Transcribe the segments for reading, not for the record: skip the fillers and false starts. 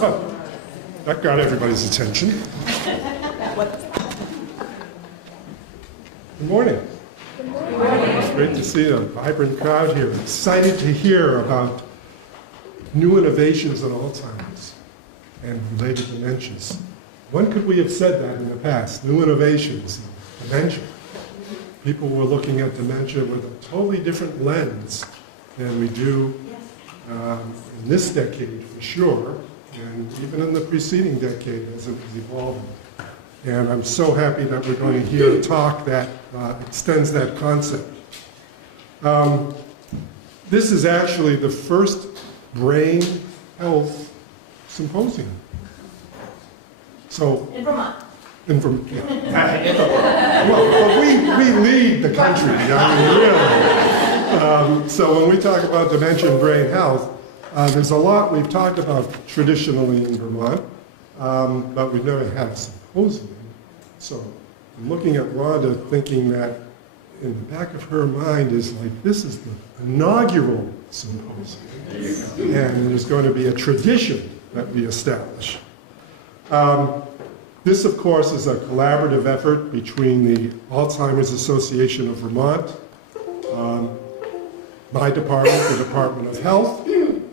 That got everybody's attention. Good morning. Good morning. It's great to see a vibrant crowd here. Excited to hear about new innovations in Alzheimer's and related dementias. When could we have said that in the past? New innovations in dementia. People were looking at dementia with a totally different lens than we do in this decade for sure, and even in the preceding decade as it was evolving. And I'm so happy that we're going to hear a talk that extends that concept. This is actually the first brain health symposium. So, In Vermont. Well, we lead the country, I mean, really. So when we talk about dementia and brain health, there's a lot we've talked about traditionally in Vermont, but we've never had a symposium. So I'm looking at Rhonda thinking that in the back of her mind is like, this is the inaugural symposium. And there's going to be a tradition that we establish. This, of course, is a collaborative effort between the Alzheimers Association of Vermont, my department, the Department of Health,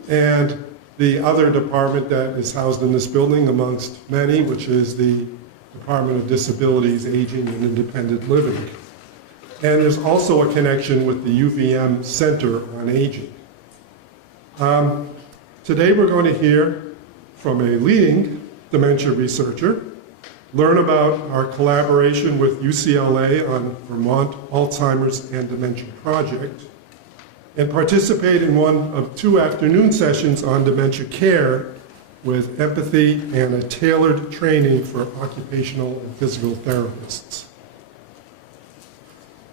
and the other department that is housed in this building, amongst many, which is the Department of Disabilities, Aging, and Independent Living. And there's also a connection with the UVM Center on Aging. Today we're going to hear from a leading dementia researcher, learn about our collaboration with UCLA on Vermont Alzheimer's and Dementia Project, and participate in one of 2 afternoon sessions on dementia care with empathy and a tailored training for occupational and physical therapists.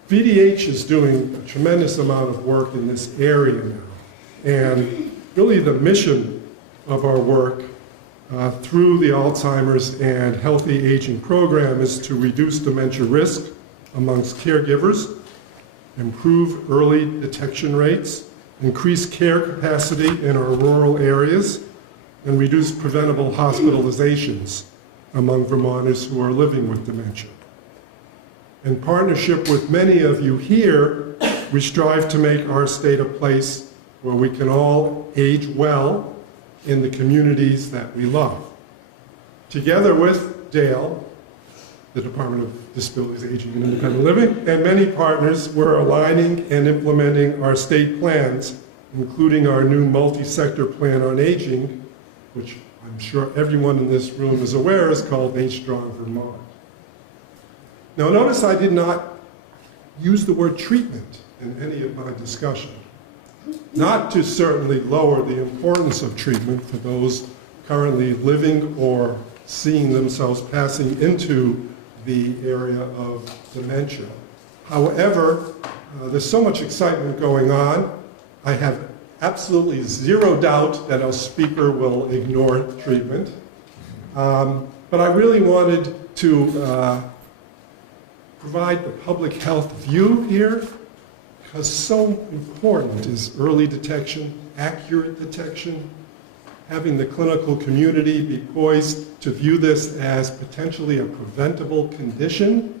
VDH is doing a tremendous amount of work in this area now, and really the mission of our work through the Alzheimer's and Healthy Aging program is to reduce dementia risk amongst caregivers, improve early detection rates, increase care capacity in our rural areas, and reduce preventable hospitalizations among Vermonters who are living with dementia. In partnership with many of you here, we strive to make our state a place where we can all age well in the communities that we love. Together with Dale, the Department of Disabilities, Aging, and Independent Living, and many partners, we're aligning and implementing our state plans, including our new multi-sector plan on aging, which I'm sure everyone in this room is aware is called Age Strong Vermont. Now notice I did not use the word treatment in any of my discussion. Not to certainly lower the importance of treatment for those currently living or seeing themselves passing into the area of dementia. However, there's so much excitement going on. I have absolutely zero doubt that our speaker will ignore treatment. But I really wanted to provide the public health view here, because so important is early detection, accurate detection, having the clinical community be poised to view this as potentially a preventable condition,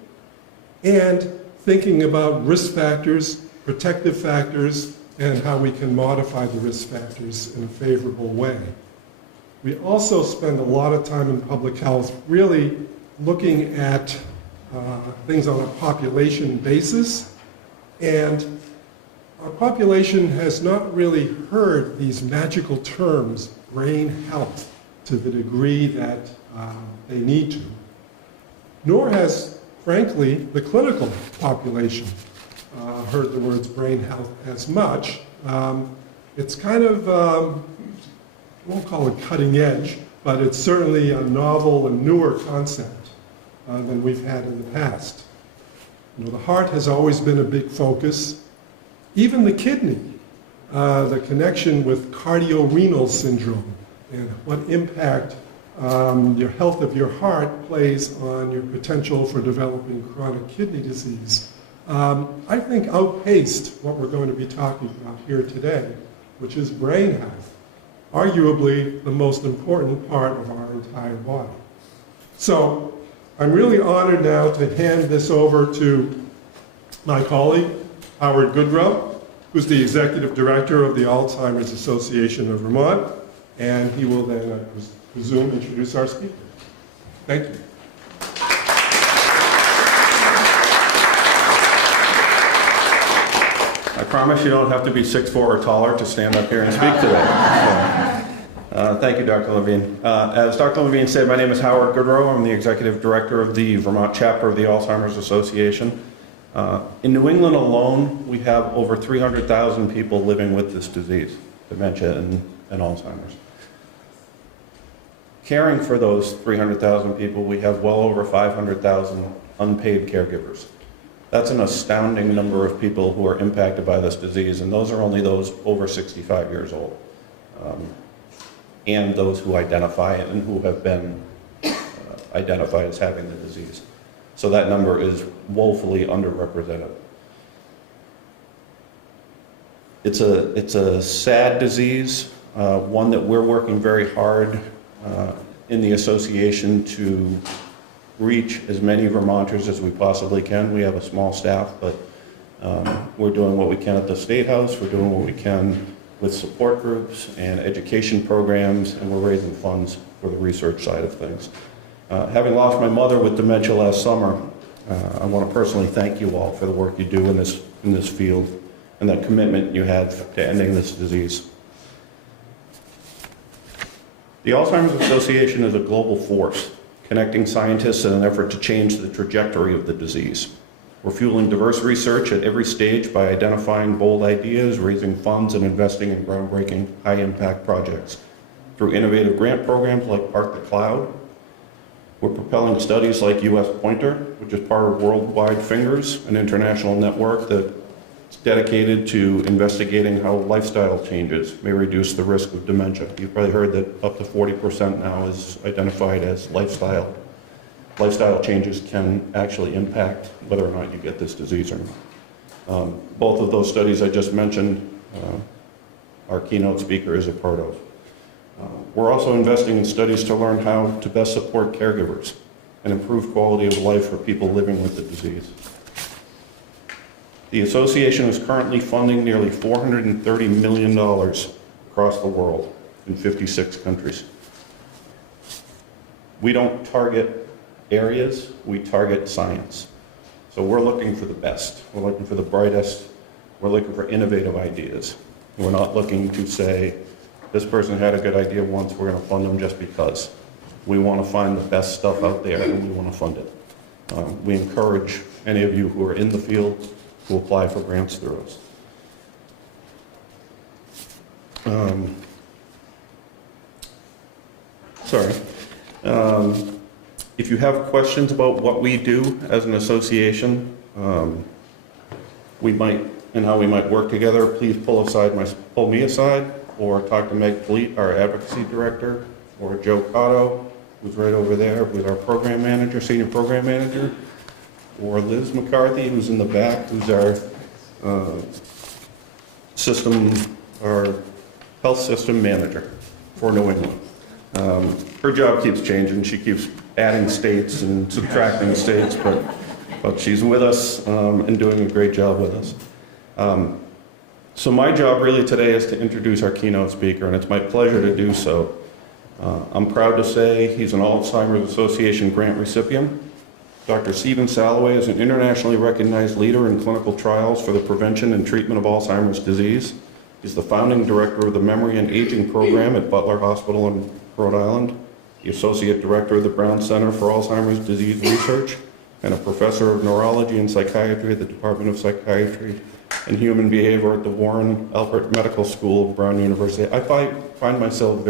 and thinking about risk factors, protective factors, and how we can modify the risk factors in a favorable way. We also spend a lot of time in public health really looking at things on a population basis, and our population has not really heard these magical terms, brain health, to the degree that they need to. Nor has, frankly, the clinical population heard the words brain health as much. It's kind of, I won't call it cutting edge, but it's certainly a novel and newer concept than we've had in the past. You know, the heart has always been a big focus. Even the kidney, the connection with cardiorenal syndrome and what impact your health of your heart plays on your potential for developing chronic kidney disease, I think outpaced what we're going to be talking about here today, which is brain health. arguably the most important part of our entire body. So I'm really honored now to hand this over to my colleague, Howard Goodro, who's the Executive Director of the Alzheimers Association of Vermont, and he will then, I presume, introduce our speaker. Thank you. I promise you don't have to be 6'4" or taller to stand up here and speak today. Thank you, Dr. Levine. As Dr. Levine said, my name is Howard Goodro. I'm the Executive Director of the Vermont chapter of the Alzheimer's Association. In New England alone, we have over 300,000 people living with this disease, dementia and Alzheimer's. Caring for those 300,000 people, we have well over 500,000 unpaid caregivers. That's an astounding number of people who are impacted by this disease, and those are only those over 65 years old, and those who identify it and who have been identified as having the disease. So that number is woefully underrepresented. It's a sad disease, one that we're working very hard in the association to reach as many Vermonters as we possibly can. We have a small staff, but we're doing what we can at the State House. We're doing what we can with support groups and education programs, and we're raising funds for the research side of things. Having lost my mother with dementia last summer, I want to personally thank you all for the work you do in this field and that commitment you had to ending this disease. The Alzheimer's Association is a global force, connecting scientists in an effort to change the trajectory of the disease. We're fueling diverse research at every stage by identifying bold ideas, raising funds, and investing in groundbreaking, high-impact projects. Through innovative grant programs like Park the Cloud, we're propelling studies like US Pointer, which is part of Worldwide Fingers, an international network that's dedicated to investigating how lifestyle changes may reduce the risk of dementia. You've probably heard that up to 40% now is identified as lifestyle. Lifestyle changes can actually impact whether or not you get this disease or not. Both of those studies I just mentioned, our keynote speaker is a part of. We're also investing in studies to learn how to best support caregivers and improve quality of life for people living with the disease. The association is currently funding nearly $430 million across the world in 56 countries. We don't target areas, we target science. So we're looking for the best. We're looking for the brightest. We're looking for innovative ideas. We're not looking to say, this person had a good idea once, we're going to fund them just because. We want to find the best stuff out there and we want to fund it. We encourage any of you who are in the field to apply for grants through us. If you have questions about what we do as an association, and how we might work together, please pull me aside, or talk to Meg Fleet, our advocacy director, or Joe Cotto, who's right over there with our program manager, senior program manager, or Liz McCarthy, who's in the back, who's our our health system manager for New England. Her job keeps changing. She keeps adding states and subtracting states, but she's with us and doing a great job with us. So my job really today is to introduce our keynote speaker, and it's my pleasure to do so. I'm proud to say he's an Alzheimer's Association grant recipient. Dr. Stephen Salloway is an internationally recognized leader in clinical trials for the prevention and treatment of Alzheimer's disease. He's the founding director of the Memory and Aging Program at Butler Hospital in Rhode Island, the associate director of the Brown Center for Alzheimer's Disease Research, and a professor of neurology and psychiatry at the Department of Psychiatry and Human Behavior at the Warren Alpert Medical School of Brown University. I find myself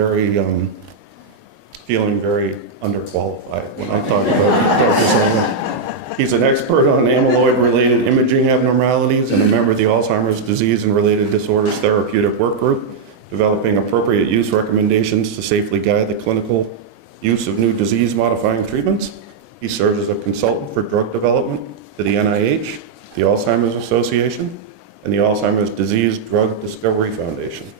feeling very underqualified when I talk about Dr. Salloway. He's an expert on amyloid-related imaging abnormalities and a member of the Alzheimer's Disease and Related Disorders Therapeutic Work Group, developing appropriate use recommendations to safely guide the clinical use of new disease-modifying treatments. He serves as a consultant for drug development to the NIH, the Alzheimer's Association, and the Alzheimer's Disease Drug Discovery Foundation.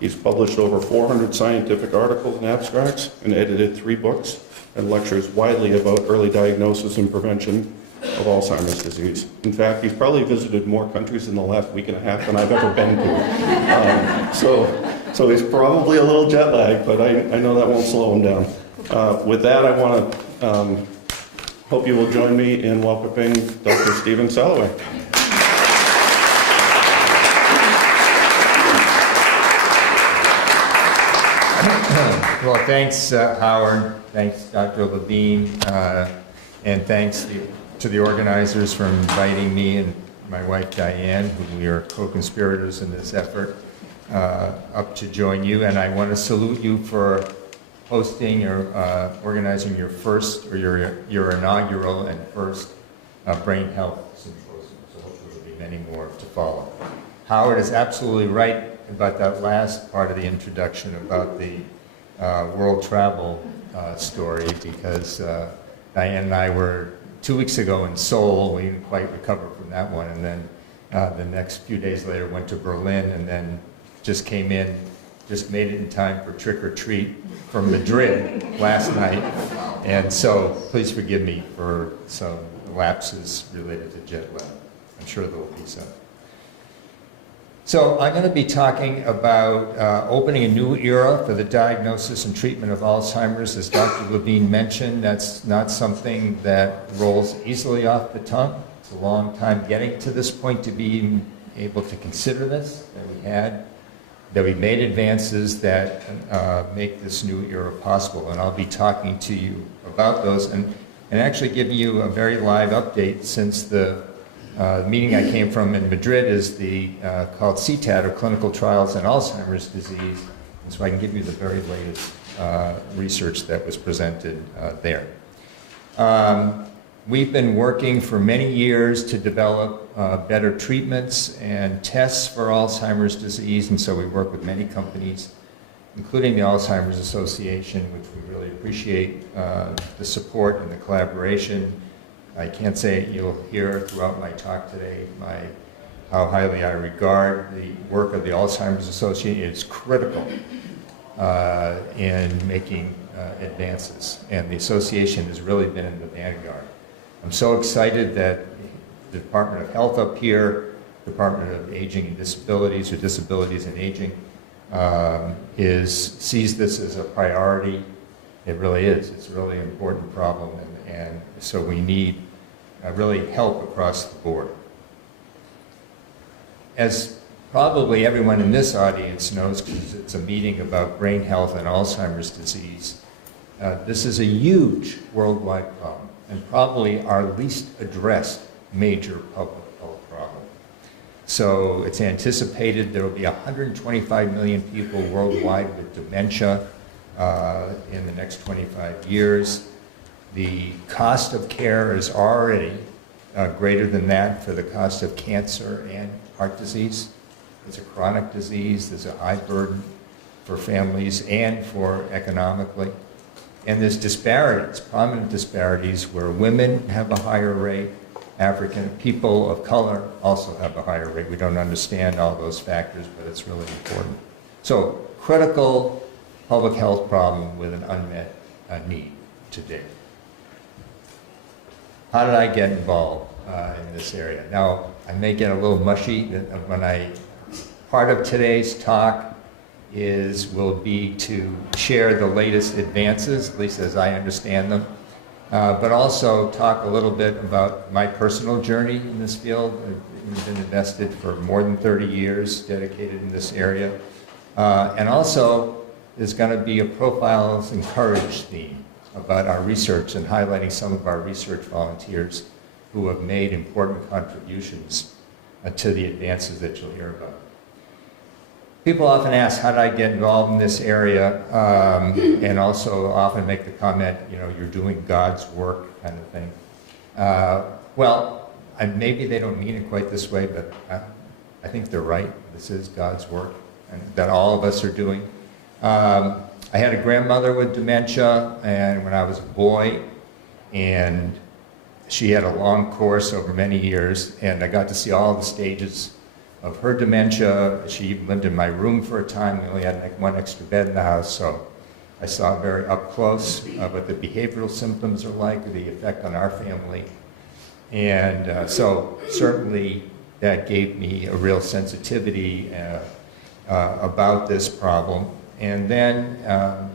He's published over 400 scientific articles and abstracts and edited 3 books and lectures widely about early diagnosis and prevention of Alzheimer's disease. In fact, he's probably visited more countries in the last week and a half than I've ever been to. So he's probably a little jet lagged, but I know that won't slow him down. With that, I want to hope you will join me in welcoming Dr. Stephen Salloway. Well, thanks, Howard. Thanks, Dr. Levine, and thanks to the organizers for inviting me and my wife Diane, who we are co-conspirators in this effort, up to join you. And I want to salute you for hosting or organizing your first, or your inaugural and first brain health symposium. So hopefully there'll be many more to follow. Howard is absolutely right about that last part of the introduction about the world travel story, because Diane and I were 2 weeks ago in Seoul. We didn't quite recover from that one, and then the next few days later went to Berlin, and then just made it in time for trick or treat from Madrid last night. And so please forgive me for some lapses related to jet lag. I'm sure there will be some. So I'm going to be talking about opening a new era for the diagnosis and treatment of Alzheimer's. As Dr. Levine mentioned, that's not something that rolls easily off the tongue. It's a long time getting to this point to be able to consider this, that we made advances that make this new era possible. And I'll be talking to you about those and actually giving you a very live update, since the meeting I came from in Madrid is called CTAD, or Clinical Trials in Alzheimer's Disease, and so I can give you the very latest research that was presented there. We've been working for many years to develop better treatments and tests for Alzheimer's disease, and so we work with many companies, including the Alzheimers Association, which we really appreciate the support and the collaboration. I can't say you'll hear throughout my talk today how highly I regard the work of the Alzheimer's Association. It's critical in making advances, and the association has really been in the vanguard. I'm so excited that the Department of Health up here, Department of Aging and Disabilities, or Disabilities and Aging, sees this as a priority. It really is. It's a really important problem, and so we need really help across the board. As probably everyone in this audience knows, because it's a meeting about brain health and Alzheimer's disease, this is a huge worldwide problem, and probably our least addressed major public health problem. So it's anticipated there will be 125 million people worldwide with dementia in the next 25 years. The cost of care is already greater than that for the cost of cancer and heart disease. It's a chronic disease. There's a high burden for families and for economically. And there's disparities, prominent disparities, where women have a higher rate, African people of color also have a higher rate. We don't understand all those factors, but it's really important. So, critical public health problem with an unmet need today. How did I get involved in this area? Now, I may get a little mushy part of today's talk will be to share the latest advances, at least as I understand them, but also talk a little bit about my personal journey in this field. I've been invested for more than 30 years, dedicated in this area. And also, there's going to be a Profiles and Courage theme about our research and highlighting some of our research volunteers who have made important contributions to the advances that you'll hear about. People often ask, how did I get involved in this area? And also often make the comment, you're doing God's work kind of thing. Maybe they don't mean it quite this way, but I think they're right. This is God's work, and that all of us are doing. I had a grandmother with dementia, and when I was a boy, and she had a long course over many years, and I got to see all the stages of her dementia. She even lived in my room for a time. We only had like one extra bed in the house, so I saw very up close what the behavioral symptoms are like, the effect on our family. And so certainly that gave me a real sensitivity about this problem. And then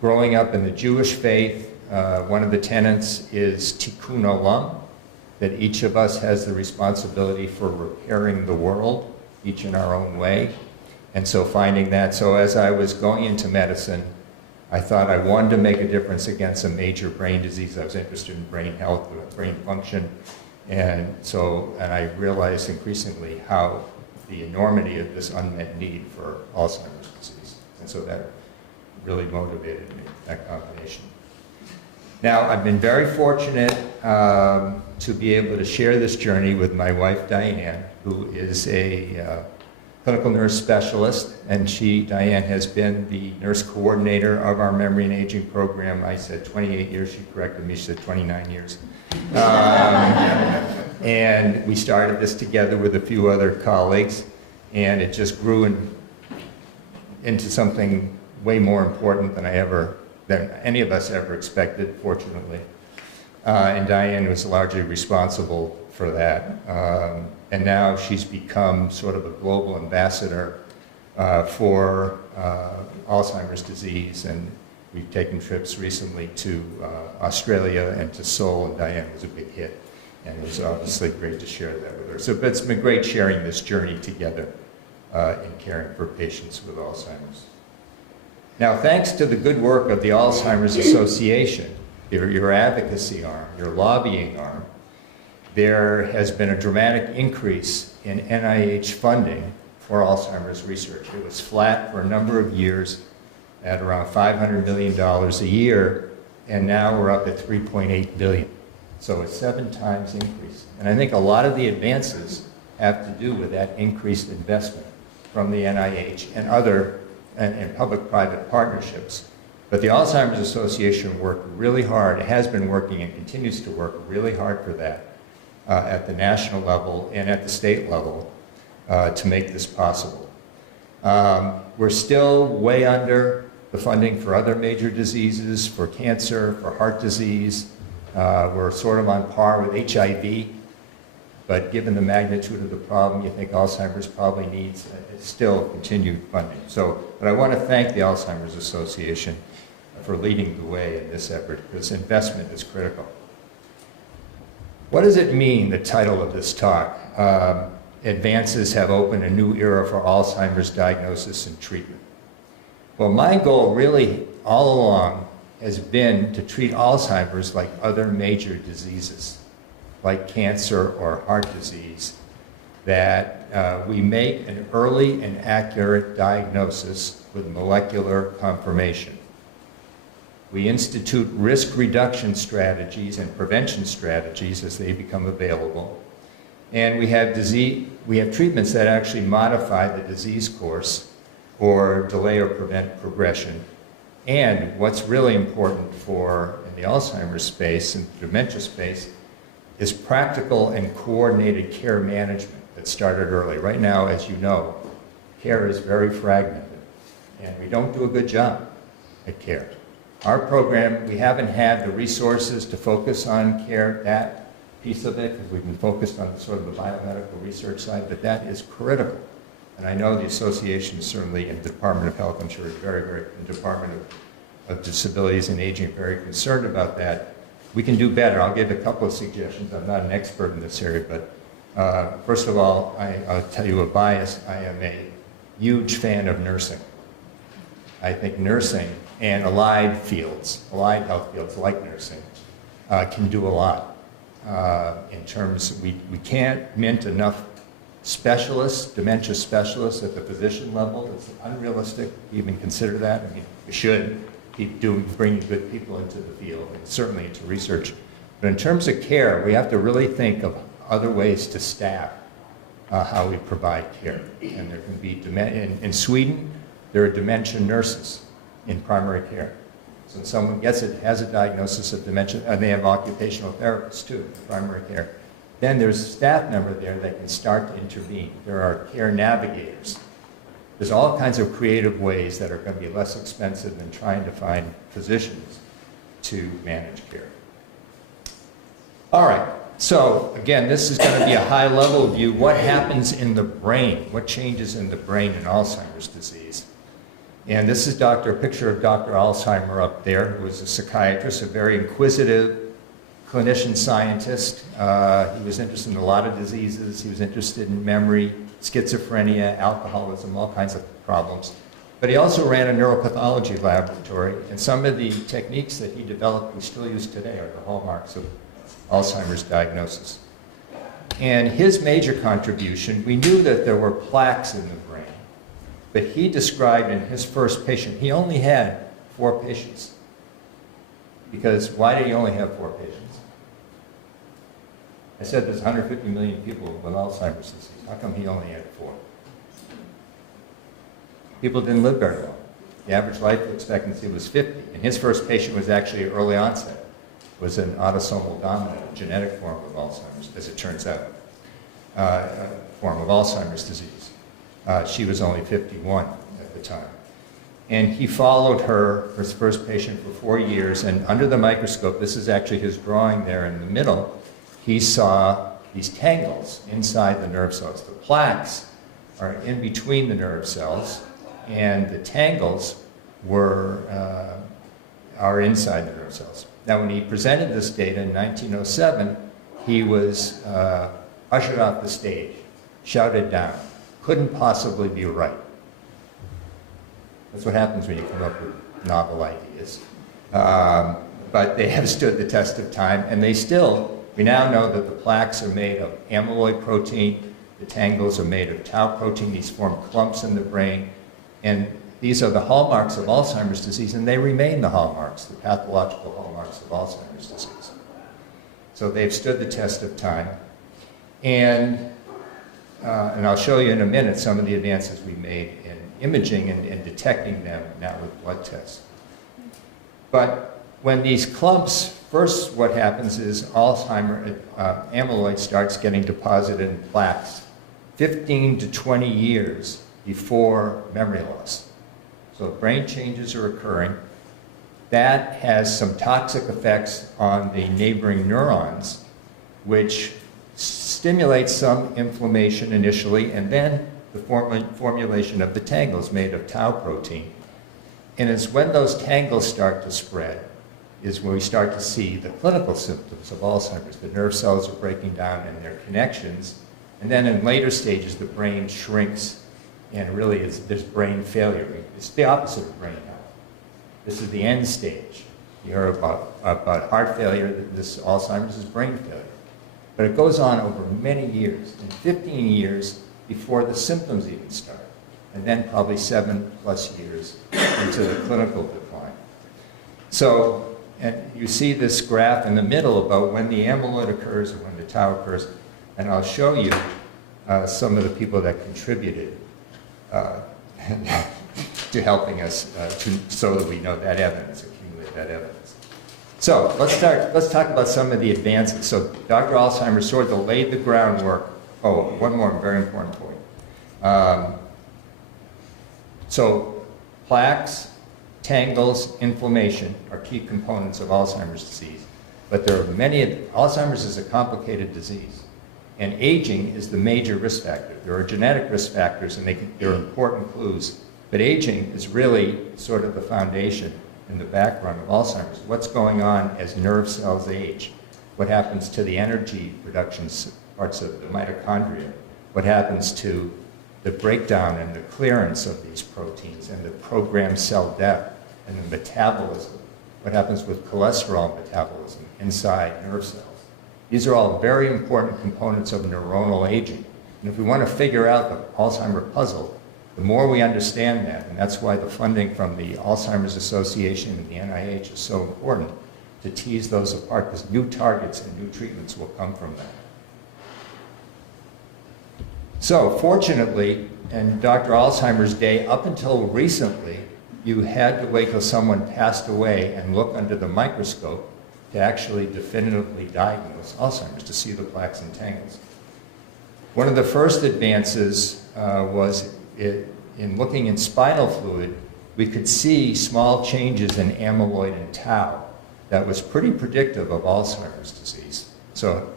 growing up in the Jewish faith, one of the tenets is tikkun olam, that each of us has the responsibility for repairing the world, each in our own way. And so finding that, so as I was going into medicine, I thought I wanted to make a difference against a major brain disease. I was interested in brain health, brain function. And I realized increasingly how the enormity of this unmet need for Alzheimer's disease. And so that really motivated me, that combination. Now, I've been very fortunate to be able to share this journey with my wife, Diane, who is a clinical nurse specialist, and Diane has been the nurse coordinator of our memory and aging program. I said 28 years, she corrected me, she said 29 years. And we started this together with a few other colleagues, and it just grew into something way more important than any of us ever expected, fortunately. And Diane was largely responsible for that. And now she's become sort of a global ambassador for Alzheimer's disease, and we've taken trips recently to Australia and to Seoul, and Diane was a big hit. And it was obviously great to share that with her. So it's been great sharing this journey together in caring for patients with Alzheimer's. Now, thanks to the good work of the Alzheimers Association, your advocacy arm, your lobbying arm, there has been a dramatic increase in NIH funding for Alzheimer's research. It was flat for a number of years at around $500 million a year, and now we're up at $3.8 billion. So a 7 times increase. And I think a lot of the advances have to do with that increased investment from the NIH and other and public-private partnerships. But the Alzheimer's Association worked really hard, has been working and continues to work really hard for that at the national level and at the state level to make this possible. We're still way under the funding for other major diseases, for cancer, for heart disease. We're sort of on par with HIV, but given the magnitude of the problem, you think Alzheimer's probably needs still continued funding. But I want to thank the Alzheimer's Association for leading the way in this effort, because investment is critical. What does it mean, the title of this talk? Advances have opened a new era for Alzheimer's diagnosis and treatment. Well, my goal really all along has been to treat Alzheimer's like other major diseases, like cancer or heart disease, that we make an early and accurate diagnosis with molecular confirmation. We institute risk reduction strategies and prevention strategies as they become available. And we have treatments that actually modify the disease course or delay or prevent progression. And what's really important in the Alzheimer's space and dementia space is practical and coordinated care management that started early. Right now, as you know, care is very fragmented, and we don't do a good job at care. Our program, we haven't had the resources to focus on care, that piece of it, because we've been focused on sort of the biomedical research side, but that is critical. And I know the association is certainly in the Department of Health, I'm sure, in the Department of Disabilities and Aging, very concerned about that. We can do better. I'll give a couple of suggestions. I'm not an expert in this area, but first of all, I'll tell you a bias. I am a huge fan of nursing. I think nursing and allied health fields like nursing, can do a lot. In terms, we can't mint enough specialists, dementia specialists at the physician level. It's unrealistic to even consider that. I mean, we should keep bringing good people into the field and certainly into research. But in terms of care, we have to really think of other ways to staff how we provide care. And there can be, in Sweden, there are dementia nurses in primary care. So when someone has a diagnosis of dementia, and they have occupational therapists too in primary care. then there's a staff member there that can start to intervene. There are care navigators. There's all kinds of creative ways that are going to be less expensive than trying to find physicians to manage care. All right, so again, this is going to be a high-level view. What happens in the brain? What changes in the brain in Alzheimer's disease? And this is a picture of Dr. Alzheimer up there, who was a psychiatrist, a very inquisitive clinician scientist. He was interested in a lot of diseases. He was interested in memory, schizophrenia, alcoholism, all kinds of problems. But he also ran a neuropathology laboratory, and some of the techniques that he developed we still use today are the hallmarks of Alzheimer's diagnosis. And his major contribution, we knew that there were plaques in the brain, but he described in his first patient, he only had 4 patients. Because why did he only have 4 patients? I said there's 150 million people with Alzheimer's disease. How come he only had 4? People didn't live very long. The average life expectancy was 50. And his first patient was actually early onset. It was an autosomal dominant, a genetic form of Alzheimer's, as it turns out, a form of Alzheimer's disease. She was only 51 at the time. And he followed her, his first patient, for 4 years. And under the microscope, this is actually his drawing there in the middle, he saw these tangles inside the nerve cells. The plaques are in between the nerve cells, and the tangles are inside the nerve cells. Now, when he presented this data in 1907, he was ushered off the stage, shouted down, couldn't possibly be right. That's what happens when you come up with novel ideas. But they have stood the test of time, and we now know that the plaques are made of amyloid protein, the tangles are made of tau protein, these form clumps in the brain, and these are the hallmarks of Alzheimer's disease, and they remain the hallmarks, the pathological hallmarks of Alzheimer's disease. So they've stood the test of time, and I'll show you in a minute some of the advances we made in imaging and detecting them now with blood tests. But when these clumps, first what happens is amyloid starts getting deposited in plaques 15 to 20 years before memory loss. So brain changes are occurring. That has some toxic effects on the neighboring neurons, which stimulates some inflammation initially, and then the formulation of the tangles made of tau protein. And it's when those tangles start to spread is when we start to see the clinical symptoms of Alzheimer's. The nerve cells are breaking down in their connections, and then in later stages the brain shrinks, and really there's brain failure. It's the opposite of brain health. This is the end stage. You hear about heart failure, this Alzheimer's is brain failure. But it goes on over many years, and 15 years before the symptoms even start, and then probably 7+ years into the clinical decline. So, and you see this graph in the middle about when the amyloid occurs and when the tau occurs, and I'll show you some of the people that contributed to helping us so that we know that evidence, accumulate that evidence. So let's talk about some of the advances. So Dr. Alzheimer sort of laid the groundwork. Oh, one more very important point. So plaques, tangles, inflammation are key components of Alzheimer's disease. But there are Alzheimer's is a complicated disease. And aging is the major risk factor. There are genetic risk factors, and they're important clues. But aging is really sort of the foundation and the background of Alzheimer's. What's going on as nerve cells age? What happens to the energy production parts of the mitochondria? What happens to the breakdown and the clearance of these proteins and the programmed cell death and the metabolism? What happens with cholesterol metabolism inside nerve cells? These are all very important components of neuronal aging. And if we want to figure out the Alzheimer puzzle, the more we understand that, and that's why the funding from the Alzheimer's Association and the NIH is so important, to tease those apart, because new targets and new treatments will come from that. So fortunately, in Dr. Alzheimer's day, up until recently, you had to wait till someone passed away and look under the microscope to actually definitively diagnose Alzheimer's, to see the plaques and tangles. One of the first advances was in looking in spinal fluid, we could see small changes in amyloid and tau that was pretty predictive of Alzheimer's disease. So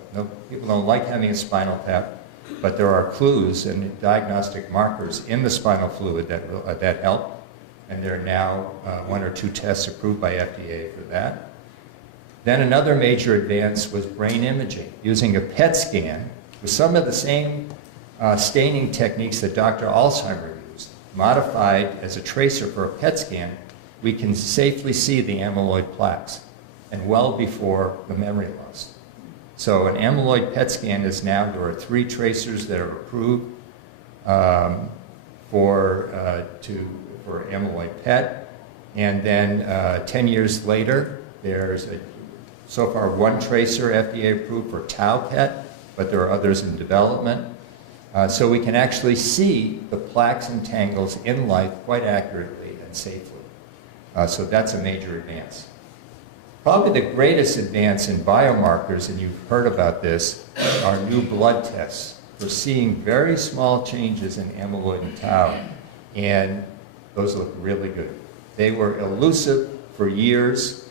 people don't like having a spinal tap, but there are clues and diagnostic markers in the spinal fluid that help, and there are now 1 or 2 tests approved by FDA for that. Then another major advance was brain imaging, using a PET scan with some of the same staining techniques that Dr. Alzheimer used, modified as a tracer for a PET scan. We can safely see the amyloid plaques, and well before the memory loss. So an amyloid PET scan is now, there are 3 tracers that are approved for amyloid PET, and then 10 years later, there's so far 1 tracer FDA approved for tau PET, but there are others in development. So we can actually see the plaques and tangles in life quite accurately and safely. So that's a major advance. Probably the greatest advance in biomarkers, and you've heard about this, are new blood tests for seeing very small changes in amyloid and tau, and those look really good. They were elusive for years.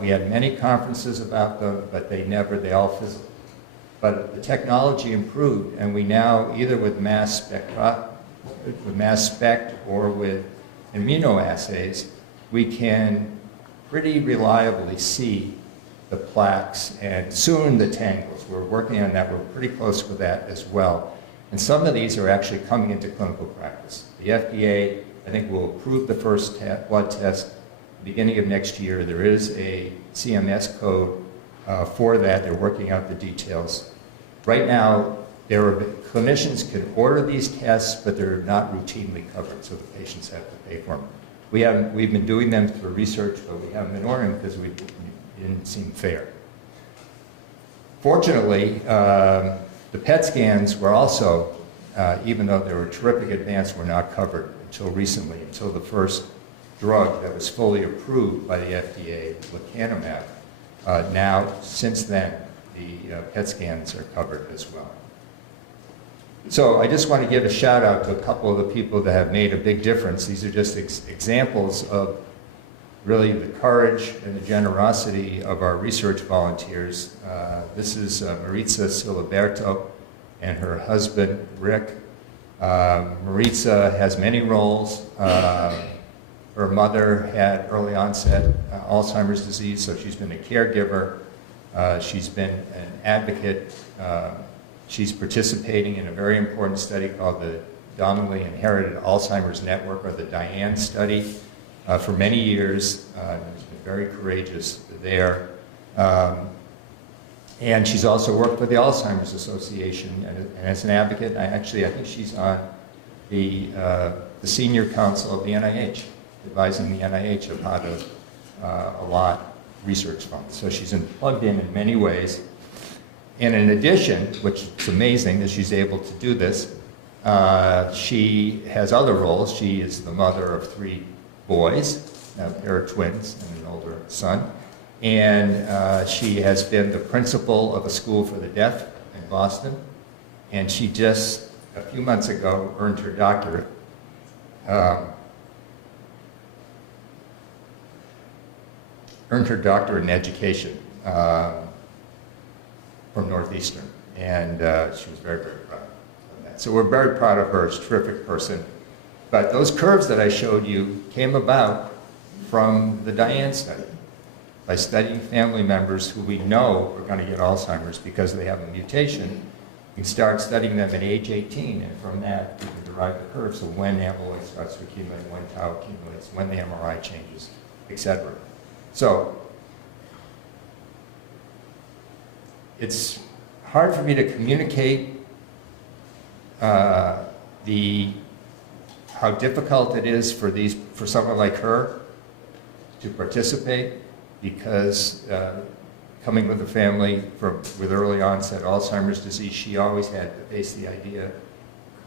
We had many conferences about them, but they all fizzled. But the technology improved, and we now, either with mass spec or with immunoassays, we can pretty reliably see the plaques and soon the tangles. We're working on that. We're pretty close with that as well. And some of these are actually coming into clinical practice. The FDA, I think, will approve the first blood test beginning of next year. There is a CMS code for that. They're working out the details. Right now, clinicians can order these tests, but they're not routinely covered, so the patients have to pay for them. We've been doing them for research, but we haven't been ordering them because it didn't seem fair. Fortunately, the PET scans were also, even though they were a terrific advance, were not covered until recently, until the first drug that was fully approved by the FDA, Aducanumab. Now, since then, the PET scans are covered as well. So I just want to give a shout out to a couple of the people that have made a big difference. These are just examples of really the courage and the generosity of our research volunteers. This is Maritza Siliberto and her husband, Rick. Maritza has many roles. Her mother had early onset Alzheimer's disease, so she's been a caregiver. She's been an advocate. She's participating in a very important study called the Dominantly Inherited Alzheimer's Network, or the Diane study, for many years. She's been very courageous there. And she's also worked with the Alzheimers Association and as an advocate. I think she's on the senior council of the NIH, advising the NIH of how to allot research funds. So she's plugged in many ways. And in addition, which is amazing that she's able to do this, she has other roles. She is the mother of 3 boys, a pair of twins and an older son. And she has been the principal of a school for the deaf in Boston. And she just, a few months ago, earned her doctorate. Earned her doctorate in education from Northeastern, and she was very, very proud of that. So we're very proud of her. She's a terrific person. But those curves that I showed you came about from the Diane study, by studying family members who we know are going to get Alzheimer's because they have a mutation. We start studying them at age 18, and from that we can derive the curves of when amyloid starts to accumulate, when tau accumulates, when the MRI changes, etc. So it's hard for me to communicate how difficult it is for someone like her to participate, because coming with a family with early onset Alzheimer's disease, she always had to face the idea,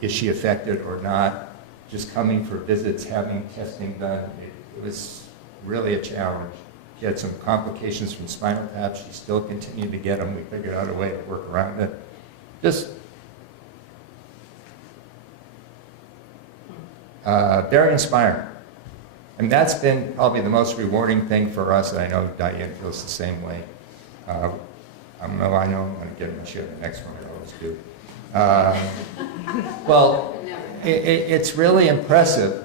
is she affected or not? Just coming for visits, having testing done, it was really a challenge. She had some complications from spinal tap. She still continued to get them. We figured out a way to work around it. Just very inspiring. And that's been probably the most rewarding thing for us. I know Diane feels the same way. I know I'm going to get my share the next one. I always do. Well, it's really impressive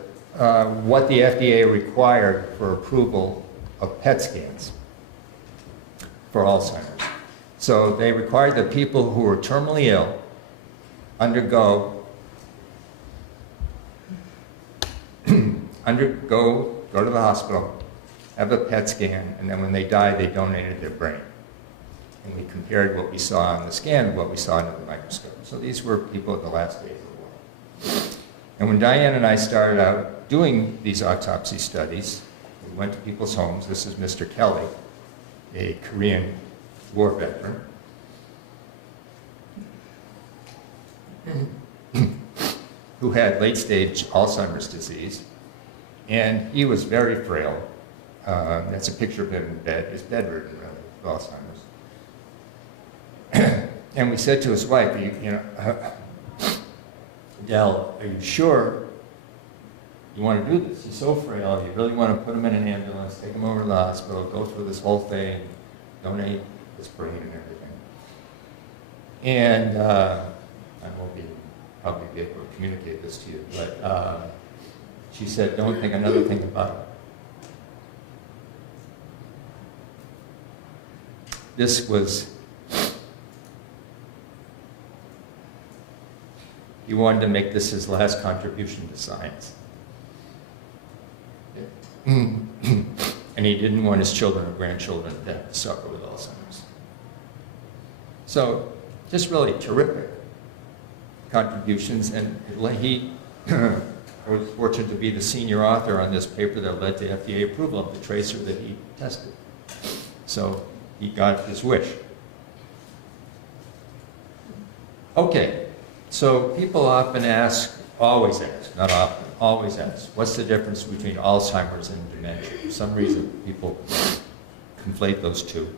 what the FDA required for approval of PET scans for Alzheimer's. So they required that people who are terminally ill go to the hospital, have a PET scan, and then when they die, they donated their brain. And we compared what we saw on the scan with what we saw under the microscope. So these were people at the last days of the war. And when Diane and I started out doing these autopsy studies, we went to people's homes. This is Mr. Kelly, a Korean war veteran, who had late-stage Alzheimer's disease, and he was very frail. That's a picture of him in bed. He's bedridden, really, with Alzheimer's. And we said to his wife, Del, are you sure you want to do this? He's so frail. You really want to put him in an ambulance, take him over to the hospital, go through this whole thing, donate his brain and everything. And I won't probably be able to communicate this to you, but she said, don't think another thing about it. This was, he wanted to make this his last contribution to science. And he didn't want his children or grandchildren to have to suffer with Alzheimer's. So, just really terrific contributions, and he I was fortunate to be the senior author on this paper that led to FDA approval of the tracer that he tested. So he got his wish. Okay, so people often ask, always ask, not often, always ask, what's the difference between Alzheimer's and dementia? For some reason, people conflate those two.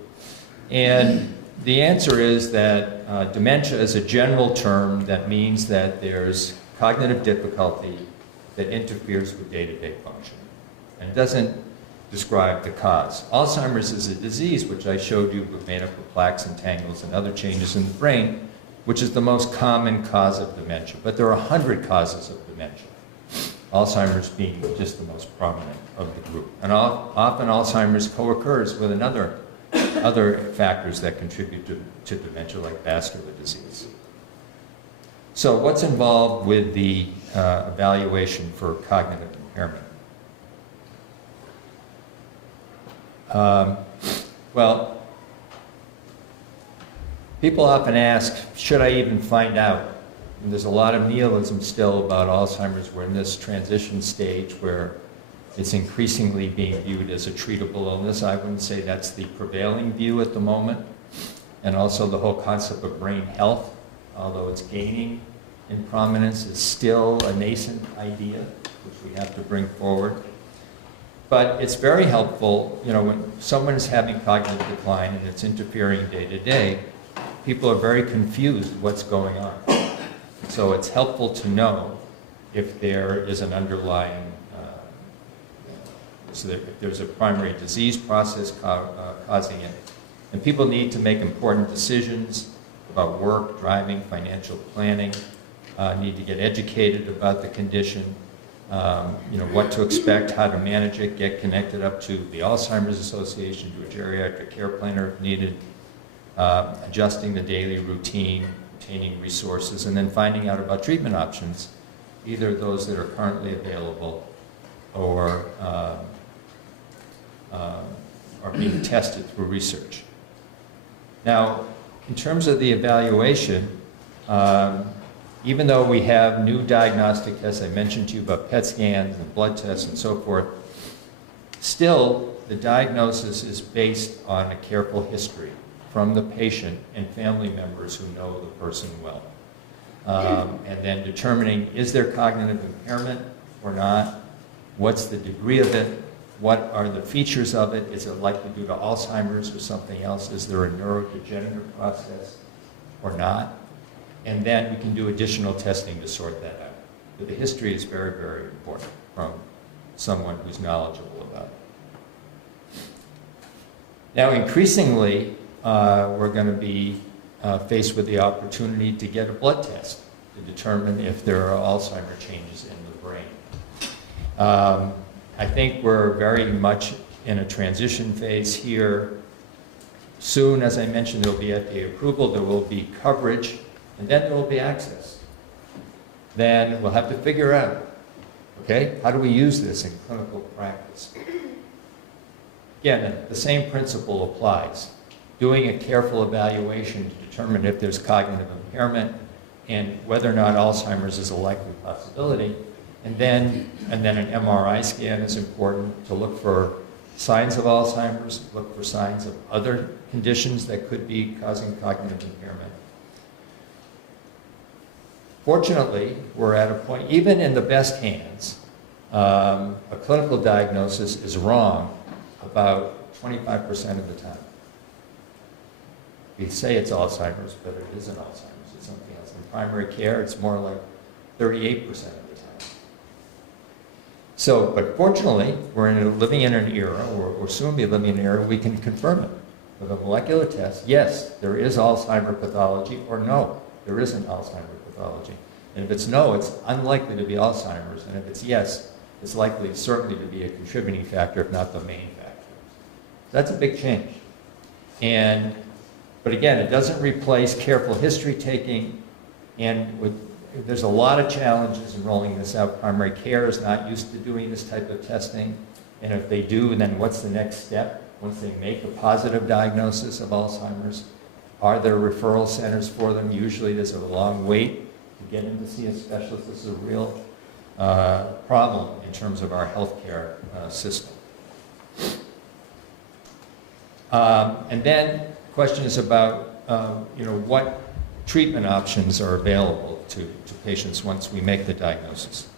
And the answer is that dementia is a general term that means that there's cognitive difficulty that interferes with day-to-day function and doesn't describe the cause. Alzheimer's is a disease, which I showed you, made up of plaques and tangles and other changes in the brain, which is the most common cause of dementia. But there are 100 causes of dementia, Alzheimer's being just the most prominent of the group. And often Alzheimer's co-occurs with other factors that contribute to dementia, like vascular disease. So what's involved with the evaluation for cognitive impairment? Well, people often ask, should I even find out? And there's a lot of nihilism still about Alzheimer's. We're in this transition stage where it's increasingly being viewed as a treatable illness. I wouldn't say that's the prevailing view at the moment. And also the whole concept of brain health, although it's gaining in prominence, is still a nascent idea, which we have to bring forward. But it's very helpful, when someone is having cognitive decline and it's interfering day to day, people are very confused what's going on. So it's helpful to know if there is an underlying, so that if there's a primary disease process causing it. And people need to make important decisions about work, driving, financial planning, need to get educated about the condition, what to expect, how to manage it, get connected up to the Alzheimer's Association, to a geriatric care planner if needed, adjusting the daily routine, obtaining resources, and then finding out about treatment options, either those that are currently available or are being tested through research. Now, in terms of the evaluation, even though we have new diagnostic tests, I mentioned to you about PET scans and blood tests and so forth, still the diagnosis is based on a careful history from the patient and family members who know the person well. And then determining, is there cognitive impairment or not? What's the degree of it? What are the features of it? Is it likely due to Alzheimer's or something else? Is there a neurodegenerative process or not? And then we can do additional testing to sort that out. But the history is very, very important from someone who's knowledgeable about it. Now, increasingly, we're going to be faced with the opportunity to get a blood test to determine if there are Alzheimer's changes in the brain. I think we're very much in a transition phase here. Soon, as I mentioned, there will be FDA approval, there will be coverage, and then there will be access. Then we'll have to figure out, okay, how do we use this in clinical practice? Again, the same principle applies. Doing a careful evaluation to determine if there's cognitive impairment and whether or not Alzheimer's is a likely possibility. And then an MRI scan is important to look for signs of Alzheimer's, look for signs of other conditions that could be causing cognitive impairment. Fortunately, we're at a point, even in the best hands, a clinical diagnosis is wrong about 25% of the time. We say it's Alzheimer's, but it isn't Alzheimer's, it's something else. In primary care, it's more like 38% of the time. So, but fortunately, we're living in an era, or soon be living in an era, we can confirm it with a molecular test. Yes, there is Alzheimer's pathology, or no, there isn't Alzheimer's pathology. And if it's no, it's unlikely to be Alzheimer's. And if it's yes, it's likely certainly to be a contributing factor, if not the main factor. That's a big change. But again, it doesn't replace careful history taking, and there's a lot of challenges in rolling this out. Primary care is not used to doing this type of testing, and if they do, then what's the next step? Once they make a positive diagnosis of Alzheimer's, are there referral centers for them? Usually there's a long wait to get in to see a specialist. This is a real problem in terms of our healthcare system. And then the question is about what treatment options are available to patients once we make the diagnosis.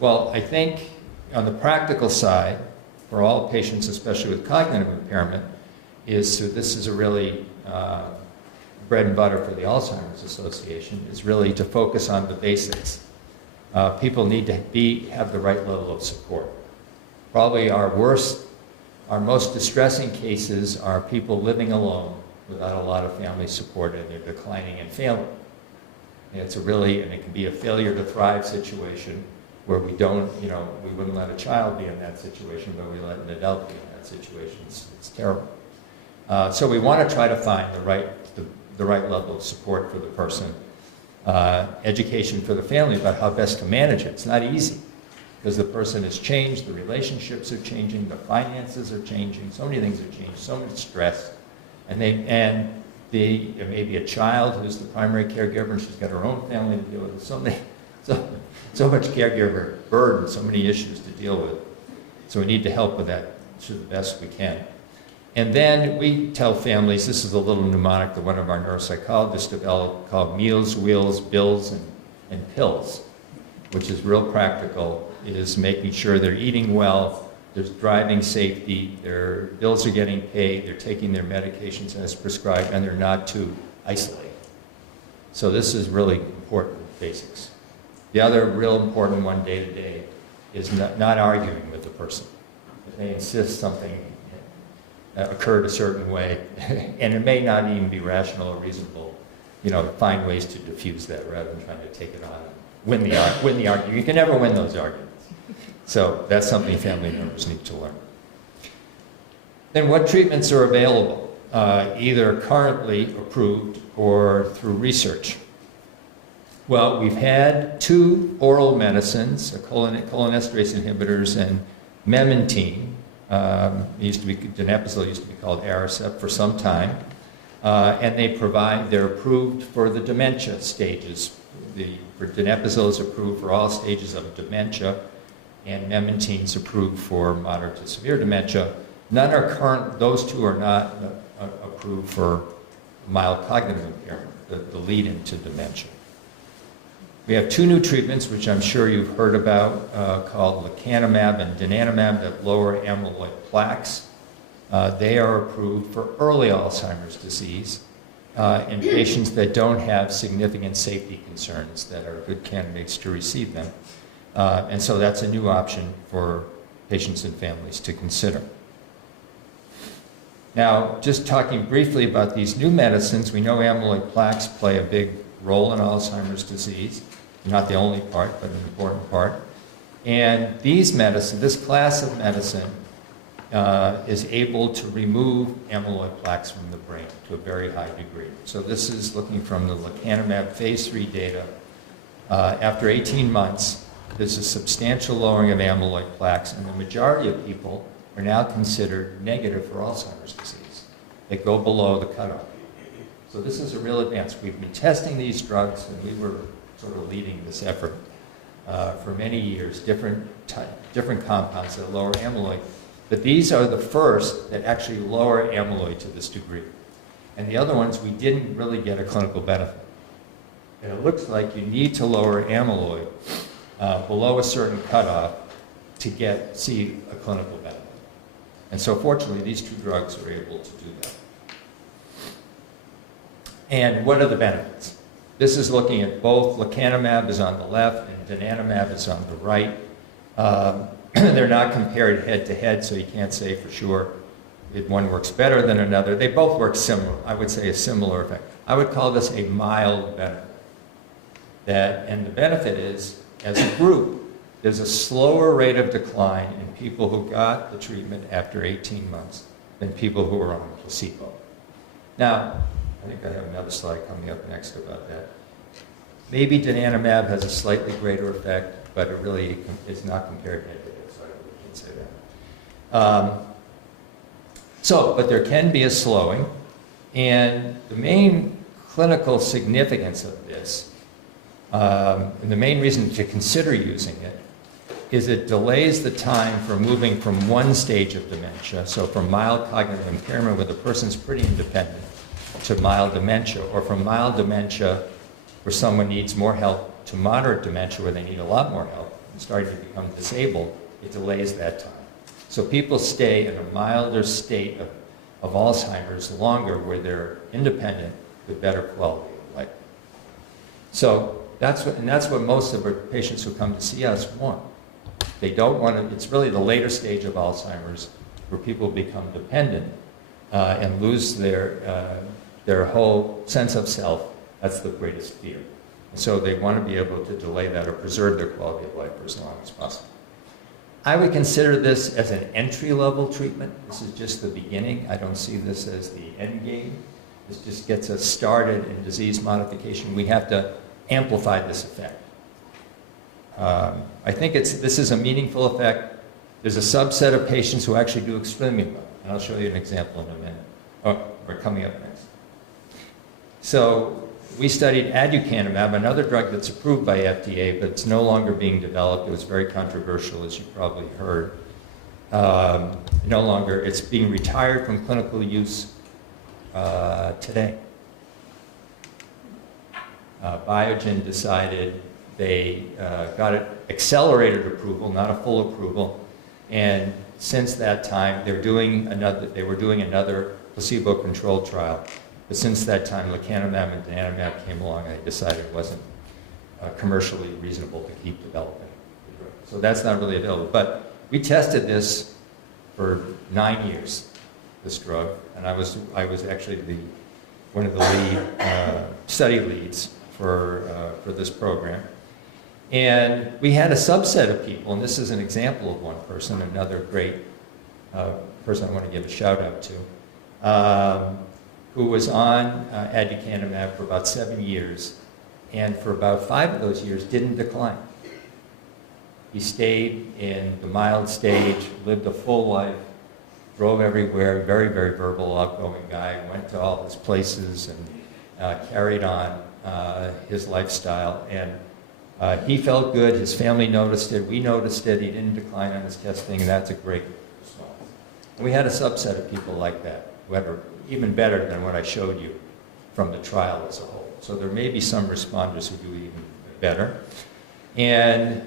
Well, I think on the practical side, for all patients, especially with cognitive impairment, this is a really bread and butter for the Alzheimer's Association, is really to focus on the basics. People need to have the right level of support. Probably our most distressing cases are people living alone without a lot of family support, and they're declining and failing. And it can be a failure to thrive situation where we wouldn't let a child be in that situation, but we let an adult be in that situation. It's terrible. So we want to try to find the right level of support for the person. Education for the family about how best to manage it. It's not easy because the person has changed, the relationships are changing, the finances are changing, so many things have changed, so much stress. And there may be a child who's the primary caregiver and she's got her own family to deal with. So much caregiver burden, so many issues to deal with. So we need to help with that to the best we can. And then we tell families, this is a little mnemonic that one of our neuropsychologists developed called meals, wheels, bills, and pills, which is real practical. It is making sure they're eating well, there's driving safety, their bills are getting paid, they're taking their medications as prescribed, and they're not too isolated. So this is really important basics. The other real important one day to day is not arguing with the person. If they insist something occurred a certain way, and it may not even be rational or reasonable, find ways to diffuse that rather than trying to take it on and win the argument. You can never win those arguments. So that's something family members need to learn. Then what treatments are available, either currently approved or through research? Well, we've had 2 oral medicines, cholinesterase inhibitors and memantine. Donepezil used to be called Aricept for some time. And they're approved for the dementia stages. Donepezil is approved for all stages of dementia, and memantine is approved for moderate to severe dementia. Those 2 are not approved for mild cognitive impairment, the lead into dementia. We have two new treatments, which I'm sure you've heard about, called lecanemab and donanemab that lower amyloid plaques. They are approved for early Alzheimer's disease in patients that don't have significant safety concerns that are good candidates to receive them. And so that's a new option for patients and families to consider. Now, just talking briefly about these new medicines, we know amyloid plaques play a big role in Alzheimer's disease. Not the only part, but an important part. And these medicines, this class of medicine, is able to remove amyloid plaques from the brain to a very high degree. So this is looking from the lecanemab phase 3 data. After 18 months, there's a substantial lowering of amyloid plaques, and the majority of people are now considered negative for Alzheimer's disease. They go below the cutoff. So this is a real advance. We've been testing these drugs, and we were sort of leading this effort for many years, different compounds that lower amyloid. But these are the first that actually lower amyloid to this degree. And the other ones, we didn't really get a clinical benefit. And it looks like you need to lower amyloid below a certain cutoff to see a clinical benefit. And so fortunately, these two drugs are able to do that. And what are the benefits? This is looking at both. Lecanemab is on the left and donanemab is on the right. They're not compared head to head, so you can't say for sure if one works better than another. They both work similar. I would say a similar effect. I would call this a mild benefit. And the benefit is, as a group, there's a slower rate of decline in people who got the treatment after 18 months than people who were on placebo. Now, I think I have another slide coming up next about that. Maybe donanemab has a slightly greater effect, but it really is not compared head to head, so I really can't say that. But there can be a slowing, and the main clinical significance of this, and the main reason to consider using it, is it delays the time for moving from one stage of dementia, so from mild cognitive impairment where the person's pretty independent, to mild dementia, or from mild dementia where someone needs more help to moderate dementia where they need a lot more help and starting to become disabled. It delays that time. So people stay in a milder state of Alzheimer's longer where they're independent with better quality of life. So that's what most of our patients who come to see us want. They don't want to, it's really the later stage of Alzheimer's where people become dependent and lose their whole sense of self. That's the greatest fear. And so they want to be able to delay that or preserve their quality of life for as long as possible. I would consider this as an entry-level treatment. This is just the beginning. I don't see this as the end game. This just gets us started in disease modification. We have to amplify this effect. I think this is a meaningful effect. There's a subset of patients who actually do extremely well. And I'll show you an example in a minute. Oh, we're coming up next. So we studied Aducanumab, another drug that's approved by FDA, but it's no longer being developed. It was very controversial, as you probably heard. It's being retired from clinical use today. Biogen decided they got it accelerated approval, not a full approval, and since that time they were doing another placebo-controlled trial. But since that time, lecanemab and donanemab came along, and they decided it wasn't commercially reasonable to keep developing the drug. So that's not really available. But we tested this for 9 years, this drug, and I was actually one of the study leads for this program. And we had a subset of people, and this is an example of one person, another great person I want to give a shout out to, who was on Aducanumab for about 7 years, and for about 5 of those years didn't decline. He stayed in the mild stage, lived a full life, drove everywhere, very, very verbal, outgoing guy, went to all his places and carried on his lifestyle. And he felt good, his family noticed it, we noticed it, he didn't decline on his testing, and that's a great response. And we had a subset of people like that, who had even better than what I showed you from the trial as a whole. So there may be some responders who do even better. And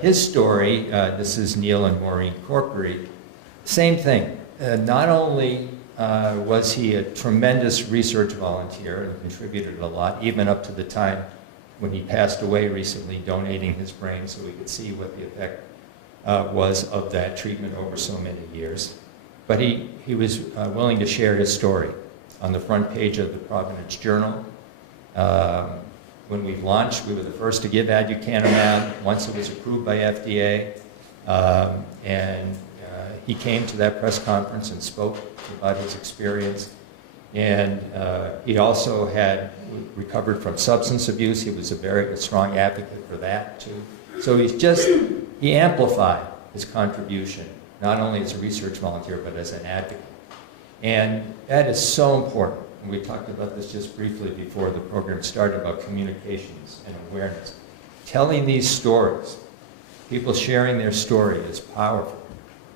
his story, this is Neil and Maureen Corkery, same thing. Not only was he a tremendous research volunteer and contributed a lot, even up to the time when he passed away recently, donating his brain so we could see what the effect was of that treatment over so many years. But he was willing to share his story on the front page of the Providence Journal. When we launched, we were the first to give Aducanumab once it was approved by FDA. He came to that press conference and spoke about his experience. And he also had recovered from substance abuse. He was a very strong advocate for that, too. So he amplified his contribution, not only as a research volunteer, but as an advocate. And that is so important. And we talked about this just briefly before the program started, about communications and awareness. Telling these stories, people sharing their story, is powerful.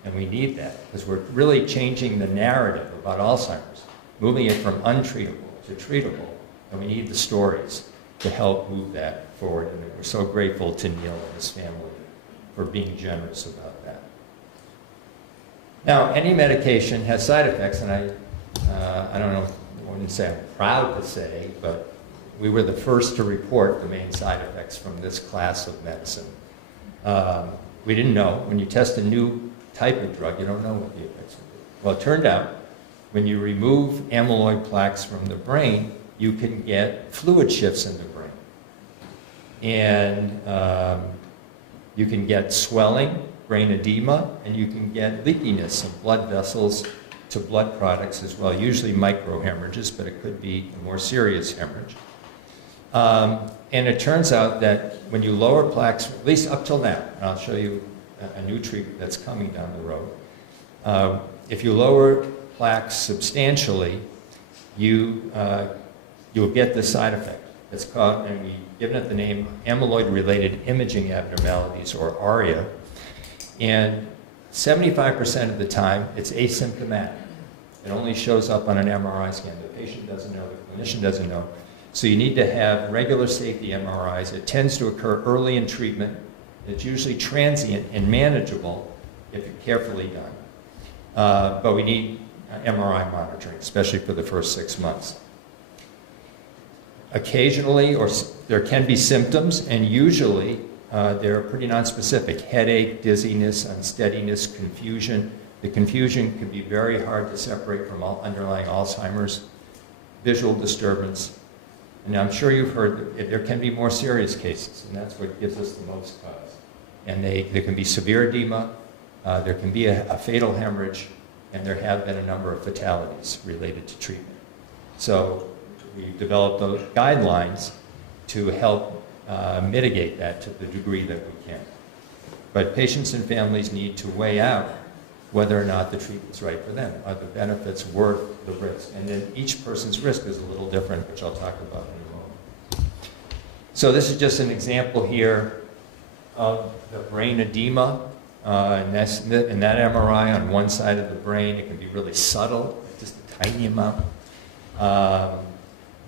And we need that, because we're really changing the narrative about Alzheimer's, moving it from untreatable to treatable. And we need the stories to help move that forward. And we're so grateful to Neil and his family for being generous about that. Now, any medication has side effects, and I don't know, I wouldn't say I'm proud to say, but we were the first to report the main side effects from this class of medicine. We didn't know. When you test a new type of drug, you don't know what the effects will be. Well, it turned out, when you remove amyloid plaques from the brain, you can get fluid shifts in the brain. And you can get swelling, brain edema, and you can get leakiness of blood vessels to blood products as well, usually microhemorrhages, but it could be a more serious hemorrhage. And it turns out that when you lower plaques, at least up till now, and I'll show you a new treatment that's coming down the road, if you lower plaques substantially, you'll get this side effect. It's called, and we've given it the name amyloid-related imaging abnormalities, or ARIA. And 75% of the time, it's asymptomatic. It only shows up on an MRI scan. The patient doesn't know, the clinician doesn't know. So you need to have regular safety MRIs. It tends to occur early in treatment. It's usually transient and manageable if carefully done. But we need MRI monitoring, especially for the first 6 months. Occasionally, or there can be symptoms, and usually they're pretty nonspecific: headache, dizziness, unsteadiness, confusion. The confusion can be very hard to separate from underlying Alzheimer's, visual disturbance. And I'm sure you've heard that there can be more serious cases, and that's what gives us the most cause. And there can be severe edema, there can be a fatal hemorrhage, and there have been a number of fatalities related to treatment. So we developed those guidelines to help mitigate that to the degree that we can. But patients and families need to weigh out whether or not the treatment's right for them. Are the benefits worth the risk? And then each person's risk is a little different, which I'll talk about in a moment. So this is just an example here of the brain edema. And in that MRI on one side of the brain, it can be really subtle, just a tiny amount.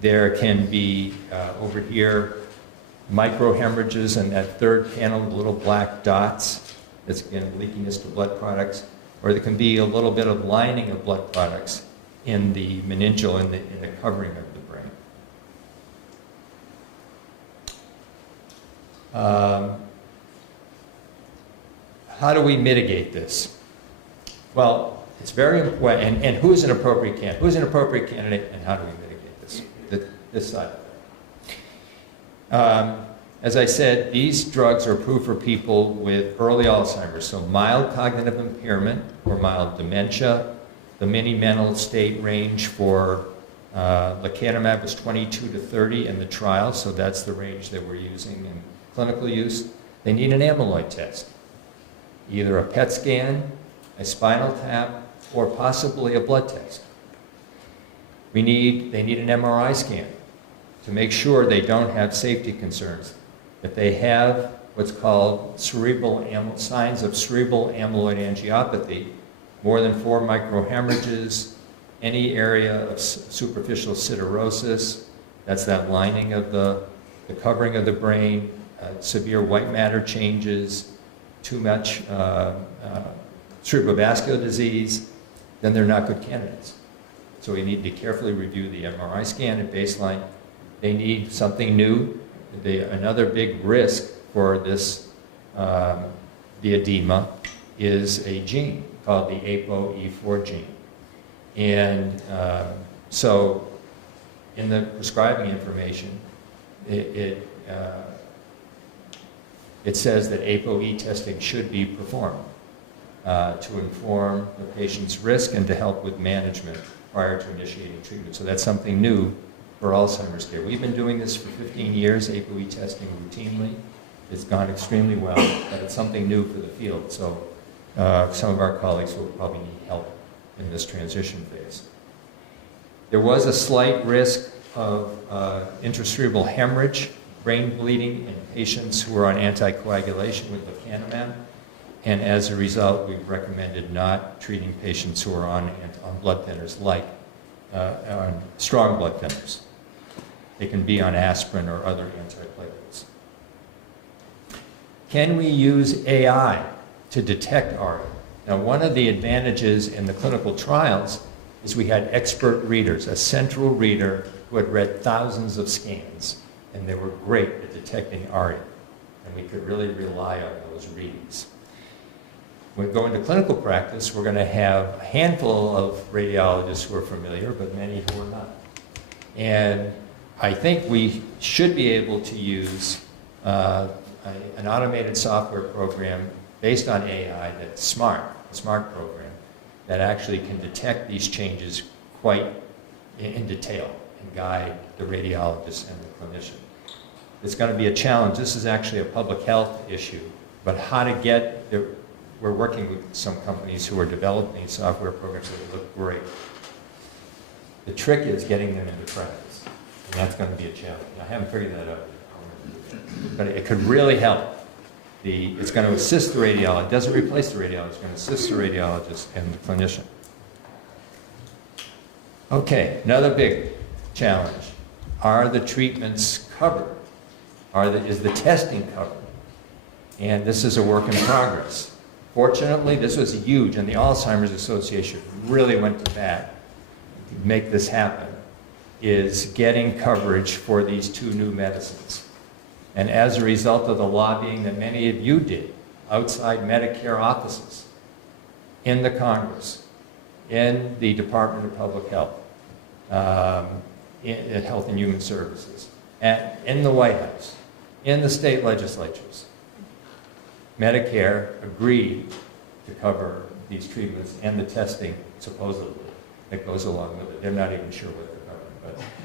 There can be, over here, microhemorrhages in that third panel, the little black dots. That's, again, leakiness to blood products. Or there can be a little bit of lining of blood products in the meningeal, in the covering of the brain. How do we mitigate this? Well, it's very important. And who's an appropriate candidate? Who's an appropriate candidate, and how do we mitigate this side of it? As I said, these drugs are approved for people with early Alzheimer's, so mild cognitive impairment or mild dementia. The mini-mental state range for lecanemab was 22 to 30 in the trial, so that's the range that we're using in clinical use. They need an amyloid test, either a PET scan, a spinal tap, or possibly a blood test. They need an MRI scan to make sure they don't have safety concerns. If they have what's called signs of cerebral amyloid angiopathy, more than 4 microhemorrhages, any area of superficial siderosis, that's that lining of the the covering of the brain, severe white matter changes, too much cerebrovascular disease, then they're not good candidates. So we need to carefully review the MRI scan at baseline. They need something new. Another big risk for this, the edema, is a gene called the ApoE4 gene. And so in the prescribing information, it says that ApoE testing should be performed to inform the patient's risk and to help with management prior to initiating treatment. So that's something new for Alzheimer's care. We've been doing this for 15 years, ApoE testing routinely. It's gone extremely well, but it's something new for the field. So some of our colleagues will probably need help in this transition phase. There was a slight risk of intracerebral hemorrhage, brain bleeding in patients who are on anticoagulation with lecanemab. And as a result, we've recommended not treating patients who are on blood thinners like on strong blood thinners. They can be on aspirin or other antiplatelets. Can we use AI to detect ARIA? Now, one of the advantages in the clinical trials is we had expert readers, a central reader who had read thousands of scans, and they were great at detecting ARIA, and we could really rely on those readings. When we go into clinical practice, we're going to have a handful of radiologists who are familiar, but many who are not. And I think we should be able to use an automated software program based on AI that's smart, a smart program, that actually can detect these changes quite in detail and guide the radiologist and the clinician. It's going to be a challenge. This is actually a public health issue, but how to get we're working with some companies who are developing software programs that look great. The trick is getting them into practice, and that's going to be a challenge. I haven't figured that out yet, but it could really help. It's going to assist the radiologist. It doesn't replace the radiologist. It's going to assist the radiologist and the clinician. Okay, another big challenge. Are the treatments covered? Is the testing covered? And this is a work in progress. Fortunately, this was huge, and the Alzheimer's Association really went to bat to make this happen, is getting coverage for these two new medicines. And as a result of the lobbying that many of you did outside Medicare offices, in the Congress, in the Department of Public Health, in Health and Human Services, and in the White House, in the state legislatures, Medicare agreed to cover these treatments and the testing, supposedly, that goes along with it. They're not even sure what they're covering,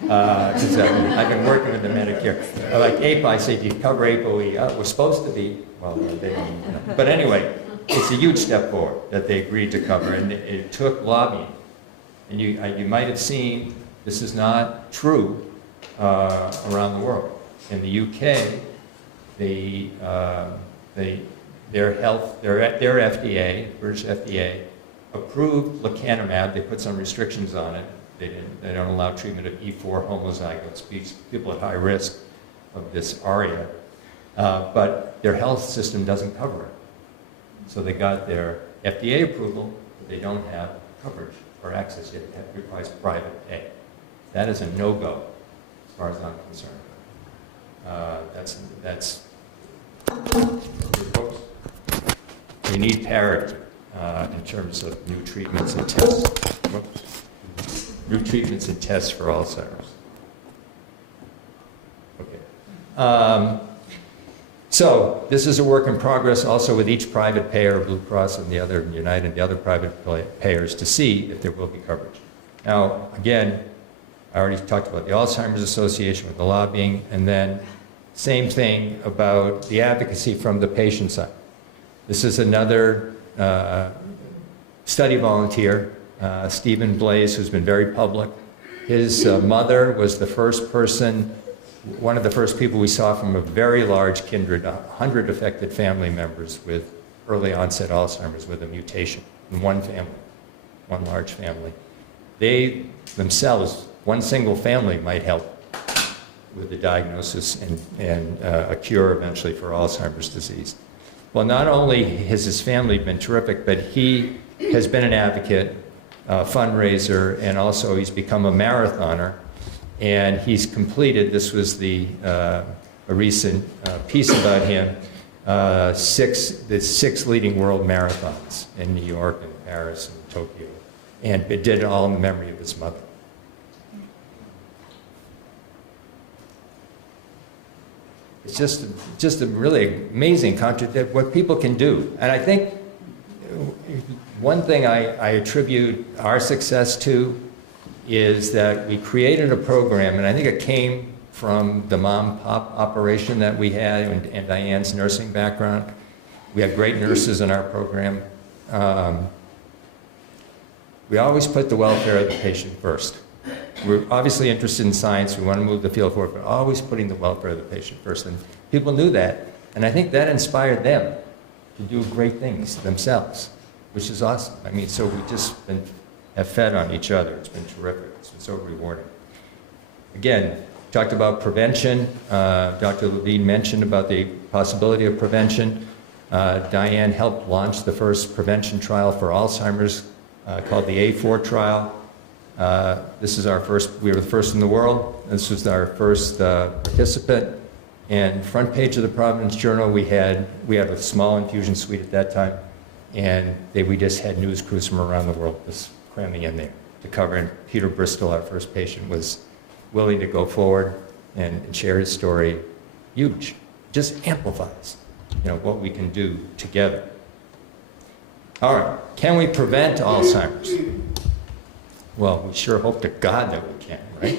but I've been working with the Medicare. Like APO, I say, do you cover ApoE? Oh, it was supposed to be. Well, they don't, you know. But anyway, it's a huge step forward that they agreed to cover, and it took lobbying. And you might have seen, this is not true around the world. In the UK, their FDA, British FDA, approved lecanemab. They put some restrictions on it. They don't allow treatment of E4 homozygotes, people at high risk of this ARIA. But their health system doesn't cover it. So they got their FDA approval, but they don't have coverage or access yet. It requires private pay. That is a no-go, as far as I'm concerned. That's we need parity in terms of new treatments and tests. New treatments and tests for Alzheimer's. Okay. So this is a work in progress also with each private payer, Blue Cross and the other, United and the other private payers, to see if there will be coverage. Now, again, I already talked about the Alzheimer's Association with the lobbying, and then same thing about the advocacy from the patient side. This is another study volunteer, Stephen Blaze, who's been very public. His mother was the first person, one of the first people we saw from a very large kindred, 100 affected family members with early onset Alzheimer's with a mutation in one family, one large family. They themselves, one single family might help with the diagnosis and a cure eventually for Alzheimer's disease. Well, not only has his family been terrific, but he has been an advocate, fundraiser, and also he's become a marathoner. And he's completed, this was a recent piece about him, the six leading world marathons in New York and Paris and Tokyo. And it did it all in memory of his mother. It's just a really amazing contradict what people can do. And I think one thing I attribute our success to is that we created a program, and I think it came from the mom-pop operation that we had and Diane's nursing background. We had great nurses in our program. We always put the welfare of the patient first. We're obviously interested in science, we want to move the field forward, but always putting the welfare of the patient first. And people knew that, and I think that inspired them to do great things themselves, which is awesome. I mean, so we just have fed on each other. It's been terrific. It's been so rewarding. Again, talked about prevention. Dr. Levine mentioned about the possibility of prevention. Diane helped launch the first prevention trial for Alzheimer's called the A4 trial. This is our first, we were the first in the world. This was our first participant. And front page of the Providence Journal, we had a small infusion suite at that time, and we just had news crews from around the world just cramming in there to cover. And Peter Bristol, our first patient, was willing to go forward and share his story. Huge. Just amplifies, what we can do together. All right, can we prevent Alzheimer's? Well, we sure hope to God that we can, right?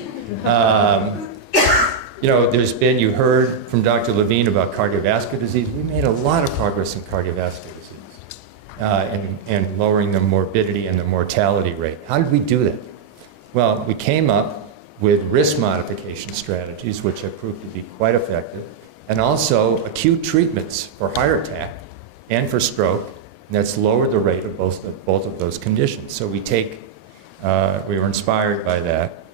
You heard from Dr. Levine about cardiovascular disease. We made a lot of progress in cardiovascular disease and lowering the morbidity and the mortality rate. How did we do that? Well, we came up with risk modification strategies, which have proved to be quite effective, and also acute treatments for heart attack and for stroke, and that's lowered the rate of both of those conditions. So we were inspired by that.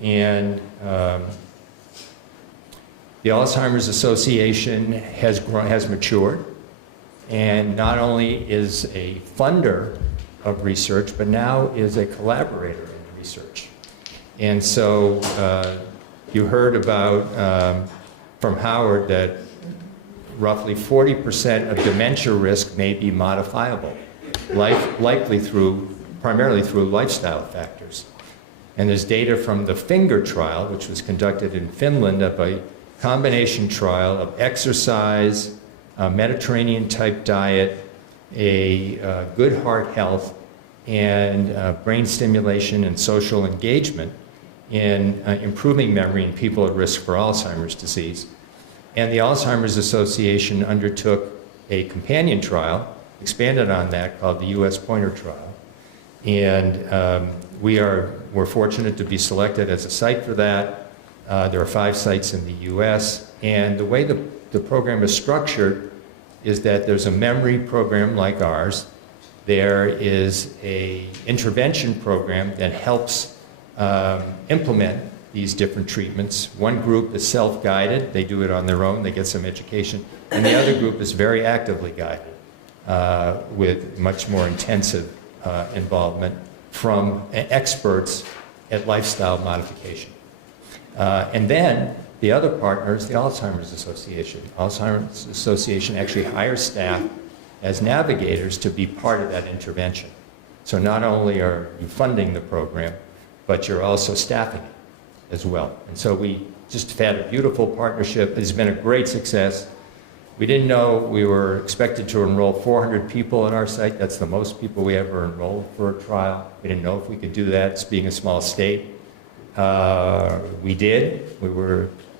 And the Alzheimer's Association has matured, and not only is a funder of research, but now is a collaborator in research. And so you heard about from Howard that roughly 40% of dementia risk may be modifiable, primarily through lifestyle factors. And there's data from the FINGER trial, which was conducted in Finland, of a combination trial of exercise, Mediterranean-type diet, a good heart health, and brain stimulation and social engagement in improving memory in people at risk for Alzheimer's disease. And the Alzheimer's Association undertook a companion trial, expanded on that, called the US Pointer Trial. And we're fortunate to be selected as a site for that. There are 5 sites in the US. And the way the program is structured is that there's a memory program like ours. There is an intervention program that helps implement these different treatments. One group is self-guided. They do it on their own. They get some education. And the other group is very actively guided with much more intensive involvement from experts at lifestyle modification. And then the other partner is the Alzheimer's Association. Alzheimer's Association actually hires staff as navigators to be part of that intervention. So not only are you funding the program, but you're also staffing it as well. And so we just had a beautiful partnership. It's been a great success. We didn't know we were expected to enroll 400 people at our site. That's the most people we ever enrolled for a trial. We didn't know if we could do that, it's being a small state. We did.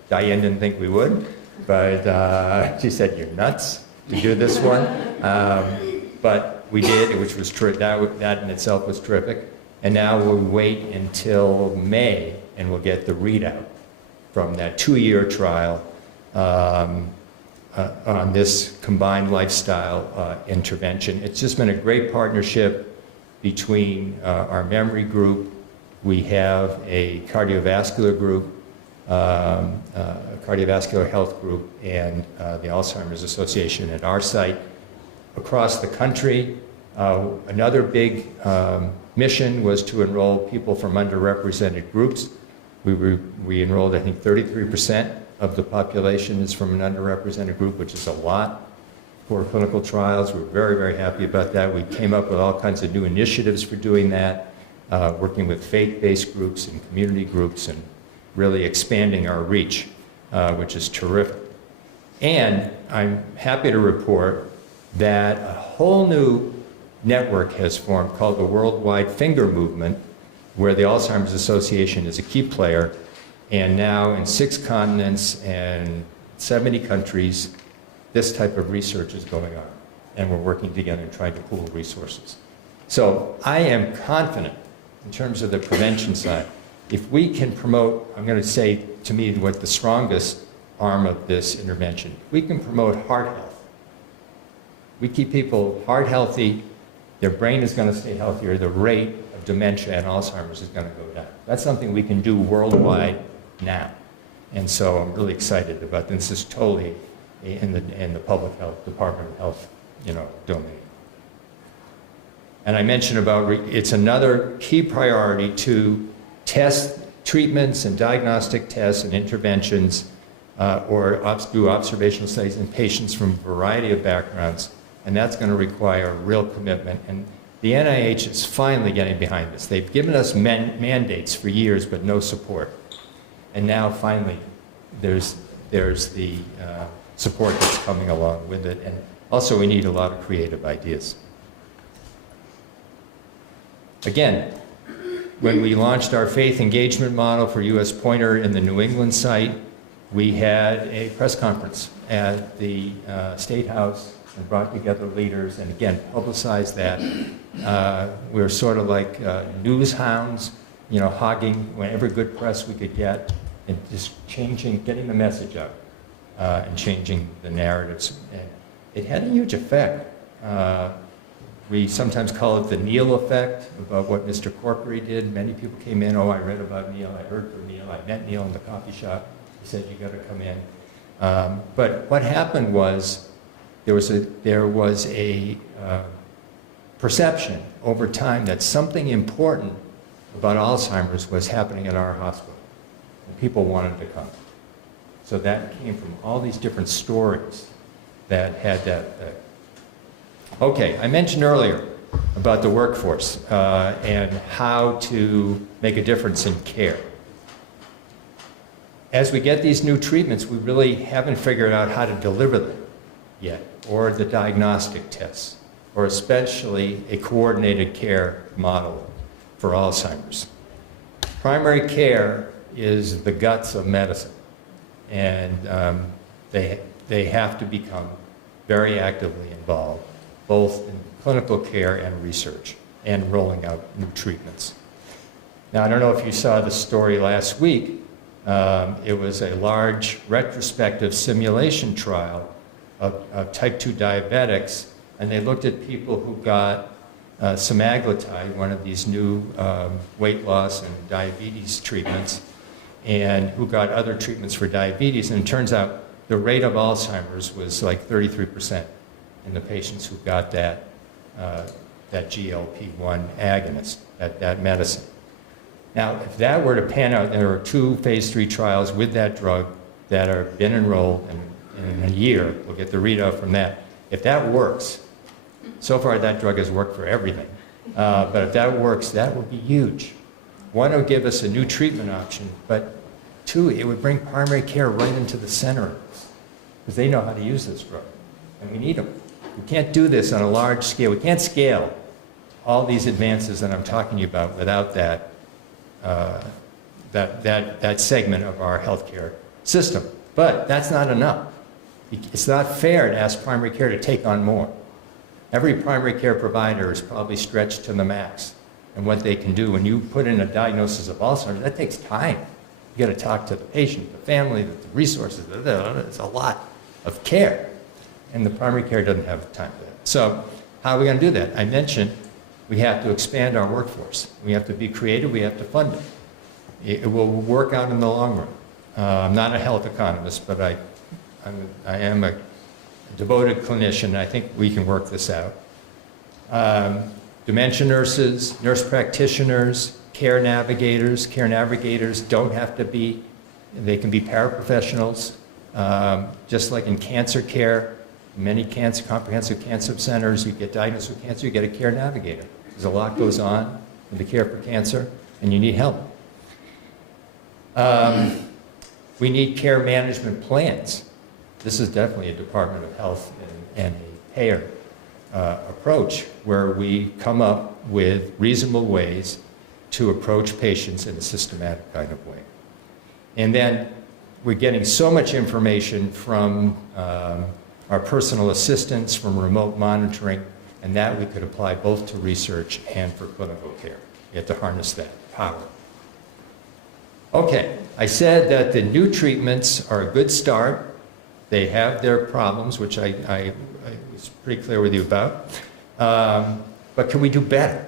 Diane didn't think we would, but she said, "You're nuts to do this one." But we did, which was that in itself was terrific. And now we'll wait until May, and we'll get the readout from that 2-year trial on this combined lifestyle intervention. It's just been a great partnership between our memory group. We have a cardiovascular group cardiovascular health group, and the Alzheimer's Association at our site. Across the country, another big mission was to enroll people from underrepresented groups. We enrolled, I think, 33% of the population is from an underrepresented group, which is a lot for clinical trials. We're very, very happy about that. We came up with all kinds of new initiatives for doing that, working with faith-based groups and community groups and really expanding our reach, which is terrific. And I'm happy to report that a whole new network has formed called the Worldwide Finger Movement, where the Alzheimer's Association is a key player, and now in 6 continents and 70 countries, this type of research is going on, and we're working together and trying to pool resources. So I am confident in terms of the prevention side. If we can promote, I'm going to say to me what the strongest arm of this intervention, we can promote heart health. We keep people heart healthy, their brain is going to stay healthier, the rate of dementia and Alzheimer's is going to go down. That's something we can do worldwide now. And so I'm really excited about this. This is totally in the public health, Department of Health, domain. And I mentioned about, it's another key priority to test treatments and diagnostic tests and interventions or do observational studies in patients from a variety of backgrounds. And that's going to require real commitment. And the NIH is finally getting behind this. They've given us mandates for years, but no support. And now finally, there's the support that's coming along with it. And also, we need a lot of creative ideas. Again, when we launched our faith engagement model for US Pointer in the New England site, we had a press conference at the State House and brought together leaders and again publicized that. We were sort of like news hounds, hogging whenever good press we could get and just getting the message out and changing the narratives. And it had a huge effect. We sometimes call it the Neil effect, about what Mr. Corkery did. Many people came in, I read about Neil, I heard from Neil, I met Neil in the coffee shop. He said, you got to come in. But what happened was, there was a perception over time that something important about Alzheimer's was happening at our hospital, and people wanted to come. So that came from all these different stories that had that effect. Okay, I mentioned earlier about the workforce and how to make a difference in care. As we get these new treatments, we really haven't figured out how to deliver them yet, or the diagnostic tests, or especially a coordinated care model for Alzheimer's. Primary care is the guts of medicine, and they have to become very actively involved, both in clinical care and research, and rolling out new treatments. Now, I don't know if you saw the story last week. It was a large retrospective simulation trial of type 2 diabetics, and they looked at people who got semaglutide, one of these new weight loss and diabetes treatments, and who got other treatments for diabetes. And it turns out the rate of Alzheimer's was like 33% in the patients who got that GLP-1 agonist, that medicine. Now, if that were to pan out, there are 2 phase 3 trials with that drug that have been enrolled, and in a year, we'll get the readout from that. If that works, so far that drug has worked for everything, but if that works, that would be huge. 1, it would give us a new treatment option, but 2, it would bring primary care right into the center of this, because they know how to use this drug, and we need them. We can't do this on a large scale. We can't scale all these advances that I'm talking to you about without that segment of our healthcare system. But that's not enough. It's not fair to ask primary care to take on more. Every primary care provider is probably stretched to the max in what they can do. When you put in a diagnosis of Alzheimer's, that takes time. You got to talk to the patient, the family, the resources. It's a lot of care. And the primary care doesn't have time for that. So how are we going to do that? I mentioned we have to expand our workforce. We have to be creative. We have to fund it. It will work out in the long run. I'm not a health economist, but I am a devoted clinician. I think we can work this out. Dementia nurses, nurse practitioners, care navigators. Care navigators don't have to be, they can be paraprofessionals. Just like in cancer care, many comprehensive cancer centers, you get diagnosed with cancer, you get a care navigator. Because a lot goes on in the care for cancer, and you need help. We need care management plans. This is definitely a Department of Health and a payer approach where we come up with reasonable ways to approach patients in a systematic kind of way. And then we're getting so much information from our personal assistants, from remote monitoring, and that we could apply both to research and for clinical care. You have to harness that power. Okay, I said that the new treatments are a good start. They have their problems, which I was pretty clear with you about. But can we do better?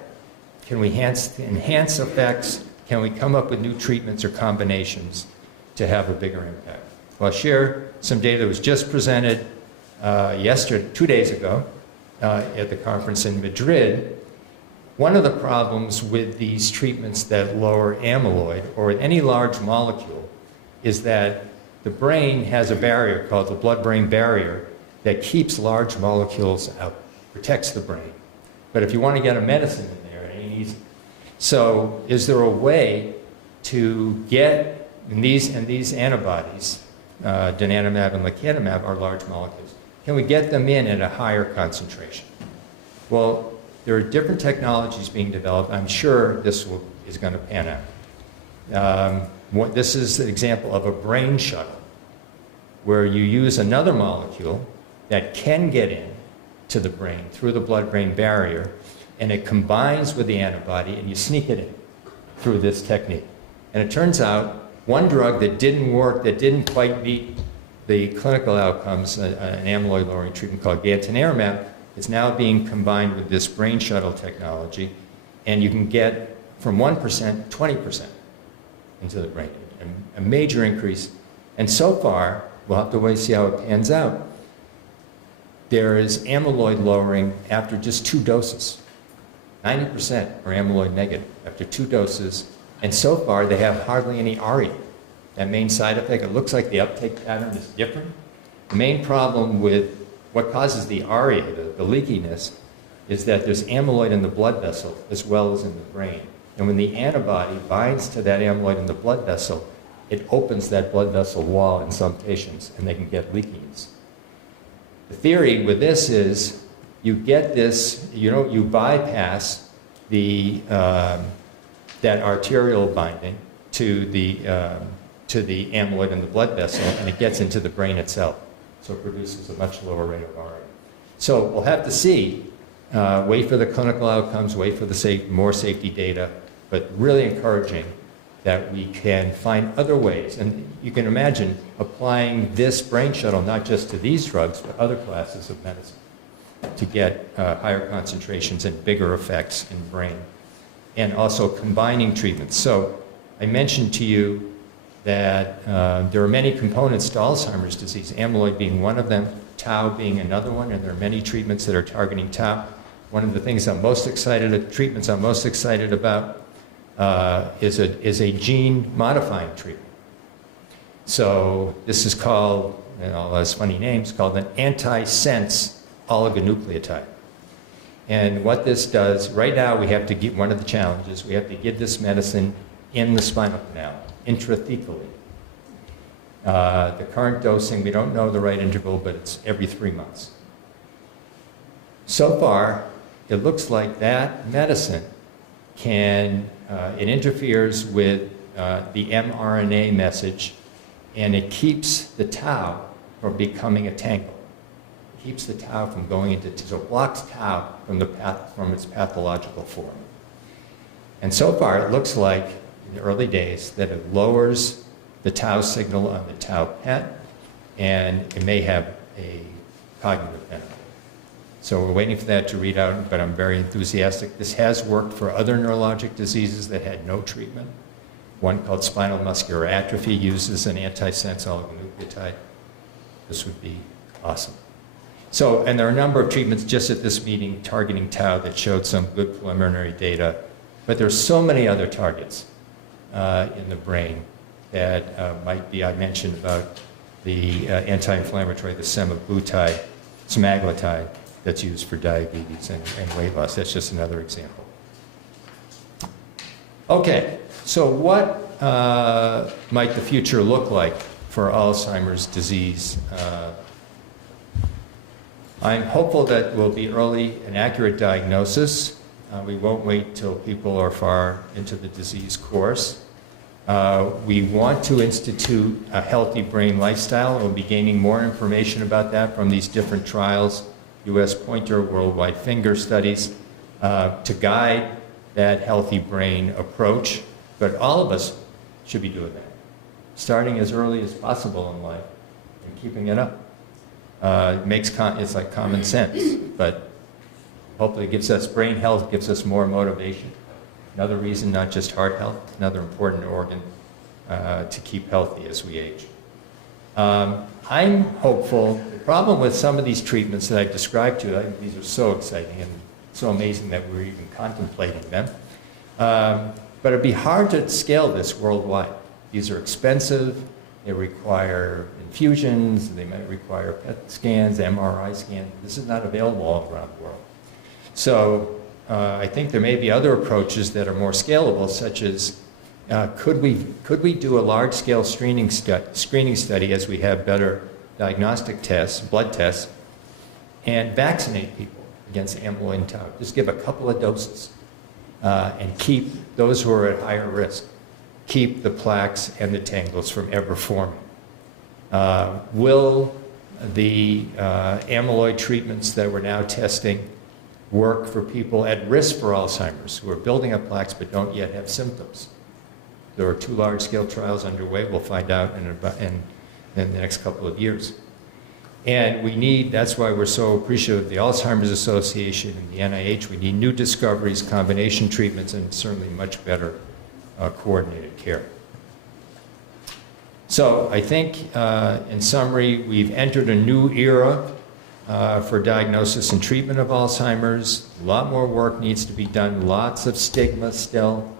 Can we enhance effects? Can we come up with new treatments or combinations to have a bigger impact? Well, I'll share some data that was just presented 2 days ago at the conference in Madrid. One of the problems with these treatments that lower amyloid or any large molecule is that the brain has a barrier called the blood-brain barrier that keeps large molecules out, protects the brain. But if you want to get a medicine in there, it ain't easy. So is there a way to get, and these antibodies, donanemab and lecanemab are large molecules, can we get them in at a higher concentration? Well, there are different technologies being developed. I'm sure this is going to pan out. This is an example of a brain shuttle, where you use another molecule that can get in to the brain through the blood-brain barrier, and it combines with the antibody, and you sneak it in through this technique. And it turns out one drug that didn't work, that didn't quite meet the clinical outcomes, an amyloid-lowering treatment called gantenerumab, is now being combined with this brain shuttle technology, and you can get from 1% to 20% into the brain, a major increase. And so far, we'll have to wait and see how it pans out. There is amyloid lowering after just 2 doses. 90% are amyloid negative after 2 doses, and so far they have hardly any ARIA. That main side effect, it looks like the uptake pattern is different. The main problem with what causes the ARIA, the leakiness, is that there's amyloid in the blood vessel as well as in the brain. And when the antibody binds to that amyloid in the blood vessel, it opens that blood vessel wall in some patients, and they can get leakiness. The theory with this is you get this, you bypass that arterial binding to the amyloid in the blood vessel, and it gets into the brain itself. So it produces a much lower rate of ARIA. So we'll have to see, wait for the clinical outcomes, wait for the more safety data, but really encouraging that we can find other ways. And you can imagine applying this brain shuttle not just to these drugs, but other classes of medicine to get higher concentrations and bigger effects in the brain. And also combining treatments. So I mentioned to you that there are many components to Alzheimer's disease, amyloid being one of them, tau being another one, and there are many treatments that are targeting tau. One of the things treatments I'm most excited about is a gene-modifying treatment. So this is called, and all those funny names, called an antisense oligonucleotide. And what this does, right now we have to give, one of the challenges, we have to give this medicine in the spinal canal, intrathecally. The current dosing, we don't know the right interval, but it's every 3 months. So far, it looks like that medicine it interferes with the mRNA message, and it keeps the tau from becoming a tangle. It keeps the tau from going into, so it blocks tau from its pathological form. And so far, it looks like, in the early days, that it lowers the tau signal on the tau PET, and it may have a cognitive benefit. So we're waiting for that to read out, but I'm very enthusiastic. This has worked for other neurologic diseases that had no treatment. One called spinal muscular atrophy uses an antisense oligonucleotide. This would be awesome. So, and there are a number of treatments just at this meeting targeting tau that showed some good preliminary data, but there's so many other targets in the brain that might be, I mentioned about the anti-inflammatory, the semaglutide, that's used for diabetes and weight loss. That's just another example. Okay, so what might the future look like for Alzheimer's disease? I'm hopeful that we'll be early and accurate diagnosis. We won't wait till people are far into the disease course. We want to institute a healthy brain lifestyle. We'll be gaining more information about that from these different trials, US Pointer, worldwide finger studies, to guide that healthy brain approach. But all of us should be doing that, starting as early as possible in life and keeping it up. It's like common sense, but hopefully it gives us brain health, gives us more motivation. Another reason, not just heart health, another important organ to keep healthy as we age. I'm hopeful. The problem with some of these treatments that I've described to you, these are so exciting and so amazing that we're even contemplating them. But it'd be hard to scale this worldwide. These are expensive. They require infusions. They might require PET scans, MRI scans. This is not available all around the world. So I think there may be other approaches that are more scalable, such as could we do a large-scale screening study as we have better diagnostic tests, blood tests, and vaccinate people against amyloid and tau. Just give a couple of doses and keep those who are at higher risk, keep the plaques and the tangles from ever forming. Will the amyloid treatments that we're now testing work for people at risk for Alzheimer's who are building up plaques but don't yet have symptoms? There are 2 large-scale trials underway. We'll find out in the next couple of years. And we need, that's why we're so appreciative of the Alzheimer's Association and the NIH. We need new discoveries, combination treatments, and certainly much better coordinated care. So I think, in summary, we've entered a new era for diagnosis and treatment of Alzheimer's. A lot more work needs to be done, lots of stigma still.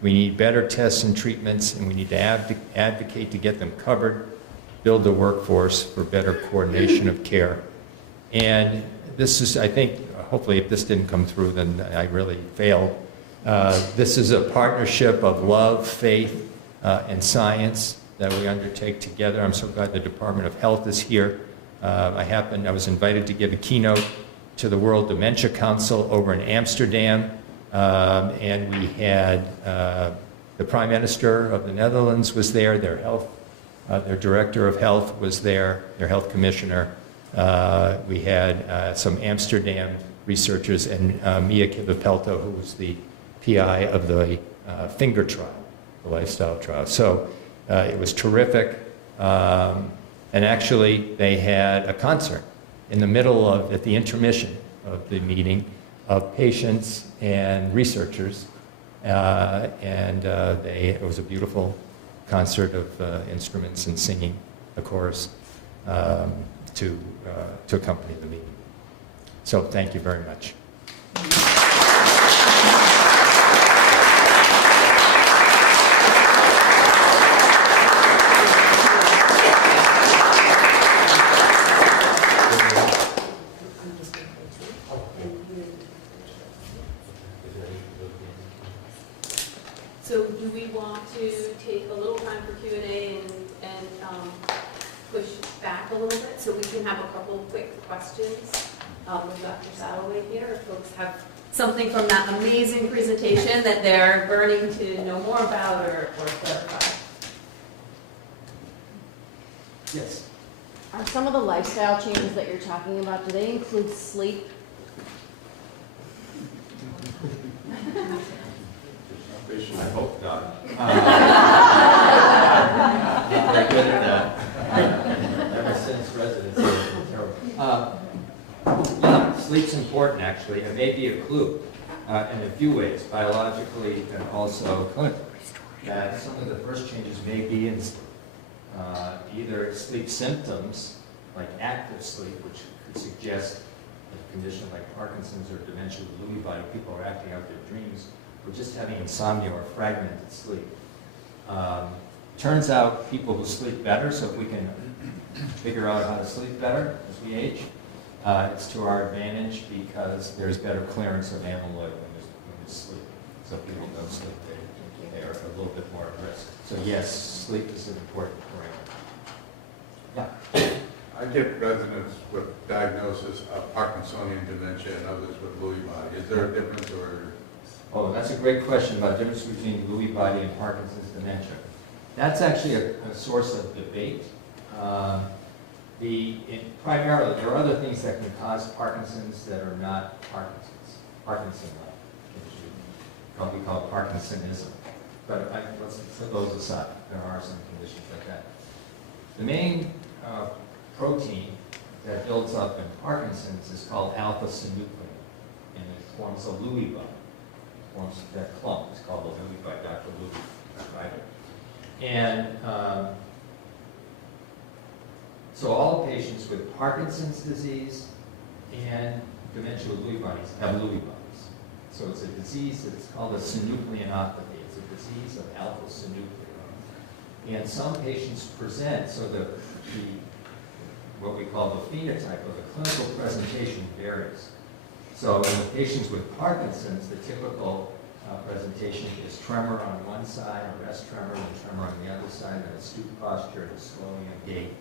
We need better tests and treatments, and we need to advocate to get them covered, build the workforce for better coordination of care. And this is, I think, hopefully if this didn't come through, then I really failed. This is a partnership of love, faith, and science that we undertake together. I'm so glad the Department of Health is here. I was invited to give a keynote to the World Dementia Council over in Amsterdam, and we had the Prime Minister of the Netherlands was there, their Director of Health was there, their Health Commissioner. We had some Amsterdam researchers and Mia Kivipelto, who was the PI of the finger trial, the lifestyle trial. So it was terrific. And actually, they had a concert in the middle of, at the intermission of the meeting, of patients and researchers. It was a beautiful concert of instruments and singing, a chorus, to accompany the meeting. So thank you very much. So do we want to take a little time for Q&A and push back a little bit so we can have a couple of quick questions with Dr. Sattaway here? If folks have something from that amazing presentation that they're burning to know more about or clarify. Yes. Are some of the lifestyle changes that you're talking about, do they include sleep? I hope not. Very good at that. Ever since residency, terrible. Yeah, sleep's important, actually. It may be a clue. in a few ways, biologically and also clinically. That some of the first changes may be in either sleep symptoms, like active sleep, which could suggest a condition like Parkinson's or dementia with Lewy body. People are acting out their dreams, or just having insomnia or fragmented sleep. Turns out people who sleep better, so if we can figure out how to sleep better as we age, it's to our advantage because there's better clearance of amyloid when there's sleep. So people don't sleep, they are a little bit more at risk. So yes, sleep is an important parameter. Yeah. I get residents with diagnosis of Parkinsonian dementia and others with Lewy body. Is there a difference or? Oh, that's a great question about the difference between Lewy body and Parkinson's dementia. That's actually a source of debate. Primarily, there are other things that can cause Parkinson's that are not Parkinson-like, which we call Parkinsonism. But let's put those aside. There are some conditions like that. The main protein that builds up in Parkinson's is called alpha-synuclein, and it forms a Lewy body. It forms that clump. It's called a Lewy body, Dr. Lewy, right? And so all patients with Parkinson's disease and dementia with Lewy bodies have Lewy bodies. So it's a disease that's called a synucleinopathy. It's a disease of alpha-synuclein. And some patients present, so what we call the phenotype or the clinical presentation varies. So in the patients with Parkinson's, the typical presentation is tremor on one side, a rest tremor, and tremor on the other side, and a stoop posture, and a slowing of gait,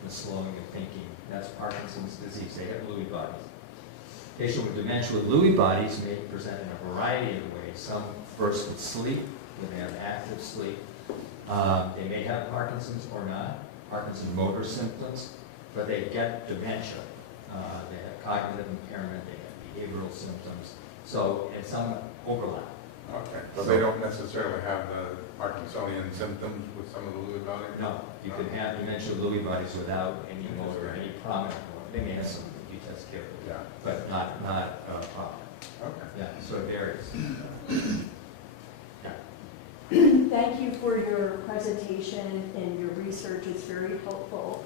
and a slowing of thinking. That's Parkinson's disease. They have Lewy bodies. Patient with dementia with Lewy bodies may present in a variety of ways. Some first with sleep, when they have active sleep. They may have Parkinson's or not, Parkinson's motor symptoms, but they get dementia. They have cognitive impairment, they have behavioral symptoms. So it's some overlap. Okay, so they don't necessarily have the Parkinsonian symptoms with some of the Lewy body? No, you can have dementia with Lewy bodies without any motor, any prominent one. They may have some if you test carefully, Yeah. but not prominent. Okay. Yeah, so it varies. Thank you for your presentation and your research. It's very helpful.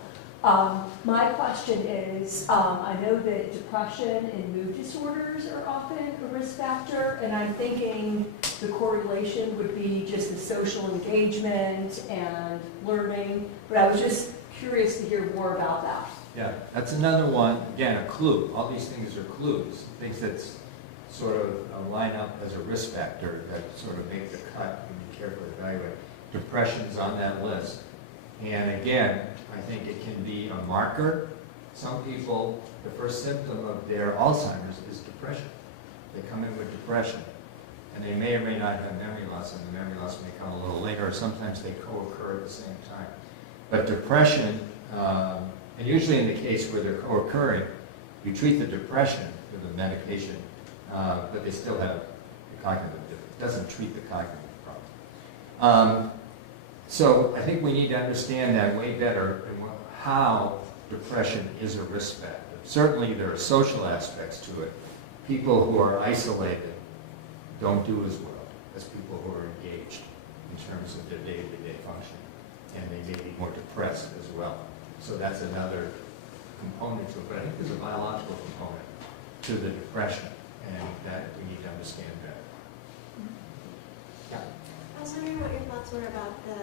My question is, I know that depression and mood disorders are often a risk factor, and I'm thinking the correlation would be just the social engagement and learning, but I was just curious to hear more about that. Yeah, that's another one, again, a clue. All these things are clues, things that sort of line up as a risk factor that sort of make the cut when you carefully evaluate. Depression's on that list. And again, I think it can be a marker. Some people, the first symptom of their Alzheimer's is depression. They come in with depression. And they may or may not have memory loss, and the memory loss may come a little later, or sometimes they co-occur at the same time. But depression, and usually in the case where they're co-occurring, you treat the depression with a medication, but they still have the cognitive difference. It doesn't treat the cognitive problem. So I think we need to understand that way better and how depression is a risk factor. Certainly there are social aspects to it. People who are isolated don't do as well as people who are engaged in terms of their day-to-day functioning, and they may be more depressed as well. So that's another component to it. But I think there's a biological component to the depression, and that we need to understand better. Yeah. I was wondering what your thoughts were about the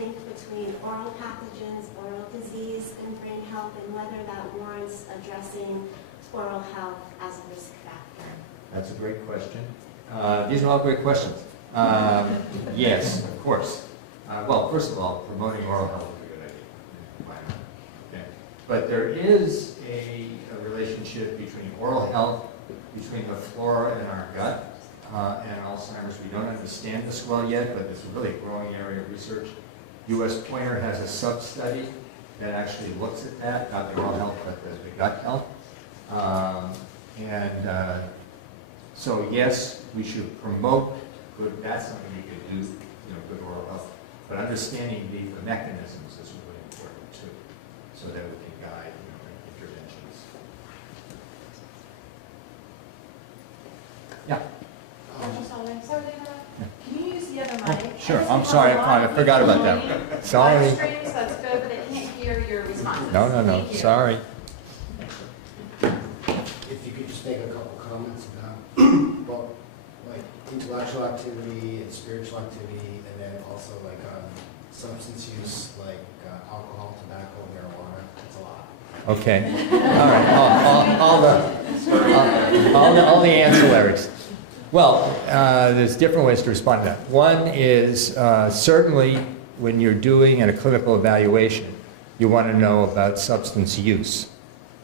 link between oral pathogens, oral disease, and brain health, and whether that warrants addressing oral health as a risk factor. That's a great question. These are all great questions. Yes, of course. Well, first of all, promoting oral health is a good idea. Why not? Okay. But there is a relationship between oral health, between the flora in our gut, and Alzheimer's. We don't understand this well yet, but it's a really growing area of research. U.S. Pointer has a sub-study that actually looks at that, not the oral health, but the gut health. So yes, we should promote good, that's something you could do, good oral health. But understanding the mechanisms is really important too, so that we can guide interventions. Dr. Sullivan, sorry to interrupt. Can you use the other mic? Sure, I I'm just sorry, have a lot I of forgot people about that. joining. Sorry. Live streams, that's good, but they can't hear your responses. No, Thank you. sorry. If you could just make a couple comments about, well, like intellectual activity and spiritual activity, and then also like substance use, like alcohol, tobacco, marijuana. That's a lot. Okay. All right. All the ancillaries. Well, there's different ways to respond to that. One is certainly when you're doing a clinical evaluation, you want to know about substance use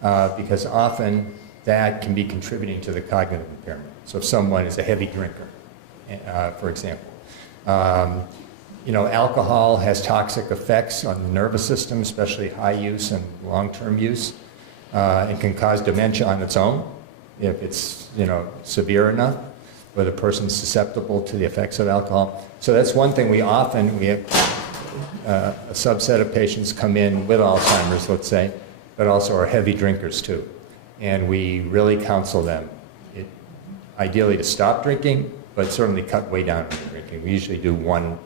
because often that can be contributing to the cognitive impairment. So if someone is a heavy drinker, for example, alcohol has toxic effects on the nervous system, especially high use and long-term use. It can cause dementia on its own if it's, severe enough, where the person's susceptible to the effects of alcohol. So that's one thing we have a subset of patients come in with Alzheimer's, let's say, but also are heavy drinkers too. And we really counsel them, ideally to stop drinking, but certainly cut way down on the drinking. We usually do one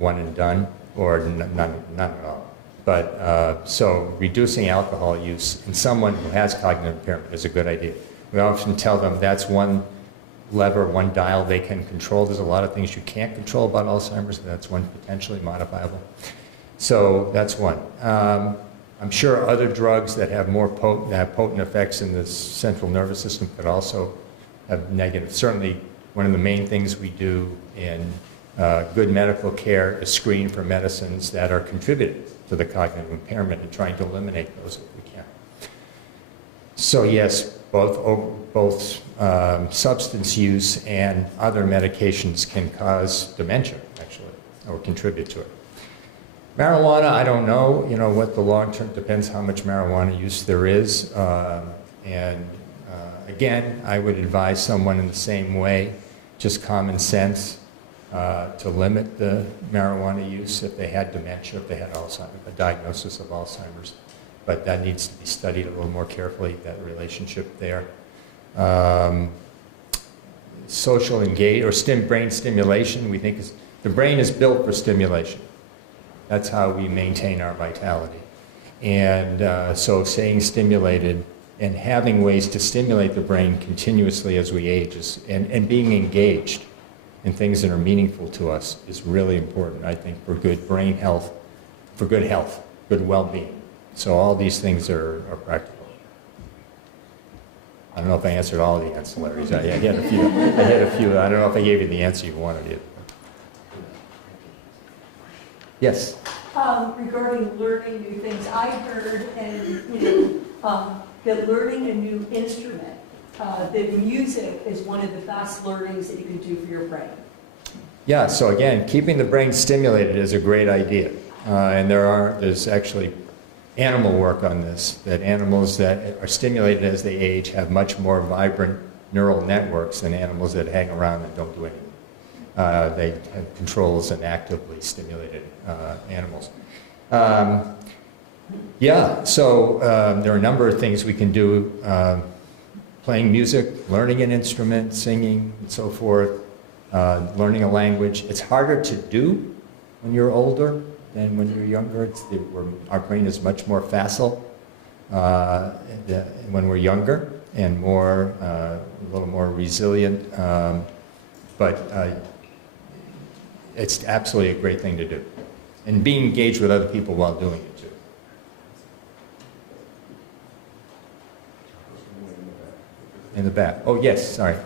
and done, or none at all. But so reducing alcohol use in someone who has cognitive impairment is a good idea. We often tell them that's one lever, one dial they can control. There's a lot of things you can't control about Alzheimer's, and that's one potentially modifiable. So that's one. I'm sure other drugs that have more potent effects in the central nervous system could also have negative. Certainly, one of the main things we do in good medical care is screen for medicines that are contributing to the cognitive impairment and trying to eliminate those if we can. So yes, both substance use and other medications can cause dementia, actually, or contribute to it. Marijuana, I don't know, what the long-term, depends how much marijuana use there is. Again, I would advise someone in the same way, just common sense, to limit the marijuana use if they had dementia, if they had Alzheimer's, a diagnosis of Alzheimer's. But that needs to be studied a little more carefully, that relationship there. Social brain stimulation, we think the brain is built for stimulation. That's how we maintain our vitality. And so staying stimulated and having ways to stimulate the brain continuously as we age and being engaged in things that are meaningful to us is really important, I think, for good brain health, for good health, good well-being. So all these things are practical. I don't know if I answered all the ancillaries. I had a few. I don't know if I gave you the answer you wanted either. Yes? Regarding learning new things, I heard that learning a new instrument, that music is one of the best learnings that you can do for your brain. Yeah, so again, keeping the brain stimulated is a great idea. And there's actually animal work on this, that animals that are stimulated as they age have much more vibrant neural networks than animals that hang around and don't do anything. They have controls and actively stimulated animals. So there are a number of things we can do. Playing music, learning an instrument, singing, and so forth, learning a language. It's harder to do when you're older than when you're younger. Our brain is much more facile when we're younger and a little more resilient. But it's absolutely a great thing to do. And being engaged with other people while doing it, too. In the back. Oh, yes, sorry. I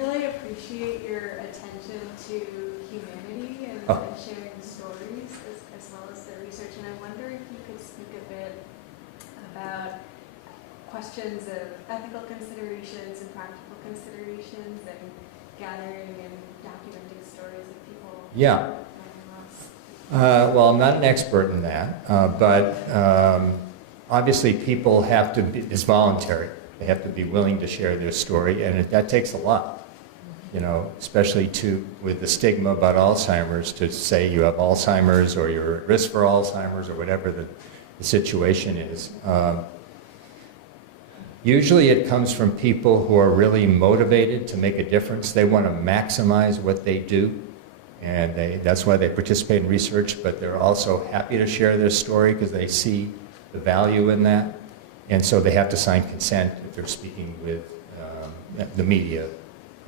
really appreciate your attention to humanity and sharing stories as well as the research. And I wonder if you could speak a bit about questions of ethical considerations and practical considerations and gathering and documenting stories of people. Yeah. Well, I'm not an expert in that, but obviously people have to be, it's voluntary. They have to be willing to share their story, and that takes a lot, especially with the stigma about Alzheimer's, to say you have Alzheimer's or you're at risk for Alzheimer's or whatever the situation is. Usually it comes from people who are really motivated to make a difference. They want to maximize what they do, and that's why they participate in research, but they're also happy to share their story because they see the value in that. And so they have to sign consent if they're speaking with the media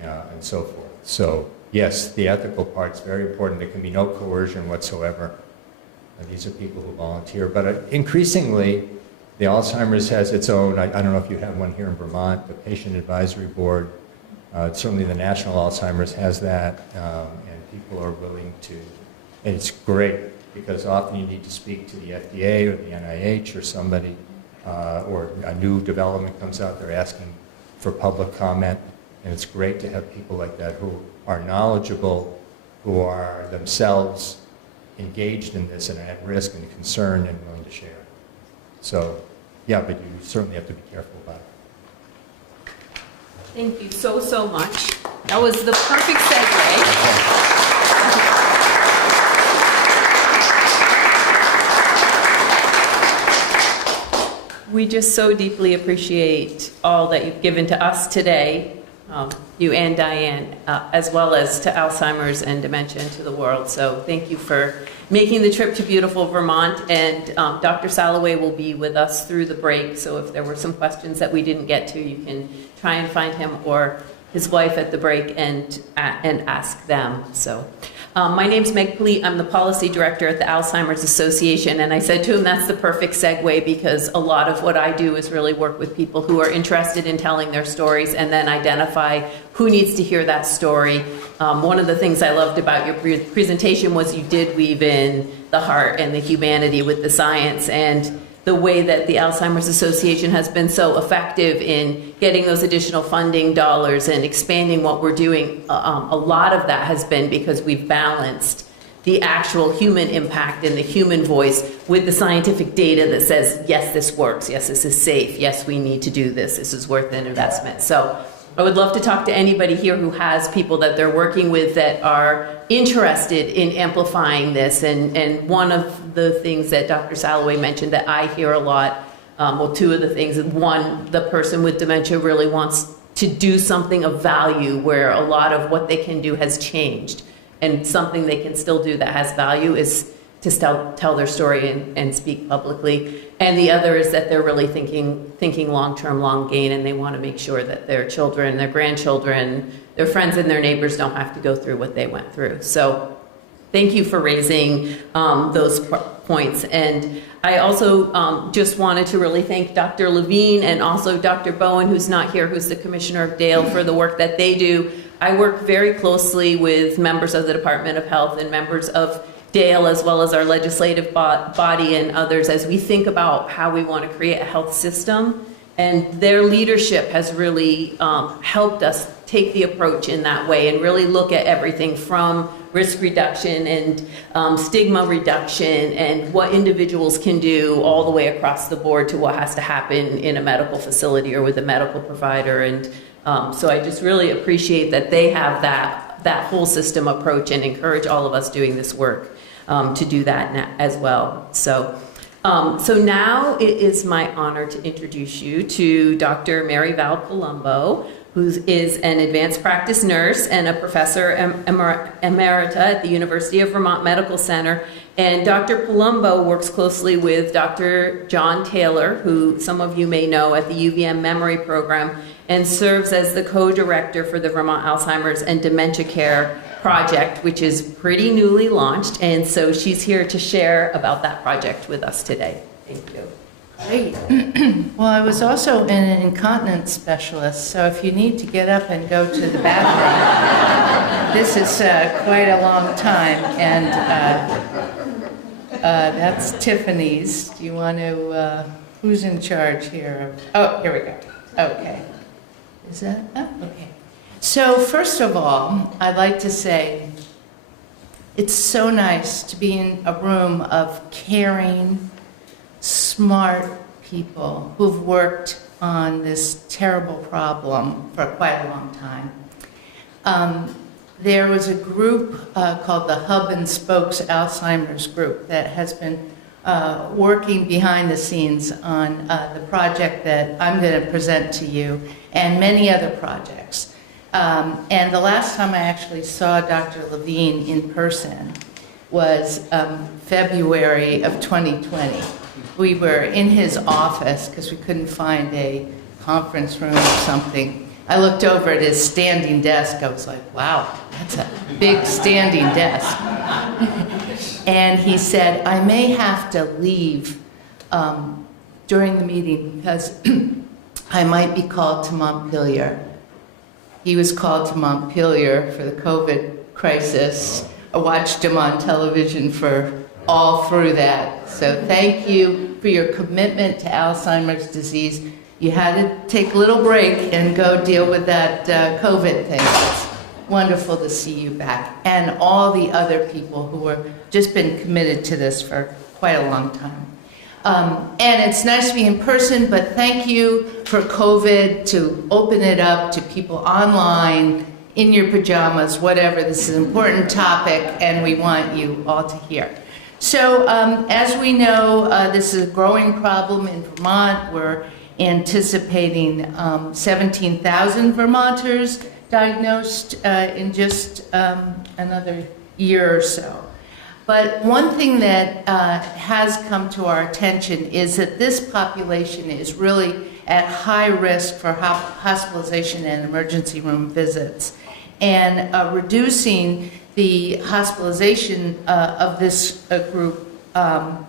and so forth. So yes, the ethical part's very important. There can be no coercion whatsoever. These are people who volunteer. But increasingly, the Alzheimer's has its own, I don't know if you have one here in Vermont, the Patient Advisory Board. Certainly the National Alzheimer's has that, and people are willing to, and it's great because often you need to speak to the FDA or the NIH or somebody, or a new development comes out, they're asking for public comment, and it's great to have people like that who are knowledgeable, who are themselves engaged in this and are at risk and concerned and willing to share. So, yeah, but you certainly have to be careful about it. Thank you so much. That was the perfect segue. We just so deeply appreciate all that you've given to us today, you and Diane, as well as to Alzheimer's and Dementia and to the world. So thank you for making the trip to beautiful Vermont. And Dr. Salloway will be with us through the break. So if there were some questions that we didn't get to, you can try and find him or his wife at the break and ask them. So my name's Meg Pleat. I'm the policy director at the Alzheimers Association. And I said to him, that's the perfect segue because a lot of what I do is really work with people who are interested in telling their stories and then identify who needs to hear that story. One of the things I loved about your presentation was you did weave in the heart and the humanity with the science, and the way that the Alzheimer's Association has been so effective in getting those additional funding dollars and expanding what we're doing. A lot of that has been because we've balanced the actual human impact and the human voice with the scientific data that says, yes, this works, yes, this is safe, yes, we need to do this, this is worth an investment. So I would love to talk to anybody here who has people that they're working with that are interested in amplifying this. And one of the things that Dr. Salloway mentioned that I hear a lot, well, two of the things. One, the person with dementia really wants to do something of value where a lot of what they can do has changed. And something they can still do that has value is to tell their story and speak publicly. And the other is that they're really thinking long-term, long gain, and they want to make sure that their children, their grandchildren, their friends and their neighbors don't have to go through what they went through. So thank you for raising those points. And I also just wanted to really thank Dr. Levine and also Dr. Bowen, who's not here, who's the Commissioner of Dale, for the work that they do. I work very closely with members of the Department of Health and members of Dale, as well as our legislative body and others, as we think about how we want to create a health system. And their leadership has really helped us take the approach in that way and really look at everything from risk reduction and stigma reduction and what individuals can do all the way across the board to what has to happen in a medical facility or with a medical provider. And so I just really appreciate that they have that whole system approach and encourage all of us doing this work to do that as well. So now it is my honor to introduce you to Dr. Mary Val Colombo, who is an advanced practice nurse and a professor emerita at the University of Vermont Medical Center. And Dr. Colombo works closely with Dr. John Taylor, who some of you may know at the UVM Memory Program, and serves as the co-director for the Vermont Alzheimer's and Dementia Care Project, which is pretty newly launched. And so she's here to share about that project with us today. Thank you. Great. Well, I was also an incontinence specialist, so if you need to get up and go to the bathroom, this is quite a long time. And that's Tiffany's. Do you want to, who's in charge here? Oh, here we go. Okay. Is that, oh, okay. So first of all, I'd like to say it's so nice to be in a room of caring, smart people who've worked on this terrible problem for quite a long time. There was a group called the Hub and Spokes Alzheimer's Group that has been working behind the scenes on the project that I'm going to present to you and many other projects. And the last time I actually saw Dr. Levine in person was February of 2020. We were in his office because we couldn't find a conference room or something. I looked over at his standing desk. I was like, wow, that's a big standing desk. And he said, I may have to leave during the meeting because I might be called to Montpelier. He was called to Montpelier for the COVID crisis. I watched him on television for all through that. So thank you for your commitment to Alzheimer's disease. You had to take a little break and go deal with that COVID thing. It's wonderful to see you back. And all the other people who have just been committed to this for quite a long time. And it's nice to be in person, but thank you for COVID to open it up to people online, in your pajamas, whatever. This is an important topic, and we want you all to hear. So as we know, this is a growing problem in Vermont. We're anticipating 17,000 Vermonters diagnosed in just another year or so. But one thing that has come to our attention is that this population is really at high risk for hospitalization and emergency room visits. And reducing the hospitalization of this group to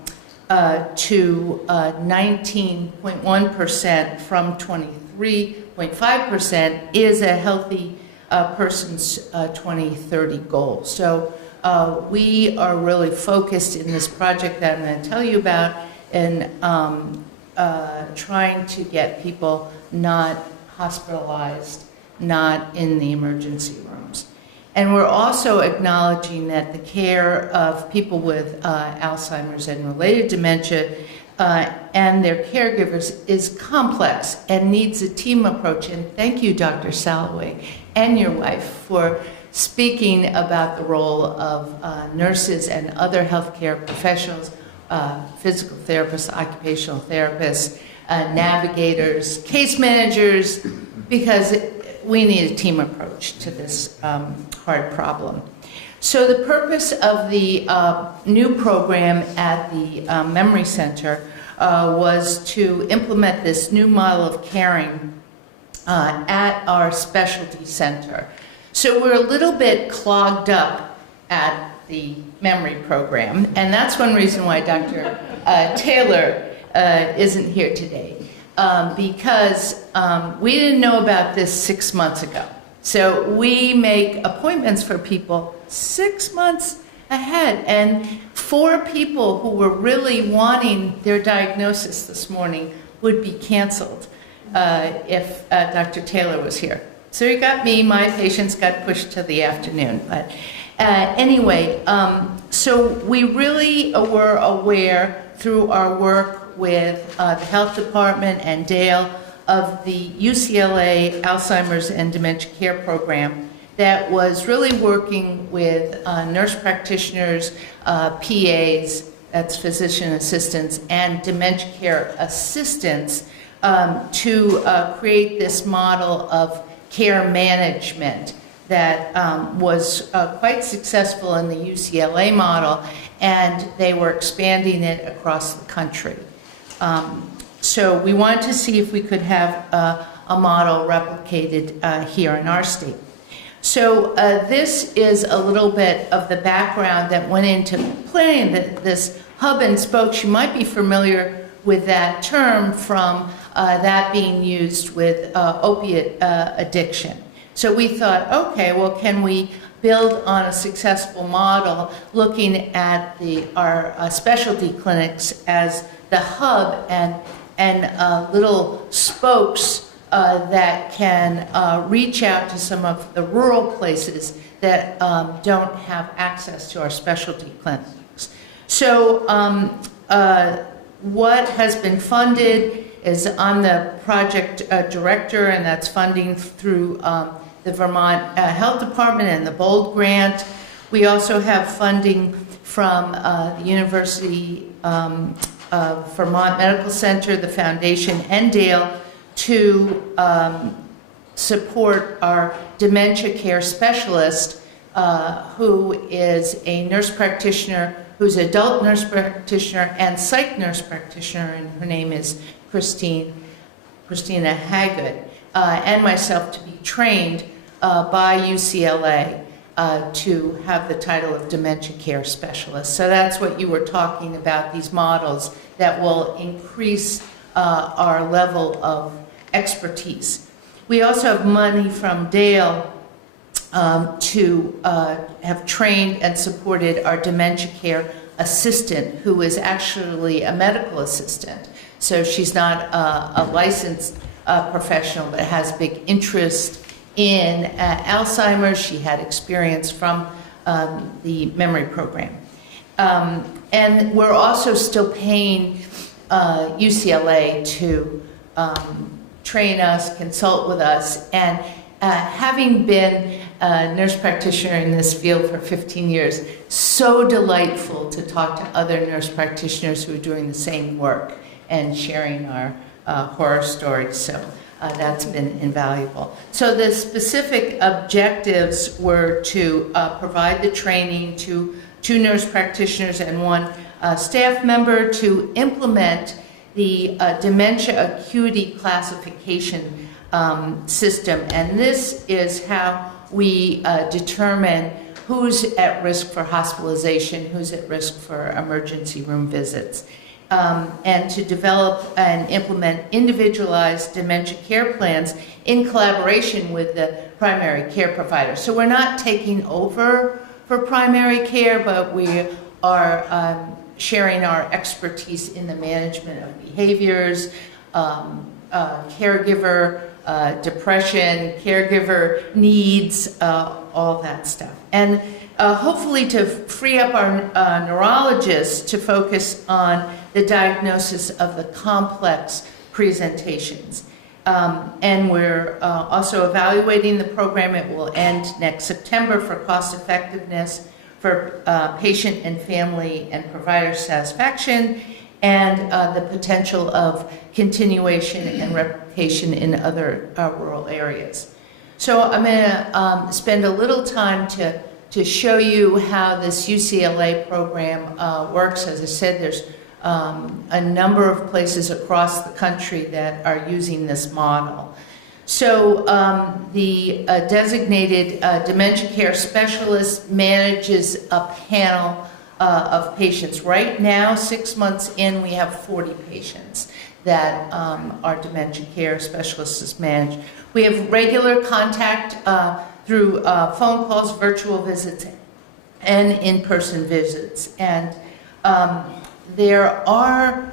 19.1% from 23.5% is a healthy person's 2030 goal. So we are really focused in this project that I'm going to tell you about and trying to get people not hospitalized, not in the emergency rooms. And we're also acknowledging that the care of people with Alzheimer's and related dementia and their caregivers is complex and needs a team approach. And thank you, Dr. Salloway, and your wife for speaking about the role of nurses and other healthcare professionals, physical therapists, occupational therapists, navigators, case managers, because we need a team approach to this hard problem. So the purpose of the new program at the Memory Center was to implement this new model of caring at our specialty center. So we're a little bit clogged up at the memory program, and that's one reason why Dr. Taylor isn't here today. Because we didn't know about this 6 months ago. So we make appointments for people 6 months ahead. And 4 people who were really wanting their diagnosis this morning would be canceled if Dr. Taylor was here. So you got me, my patients got pushed to the afternoon. But anyway, so we really were aware through our work with the health department and Dale of the UCLA Alzheimer's and Dementia Care Program that was really working with nurse practitioners, PAs, that's physician assistants, and dementia care assistants to create this model of care management that was quite successful in the UCLA model, and they were expanding it across the country. So we wanted to see if we could have a model replicated here in our state. So this is a little bit of the background that went into planning this hub and spokes. You might be familiar with that term from that being used with opiate addiction. So we thought, okay, well, can we build on a successful model looking at our specialty clinics as the hub and little spokes that can reach out to some of the rural places that don't have access to our specialty clinics. So what has been funded is I'm the project director, and that's funding through the Vermont Health Department and the BOLD grant. We also have funding from the University Vermont Medical Center, the foundation, and Dale to support our dementia care specialist, who is a nurse practitioner, who's an adult nurse practitioner and psych nurse practitioner, and her name is Christina Haggett, and myself to be trained by UCLA to have the title of dementia care specialist. So that's what you were talking about, these models that will increase our level of expertise. We also have money from Dale to have trained and supported our dementia care assistant, who is actually a medical assistant. So she's not a licensed professional, but has big interest in Alzheimer's. She had experience from the memory program. And we're also still paying UCLA to train us, consult with us, and having been a nurse practitioner in this field for 15 years, so delightful to talk to other nurse practitioners who are doing the same work and sharing our horror stories. So that's been invaluable. So the specific objectives were to provide the training to 2 nurse practitioners and 1 staff member to implement the dementia acuity classification system. And this is how we determine who's at risk for hospitalization, who's at risk for emergency room visits. And to develop and implement individualized dementia care plans in collaboration with the primary care provider. So we're not taking over for primary care, but we are sharing our expertise in the management of behaviors, caregiver depression, caregiver needs, all that stuff. And hopefully to free up our neurologists to focus on the diagnosis of the complex presentations. And we're also evaluating the program. It will end next September for cost effectiveness, for patient and family and provider satisfaction, and the potential of continuation and replication in other rural areas. So I'm going to spend a little time to show you how this UCLA program works. As I said, there's a number of places across the country that are using this model. So the designated dementia care specialist manages a panel of patients. Right now, 6 months in, we have 40 patients that our dementia care specialists manage. We have regular contact through phone calls, virtual visits, and in-person visits. And there are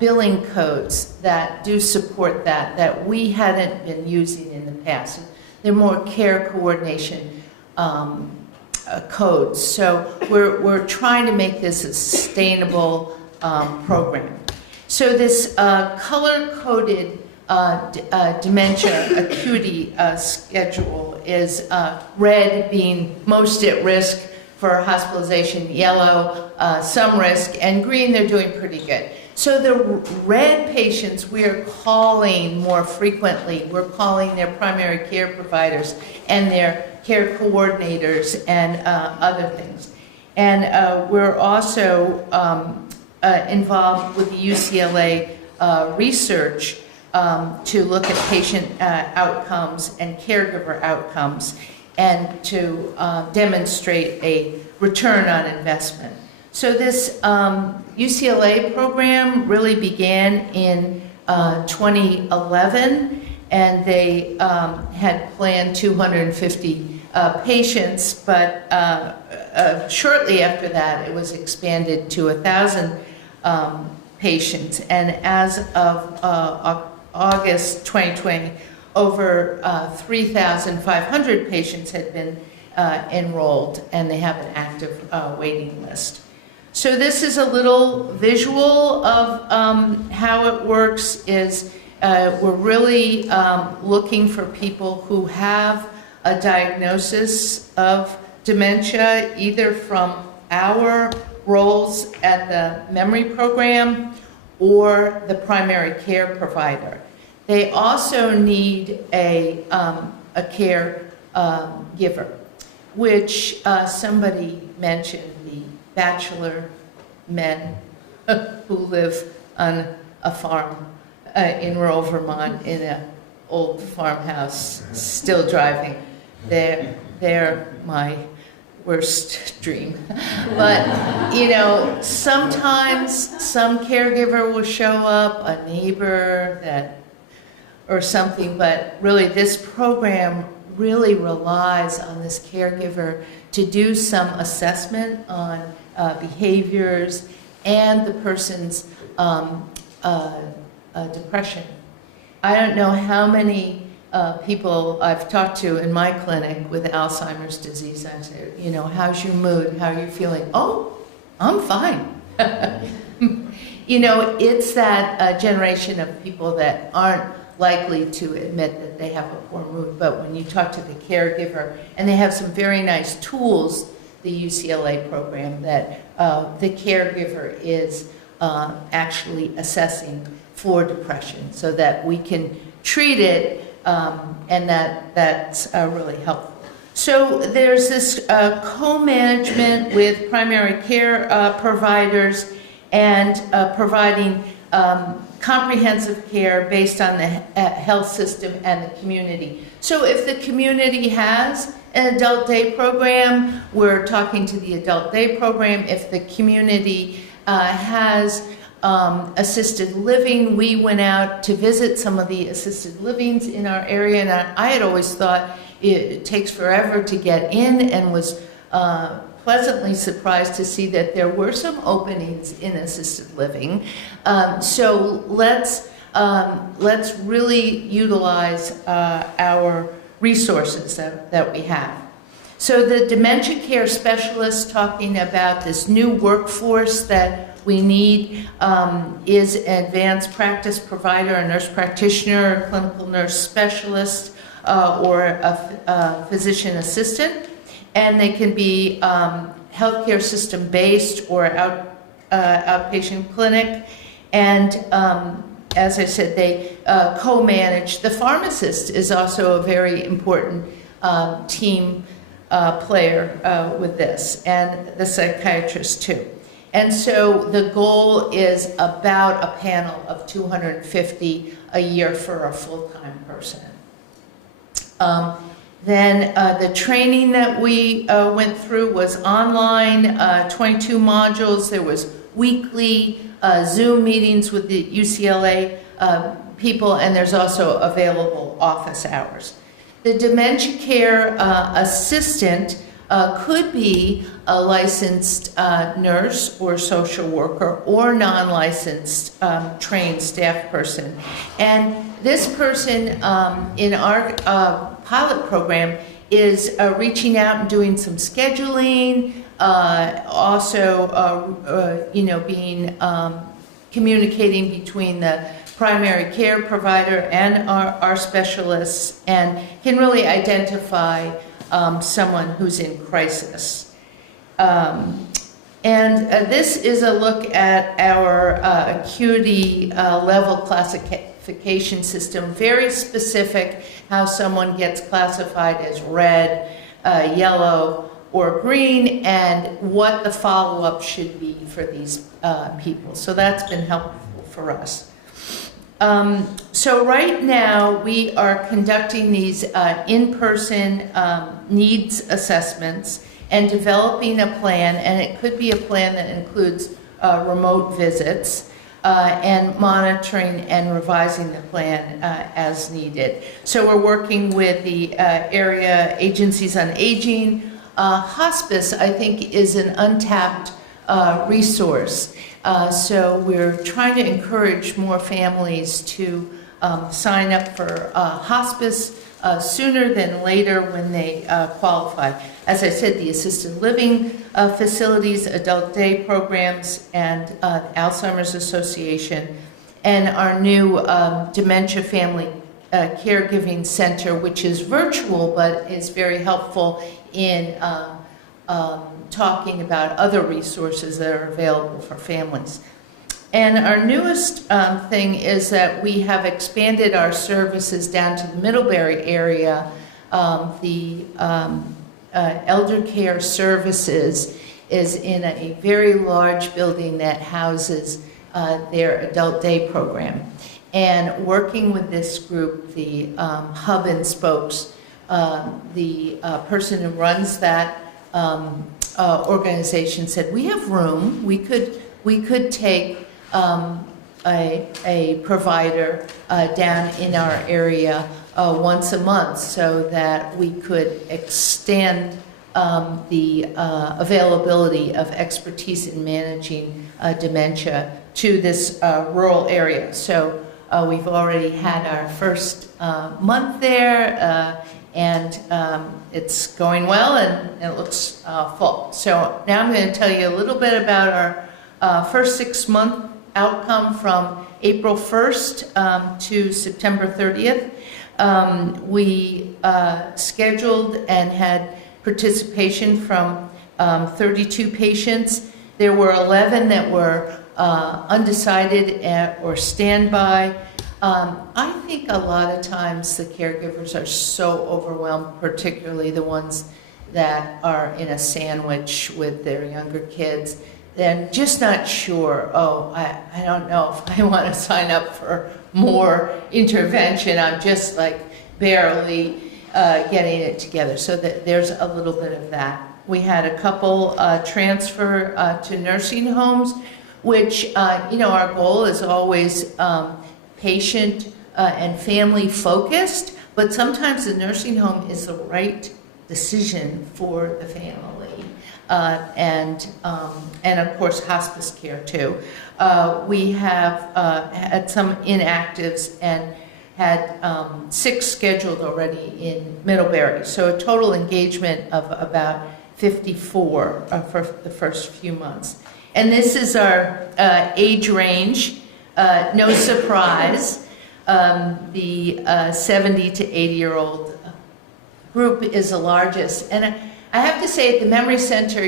billing codes that do support that we hadn't been using in the past. They're more care coordination codes. So we're trying to make this a sustainable program. So this color-coded dementia acuity schedule is red being most at risk for hospitalization, yellow, some risk, and green, they're doing pretty good. So the red patients we are calling more frequently. We're calling their primary care providers and their care coordinators and other things. And we're also involved with the UCLA research to look at patient outcomes and caregiver outcomes and to demonstrate a return on investment. So this UCLA program really began in 2011, and they had planned 250 patients, but shortly after that it was expanded to 1,000 patients. And as of August 2020, over 3,500 patients had been enrolled, and they have an active waiting list. So this is a little visual of how it works. Is we're really looking for people who have a diagnosis of dementia, either from our roles at the memory program or the primary care provider. They also need a care giver, which somebody mentioned, the bachelor men who live on a farm in rural Vermont in an old farmhouse, still driving. They're my worst dream. But, you know, sometimes some caregiver will show up, a neighbor or something, but really this program really relies on this caregiver to do some assessment on behaviors and the person's depression. I don't know how many people I've talked to in my clinic with Alzheimer's disease. I say, you know, how's your mood? How are you feeling? Oh, I'm fine. You know, it's that generation of people that aren't likely to admit that they have a poor mood, but when you talk to the caregiver, and they have some very nice tools, the UCLA program, that the caregiver is actually assessing for depression so that we can treat it, and that's really helpful. So there's this co-management with primary care providers and providing comprehensive care based on the health system and the community. So if the community has an adult day program, we're talking to the adult day program. If the community has assisted living, we went out to visit some of the assisted livings in our area, and I had always thought it takes forever to get in, and was pleasantly surprised to see that there were some openings in assisted living. So let's really utilize our resources that we have. So the dementia care specialist, talking about this new workforce that we need, is an advanced practice provider, a nurse practitioner, a clinical nurse specialist, or a physician assistant. And they can be healthcare system based or outpatient clinic. And as I said, they co-manage. The pharmacist is also a very important team player with this, and the psychiatrist too. And so the goal is about a panel of 250 a year for a full-time person. Then the training that we went through was online, 22 modules. There was weekly Zoom meetings with the UCLA people, and there's also available office hours. The dementia care assistant could be a licensed nurse or social worker or non-licensed trained staff person. And this person in our pilot program is reaching out and doing some scheduling, also being communicating between the primary care provider and our specialists, and can really identify someone who's in crisis. This is a look at our acuity level classification system, very specific how someone gets classified as red, yellow, or green, and what the follow-up should be for these people. So that's been helpful for us. So right now we are conducting these in-person needs assessments and developing a plan, and it could be a plan that includes remote visits and monitoring and revising the plan as needed. So we're working with the area agencies on aging. Hospice, I think, is an untapped resource. So we're trying to encourage more families to sign up for hospice sooner than later when they qualify. As I said, the assisted living facilities, adult day programs, and Alzheimer's Association, and our new dementia family caregiving center, which is virtual but is very helpful in talking about other resources that are available for families. And our newest thing is that we have expanded our services down to the Middlebury area. The elder care services is in a very large building that houses their adult day program. And working with this group, the hub and spokes, the person who runs that organization said, we have room, we could take a provider down in our area once a month so that we could extend the availability of expertise in managing dementia to this rural area. So we've already had our first month there, and it's going well, and it looks full. So now I'm going to tell you a little bit about our first 6-month outcome from April 1st to September 30th. We scheduled and had participation from 32 patients. There were 11 that were undecided or standby. I think a lot of times the caregivers are so overwhelmed, particularly the ones that are in a sandwich with their younger kids. They're just not sure, I don't know if I want to sign up for more intervention. I'm just like barely getting it together. So that there's a little bit of that. We had a couple transfer to nursing homes, which, our goal is always patient and family focused, but sometimes the nursing home is the right decision for the family. And of course, hospice care too. We have had some inactives and had 6 scheduled already in Middlebury. So a total engagement of about 54 for the first few months. And this is our age range. No surprise, the 70 to 80-year-old group is the largest. And I have to say, at the Memory Center,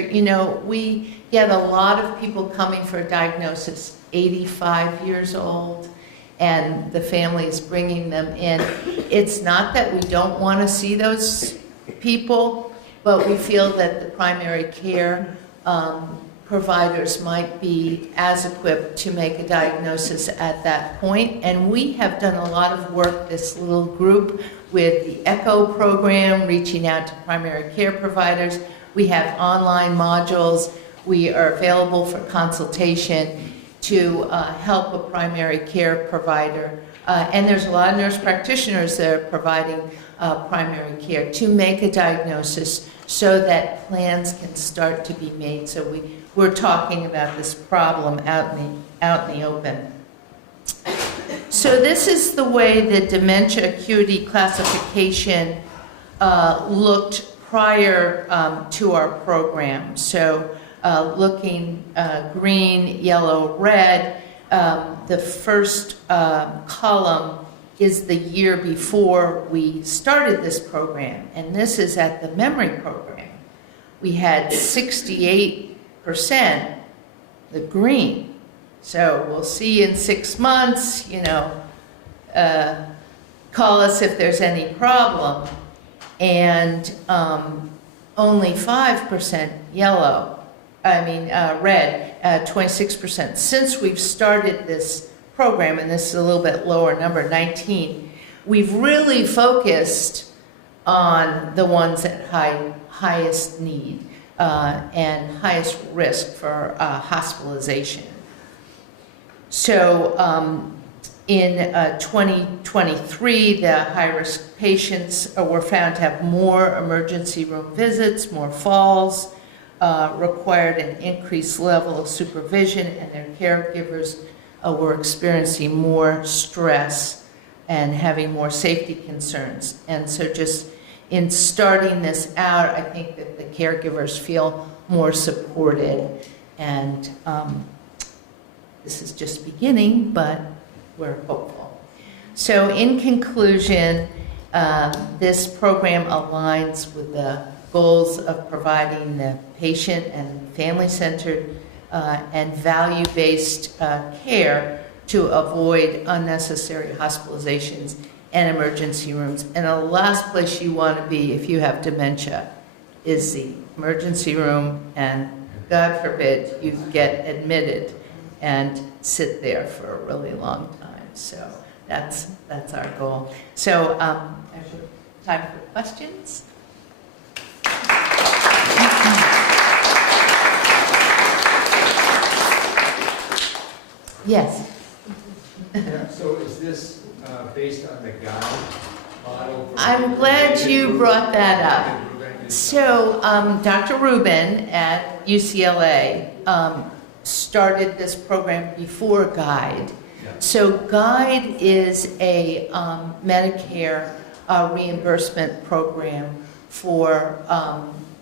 we get a lot of people coming for a diagnosis, 85 years old, and the family is bringing them in. It's not that we don't want to see those people, but we feel that the primary care providers might be as equipped to make a diagnosis at that point. And we have done a lot of work, this little group, with the ECHO program, reaching out to primary care providers. We have online modules. We are available for consultation to help a primary care provider. And there's a lot of nurse practitioners that are providing primary care to make a diagnosis so that plans can start to be made. So we're talking about this problem out in the open. So this is the way the dementia acuity classification looked prior to our program. So looking green, yellow, red, the first column is the year before we started this program, and this is at the memory program. We had 68% the green. So we'll see in 6 months, call us if there's any problem. And only 5% red, 26%. Since we've started this program, and this is a little bit lower number, 19, we've really focused on the ones at highest need and highest risk for hospitalization. So in 2023, the high-risk patients were found to have more emergency room visits, more falls, required an increased level of supervision, and their caregivers were experiencing more stress and having more safety concerns. And so just in starting this out, I think that the caregivers feel more supported. And this is just beginning, but we're hopeful. So in conclusion, this program aligns with the goals of providing the patient and family-centered and value-based care to avoid unnecessary hospitalizations and emergency rooms. And the last place you want to be if you have dementia is the emergency room, and God forbid you get admitted and sit there for a really long time. So that's our goal. So actually, time for questions. Yes. Yeah, so is this based on the guide model? I'm glad you brought that up. So Dr. Rubin at UCLA started this program before GUIDE. So GUIDE is a Medicare reimbursement program for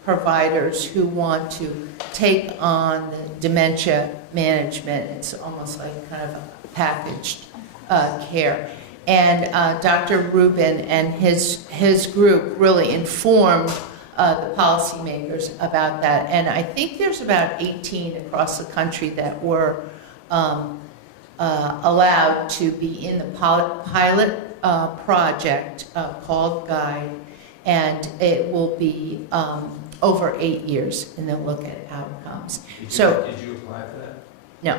providers who want to take on the dementia management. It's almost like kind of a packaged care. And Dr. Rubin and his group really informed the policymakers about that. And I think there's about 18 across the country that were allowed to be in the pilot project called GUIDE. And it will be over 8 years, and they'll look at outcomes. Did you apply for that? No,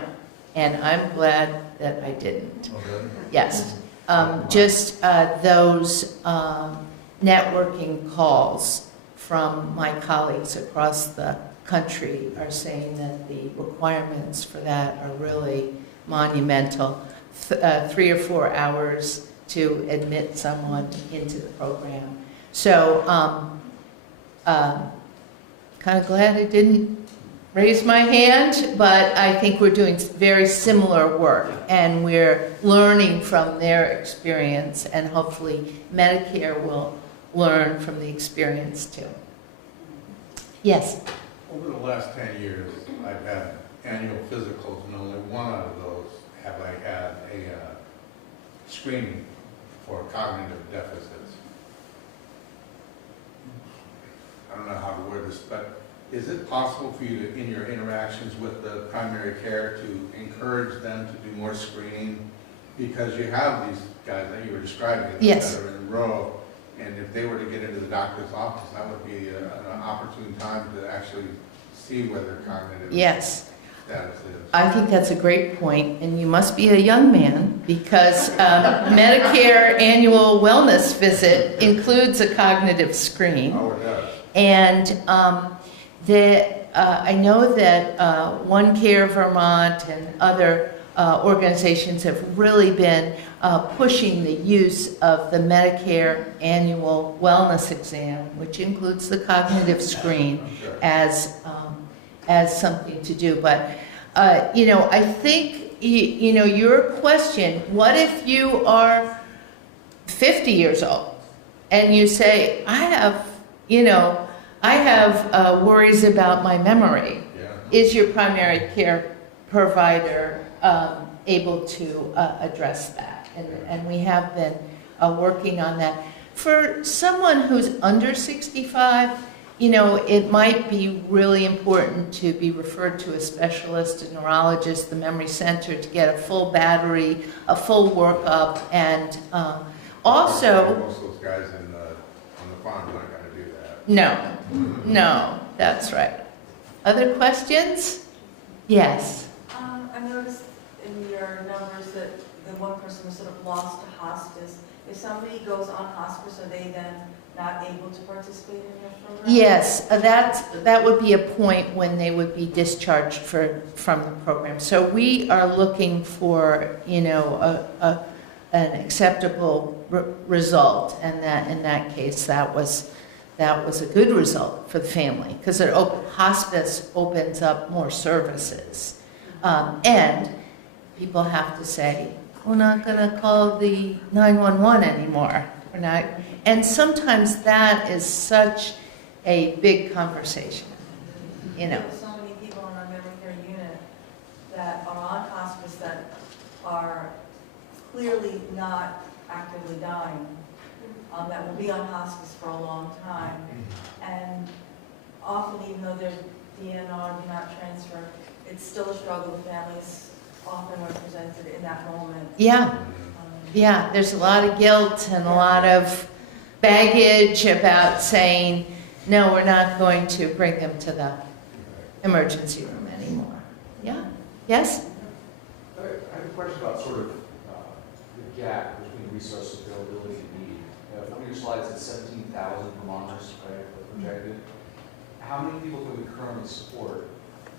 and I'm glad that I didn't. Okay. Yes, just those networking calls from my colleagues across the country are saying that the requirements for that are really monumental. 3 or 4 hours to admit someone into the program. So, kind of glad I didn't raise my hand, but I think we're doing very similar work, and we're learning from their experience, and hopefully Medicare will learn from the experience too. Yes? Over the last 10 years, I've had annual physicals, and only one out of those have I had a screening for cognitive deficits. I don't know how to word this, but is it possible for you to, in your interactions with the primary care, to encourage them to do more screening? Because you have these guys that you were describing Yes. that are in a row, and if they were to get into the doctor's office, that would be an opportune time to actually see whether cognitive Yes. status is. I think that's a great point, and you must be a young man, because Medicare annual wellness visit includes a cognitive screen. Oh, it does. And I know that One Care Vermont and other organizations have really been pushing the use of the Medicare annual wellness exam, which includes the cognitive screen, as something to do. But I think your question: what if you are 50 years old and you say, I have worries about my memory. Yeah. Is your primary care provider able to address that? And we have been working on that. For someone who's under 65, it might be really important to be referred to a specialist, a neurologist, the memory center, to get a full battery, a full workup, and also... Most of those guys on the farm aren't going to do that. No, that's right. Other questions? Yes. I noticed in your numbers that the one person was sort of lost to hospice. If somebody goes on hospice, are they then not able to participate in your program? Yes, that would be a point when they would be discharged from the program. So we are looking for, an acceptable result, and that in that case, that was a good result for the family, because hospice opens up more services. And people have to say, we're not going to call the 911 anymore. We're not. And sometimes that is such a big conversation, There's so many people in our memory care unit that are on hospice that are clearly not actively dying, that will be on hospice for a long time. And often, even though they're DNR, do not transfer, it's still a struggle. Families often are presented in that moment. Yeah, yeah, there's a lot of guilt and a lot of baggage about saying, no, we're not going to bring them to the emergency room anymore. Yeah, yes? I have a question about sort of the gap between resource availability and need. One of your slides is 17,000 Vermonters, right, projected. How many people can we currently support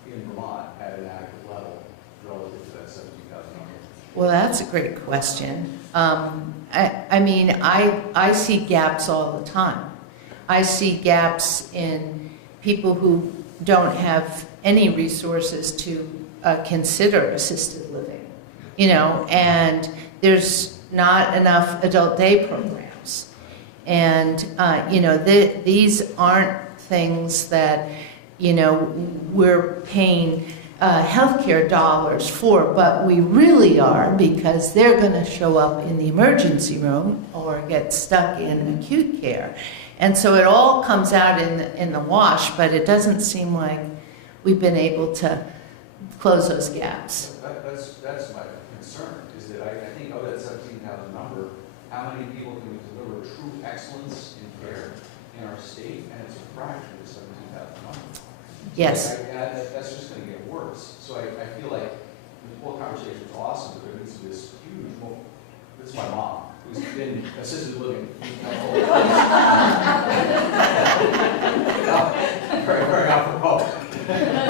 in Vermont at an adequate level relative to that 17,000 number? Well, that's a great question. I mean, I see gaps all the time. I see gaps in people who don't have any resources to consider assisted living, you know, and there's not enough adult day programs. And, you know, these aren't things that, you know, we're paying healthcare dollars for, but we really are, because they're going to show up in the emergency room or get stuck in acute care. And so it all comes out in the wash, but it doesn't seem like we've been able to close those gaps. That's my concern, is that I think of that 17,000 number, how many people can we deliver true excellence in care in our state? And it's a fraction of the 17,000 number. Yes. That's just going to get worse. So I feel like the whole conversation is awesome, but there needs to be this huge, well, this is my mom, who's been assisted living. Very apropos.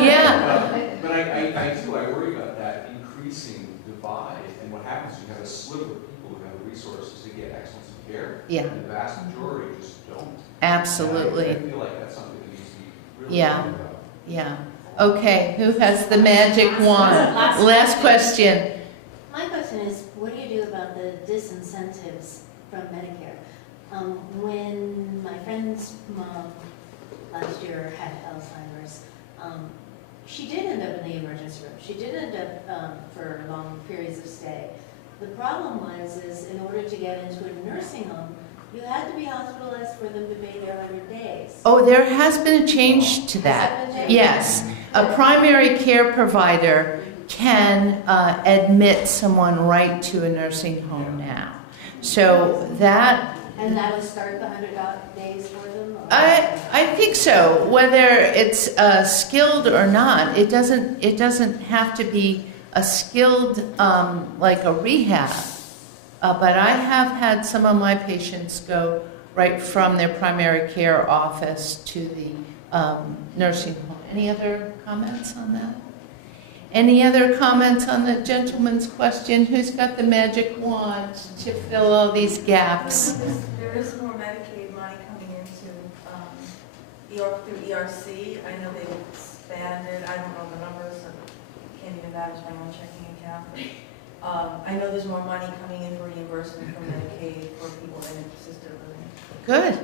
Yeah. But I worry about that increasing divide, and what happens is you have a sliver of people who have the resources to get excellence in care, Yeah. and the vast majority just don't. Absolutely. And I feel like that's something that needs to be really Yeah. talked about. Yeah. Okay, who has the magic wand? Last question. My question is, what do you do about the disincentives from Medicare? When my friend's mom last year had Alzheimer's, she did end up in the emergency room. She did end up for long periods of stay. The problem was, in order to get into a nursing home, you had to be hospitalized for them to be there 100 days. Oh, there has been a change to that. Yes. A primary care provider can admit someone right to a nursing home now. So that... And that would start the 100 days for them? Or? I think so. Whether it's skilled or not, it doesn't have to be a skilled, like a rehab. But I have had some of my patients go right from their primary care office to the nursing home. Any other comments on that? Any other comments on the gentleman's question? Who's got the magic wand to fill all these gaps? There is more Medicaid money coming into through ERC. I know they've expanded. I don't know the numbers. I can't even manage my own checking account. I know there's more money coming in for reimbursement from Medicaid for people in assisted living. Good.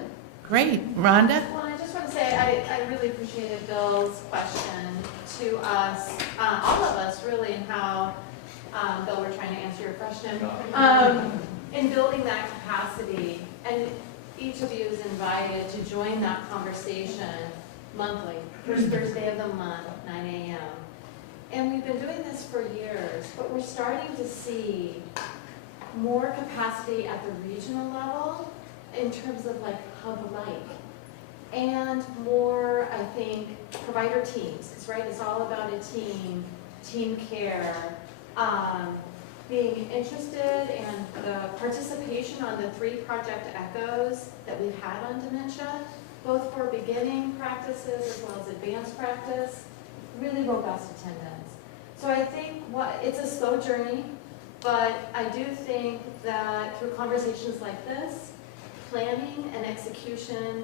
Great. Rhonda? Well, I just want to say I really appreciated Bill's question to us, all of us really, and how, Bill, we're trying to answer your question, in building that capacity. And each of you is invited to join that conversation monthly, first Thursday of the month, 9 a.m. And we've been doing this for years, but we're starting to see more capacity at the regional level in terms of like hub-like, and more, I think, provider teams. It's right, it's all about a team care, being interested, and the participation on the 3 Project Echoes that we've had on dementia, both for beginning practices as well as advanced practice, really robust attendance. So I think it's a slow journey, but I do think that through conversations like this, planning and execution,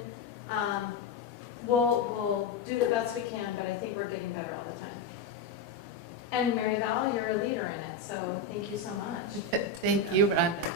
we'll do the best we can, but I think we're getting better all the time. And Mary Val, you're a leader in it, so thank you so much. Thank you, Rhonda.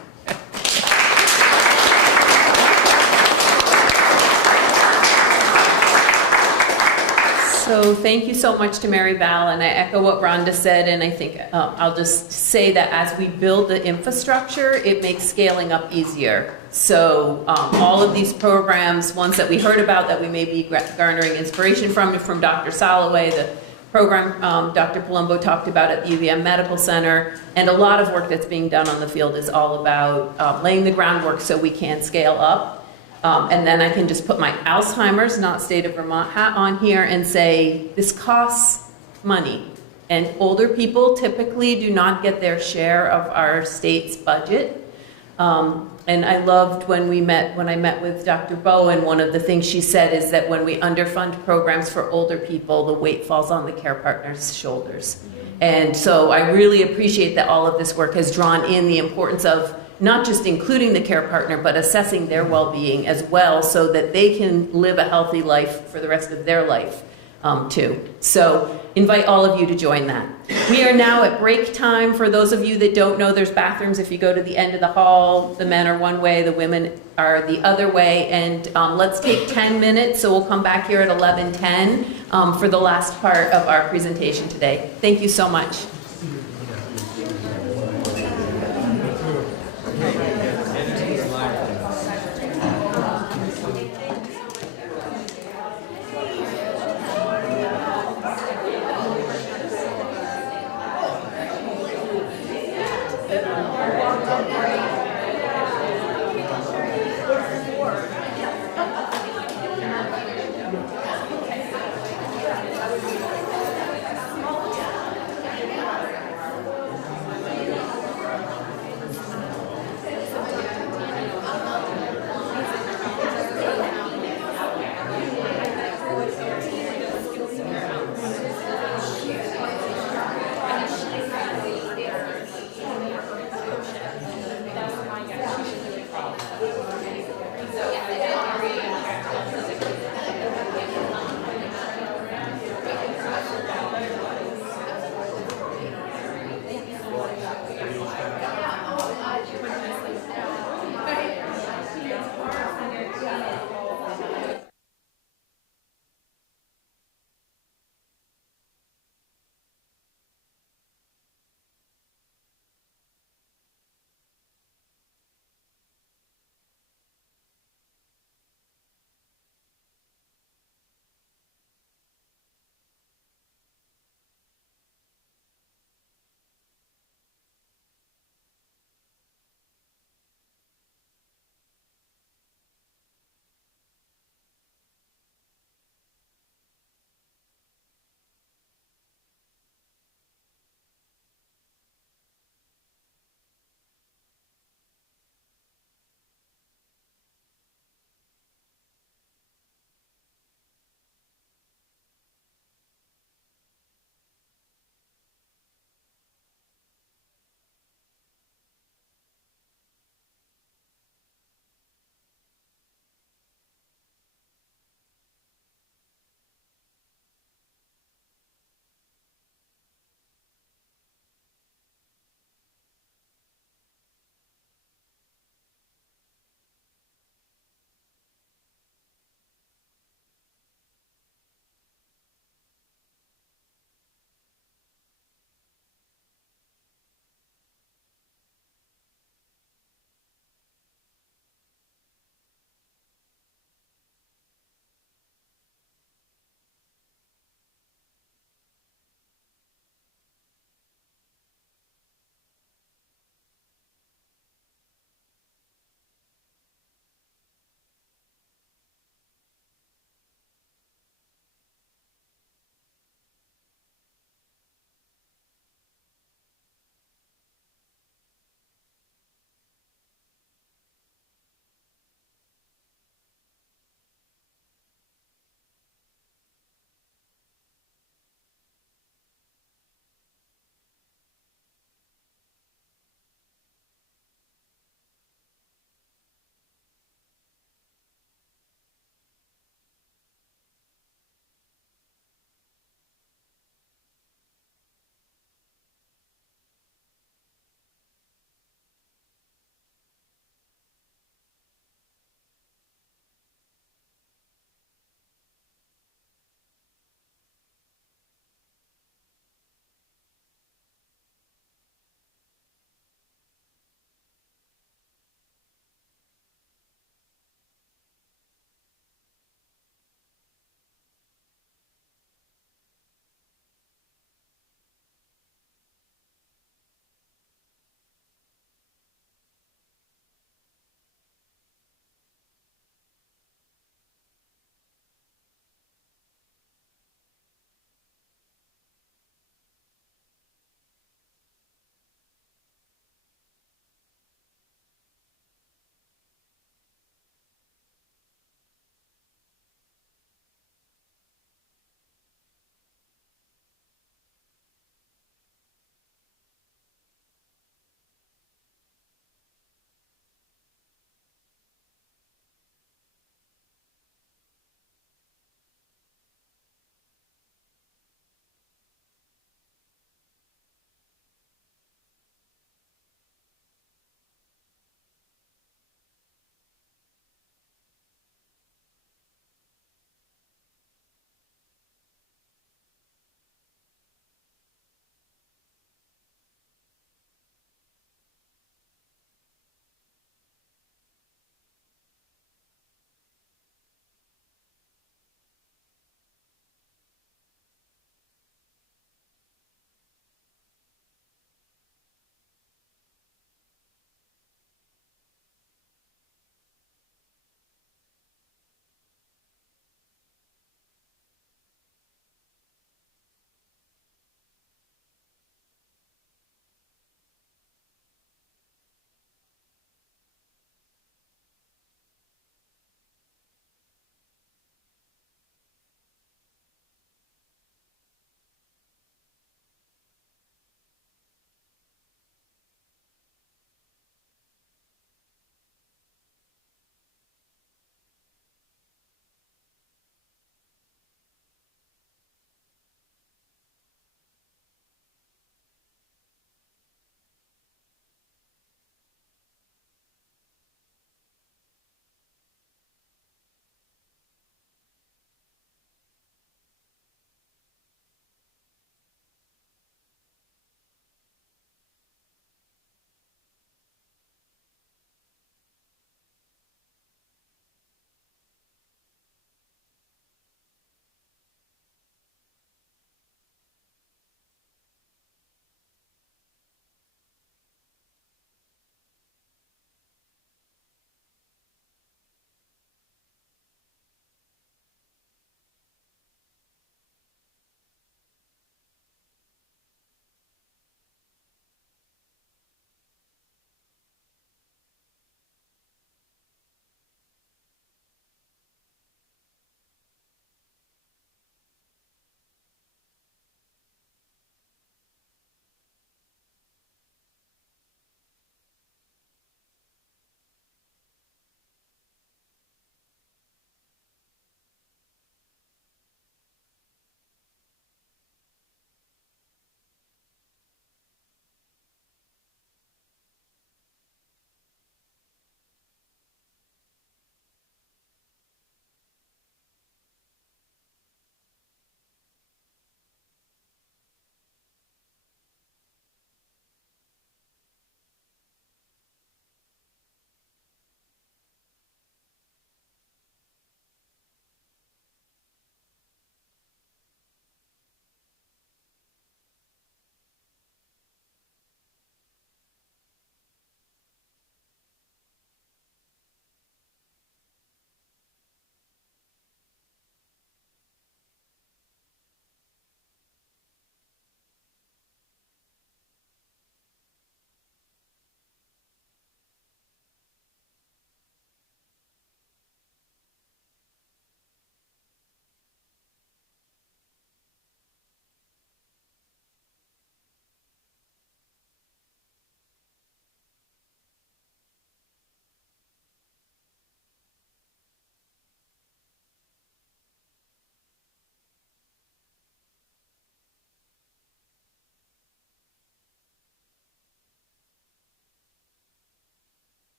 So thank you so much to Mary Val, and I echo what Rhonda said, and I think I'll just say that as we build the infrastructure, it makes scaling up easier. So all of these programs, ones that we heard about that we may be garnering inspiration from Dr. Soloway, the program Dr. Palumbo talked about at the UVM Medical Center, and a lot of work that's being done on the field is all about laying the groundwork so we can scale up. And then I can just put my Alzheimer's, not state of Vermont hat on here and say, this costs money. And older people typically do not get their share of our state's budget. And I loved when I met with Dr. Bowen, one of the things she said is that when we underfund programs for older people, the weight falls on the care partners' shoulders. And so I really appreciate that all of this work has drawn in the importance of not just including the care partner, but assessing their well-being as well so that they can live a healthy life for the rest of their life too. So invite all of you to join that. We are now at break time. For those of you that don't know, there's bathrooms if you go to the end of the hall. The men are one way, the women are the other way. And let's take 10 minutes, so we'll come back here at 11:10 for the last part of our presentation today. Thank you so much.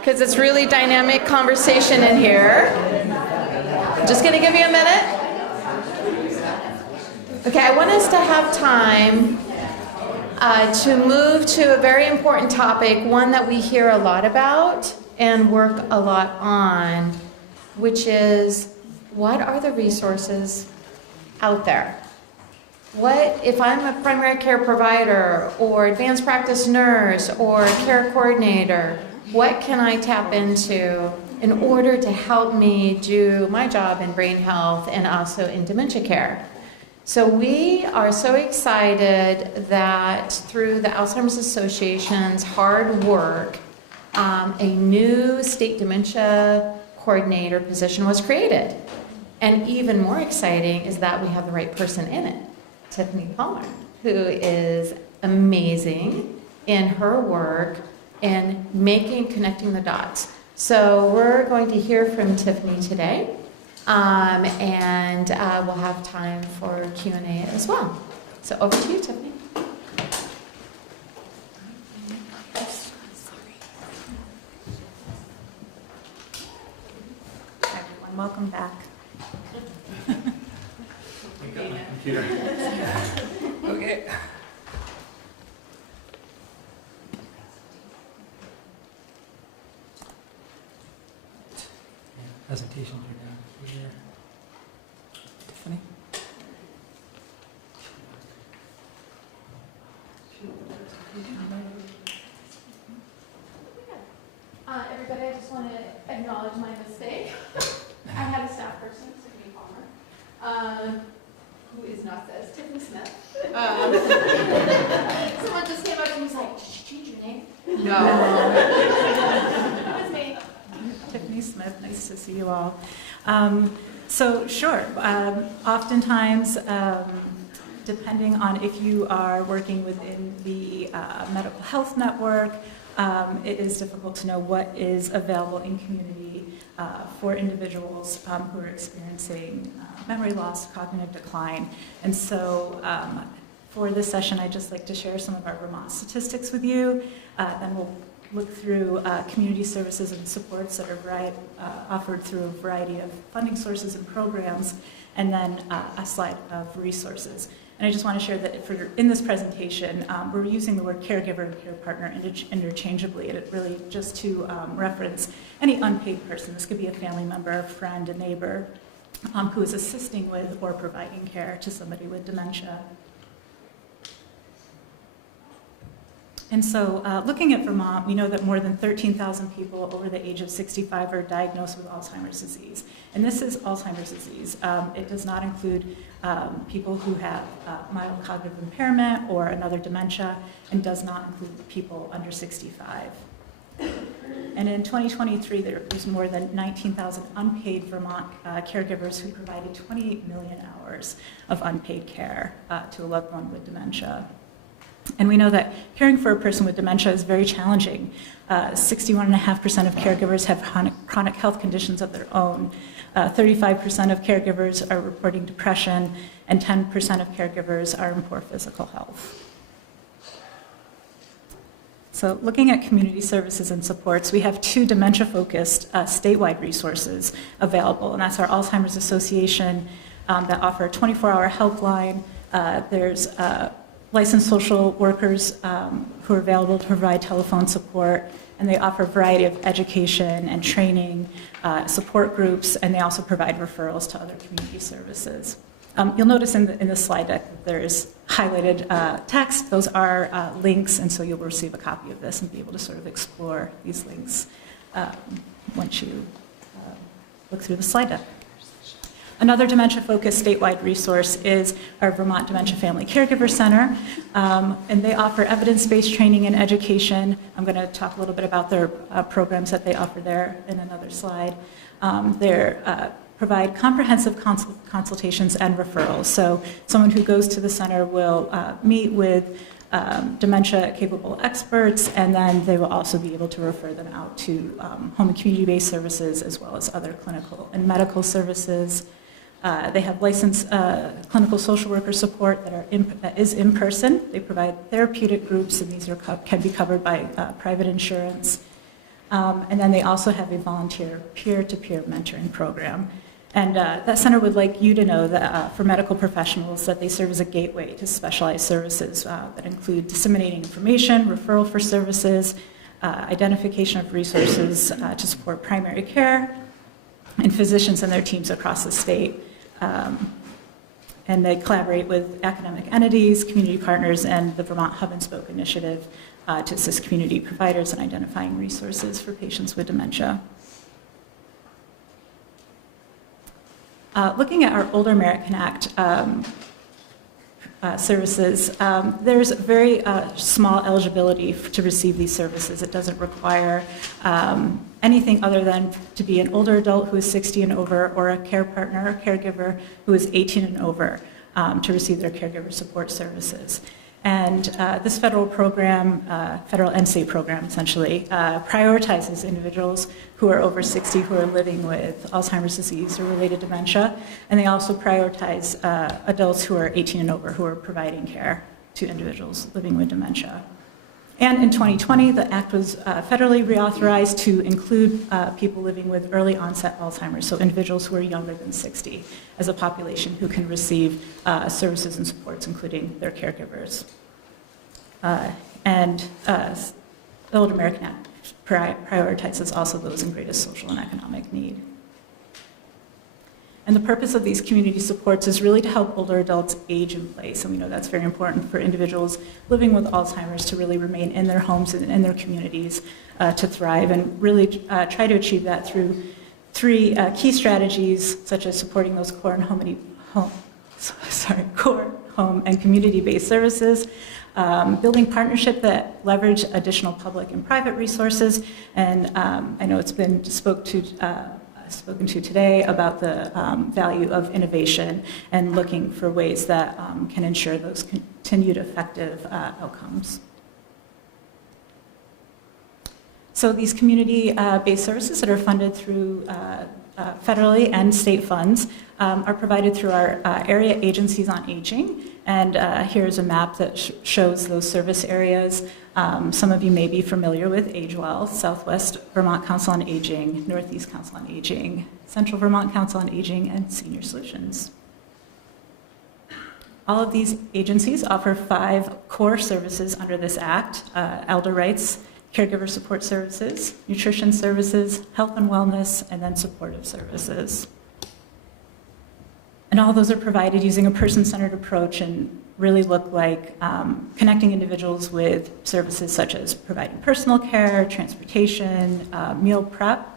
because it's really dynamic conversation in here. Just going to give you a minute. Okay, I want us to have time to move to a very important topic, one that we hear a lot about and work a lot on, which is what are the resources out there? What, if I'm a primary care provider or advanced practice nurse or care coordinator, what can I tap into in order to help me do my job in brain health and also in dementia care? So we are so excited that through the Alzheimer's Association's hard work, a new state dementia coordinator position was created. And even more exciting is that we have the right person in it, Tiffany Palmer, who is amazing in her work in connecting the dots. So we're going to hear from Tiffany today. And we'll have time for Q&A as well. So over to you, Tiffany. Hi, everyone. Welcome back. Okay. Presentation down here. Tiffany? Everybody, I just want to acknowledge my mistake. I had a staff person, Tiffany Palmer, who is not this, Tiffany Smith. Someone just came up to me and was like, did you change your name? No. That was me. Tiffany Smith, nice to see you all. Sure, oftentimes, depending on if you are working within the medical health network, it is difficult to know what is available in community for individuals who are experiencing memory loss, cognitive decline. And so for this session, I'd just like to share some of our Vermont statistics with you. Then we'll look through community services and supports that are offered through a variety of funding sources and programs, and then a slide of resources. And I just want to share that in this presentation, we're using the word caregiver and care partner interchangeably, and it really just to reference any unpaid person. This could be a family member, a friend, a neighbor, who is assisting with or providing care to somebody with dementia. And so looking at Vermont, we know that more than 13,000 people over the age of 65 are diagnosed with Alzheimer's disease. And this is Alzheimer's disease. It does not include people who have mild cognitive impairment or another dementia, and does not include people under 65. And in 2023, there was more than 19,000 unpaid Vermont caregivers who provided 28 million hours of unpaid care to a loved one with dementia. And we know that caring for a person with dementia is very challenging. 61.5% of caregivers have chronic health conditions of their own. 35% of caregivers are reporting depression, and 10% of caregivers are in poor physical health. So looking at community services and supports, we have 2 dementia-focused statewide resources available, and that's our Alzheimers Association that offer a 24-hour helpline. There's licensed social workers who are available to provide telephone support, and they offer a variety of education and training, support groups, and they also provide referrals to other community services. You'll notice in the slide deck that there's highlighted text. Those are links, and so you'll receive a copy of this and be able to sort of explore these links once you look through the slide deck. Another dementia-focused statewide resource is our Vermont Dementia Family Caregiver Center, and they offer evidence-based training and education. I'm going to talk a little bit about their programs that they offer there in another slide. They provide comprehensive consultations and referrals. So someone who goes to the center will meet with dementia-capable experts, and then they will also be able to refer them out to home and community-based services, as well as other clinical and medical services. They have licensed clinical social worker support that is in person. They provide therapeutic groups, and these can be covered by private insurance. And then they also have a volunteer peer-to-peer mentoring program. And that center would like you to know that for medical professionals that they serve as a gateway to specialized services that include disseminating information, referral for services, identification of resources to support primary care, and physicians and their teams across the state. And they collaborate with academic entities, community partners, and the Vermont Hub and Spoke initiative to assist community providers in identifying resources for patients with dementia. Looking at our Older American Act services, there's very small eligibility to receive these services. It doesn't require anything other than to be an older adult who is 60 and over, or a care partner or caregiver who is 18 and over to receive their caregiver support services. And this federal program, federal and state program essentially, prioritizes individuals who are over 60 who are living with Alzheimer's disease or related dementia. And they also prioritize adults who are 18 and over who are providing care to individuals living with dementia. And in 2020, the act was federally reauthorized to include people living with early onset Alzheimer's, so individuals who are younger than 60, as a population who can receive services and supports, including their caregivers. And the Old American Act prioritizes also those in greatest social and economic need. And the purpose of these community supports is really to help older adults age in place. And we know that's very important for individuals living with Alzheimer's to really remain in their homes and in their communities to thrive, and really try to achieve that through three key strategies, such as supporting those core home and community-based services, building partnership that leverage additional public and private resources. And I know it's been spoken to today about the value of innovation and looking for ways that can ensure those continued effective outcomes. So these community-based services that are funded through federally and state funds are provided through our area agencies on aging. And here's a map that shows those service areas. Some of you may be familiar with AgeWell, Southwest Vermont Council on Aging, Northeast Council on Aging, Central Vermont Council on Aging, and Senior Solutions. All of these agencies offer 5 core services under this act: elder rights, caregiver support services, nutrition services, health and wellness, and then supportive services. And all those are provided using a person-centered approach and really look like connecting individuals with services such as providing personal care, transportation, meal prep,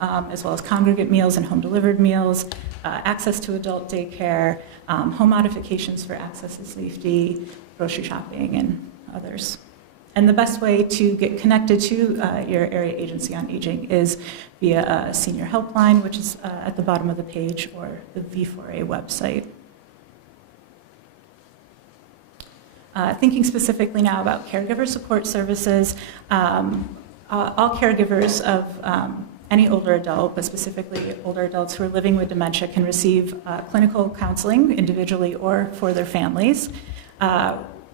as well as congregate meals and home-delivered meals, access to adult daycare, home modifications for access and safety, grocery shopping, and others. And the best way to get connected to your area agency on aging is via a senior helpline, which is at the bottom of the page, or the V4A website. Thinking specifically now about caregiver support services, all caregivers of any older adult, but specifically older adults who are living with dementia, can receive clinical counseling individually or for their families.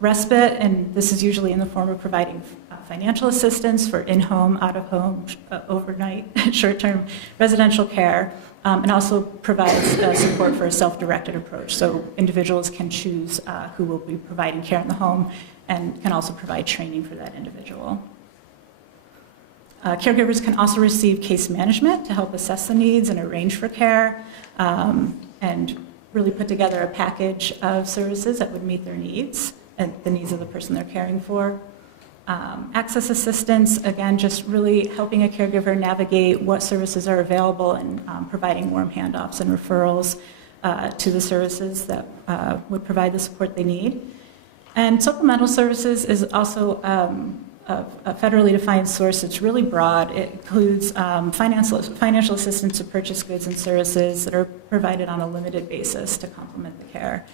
Respite, and this is usually in the form of providing financial assistance for in-home, out-of-home, overnight, short-term residential care, and also provides support for a self-directed approach. So individuals can choose who will be providing care in the home, and can also provide training for that individual. Caregivers can also receive case management to help assess the needs and arrange for care, and really put together a package of services that would meet their needs and the needs of the person they're caring for. Access assistance, again, just really helping a caregiver navigate what services are available and providing warm handoffs and referrals to the services that would provide the support they need. And supplemental services is also a federally defined source. It's really broad. It includes financial assistance to purchase goods and services that are provided on a limited basis to complement the care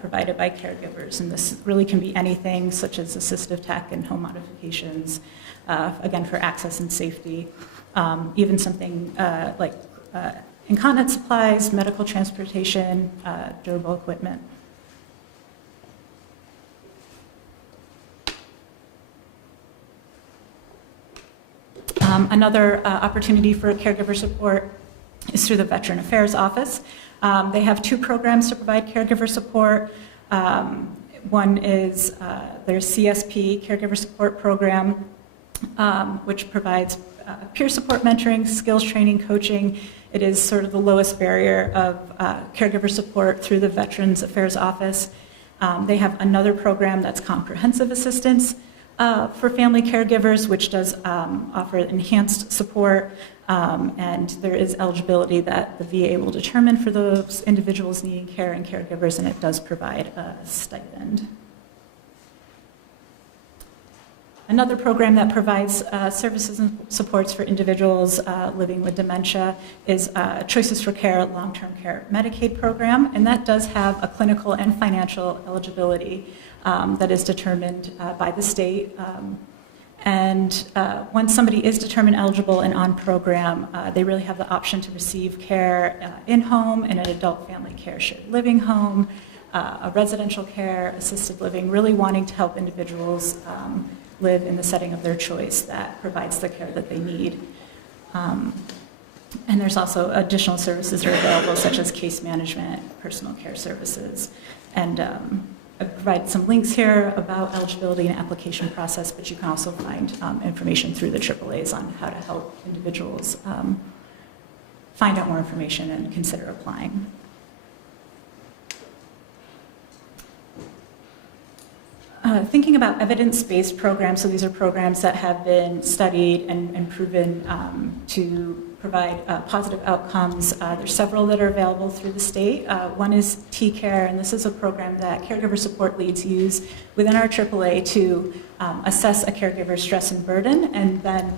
provided by caregivers. And this really can be anything such as assistive tech and home modifications, again, for access and safety. Even something like incontinence supplies, medical transportation, durable equipment. Another opportunity for caregiver support is through the Veteran Affairs Office. They have 2 programs to provide caregiver support. One is their CSP, Caregiver Support Program, which provides peer support mentoring, skills training, coaching. It is sort of the lowest barrier of caregiver support through the Veterans Affairs Office. They have another program that's comprehensive assistance for family caregivers, which does offer enhanced support, and there is eligibility that the VA will determine for those individuals needing care and caregivers, and it does provide a stipend. Another program that provides services and supports for individuals living with dementia is Choices for Care long-term care Medicaid program, and that does have a clinical and financial eligibility that is determined by the state. Once somebody is determined eligible and on program, they really have the option to receive care in-home, in an adult family care shared living home, a residential care, assisted living, really wanting to help individuals live in the setting of their choice that provides the care that they need. And there's also additional services that are available, such as case management, personal care services. And I provide some links here about eligibility and application process, but you can also find information through the AAAs on how to help individuals find out more information and consider applying. Thinking about evidence-based programs, so these are programs that have been studied and proven to provide positive outcomes. There's several that are available through the state. One is T-Care, and this is a program that caregiver support leads use within our AAA to assess a caregiver's stress and burden, and then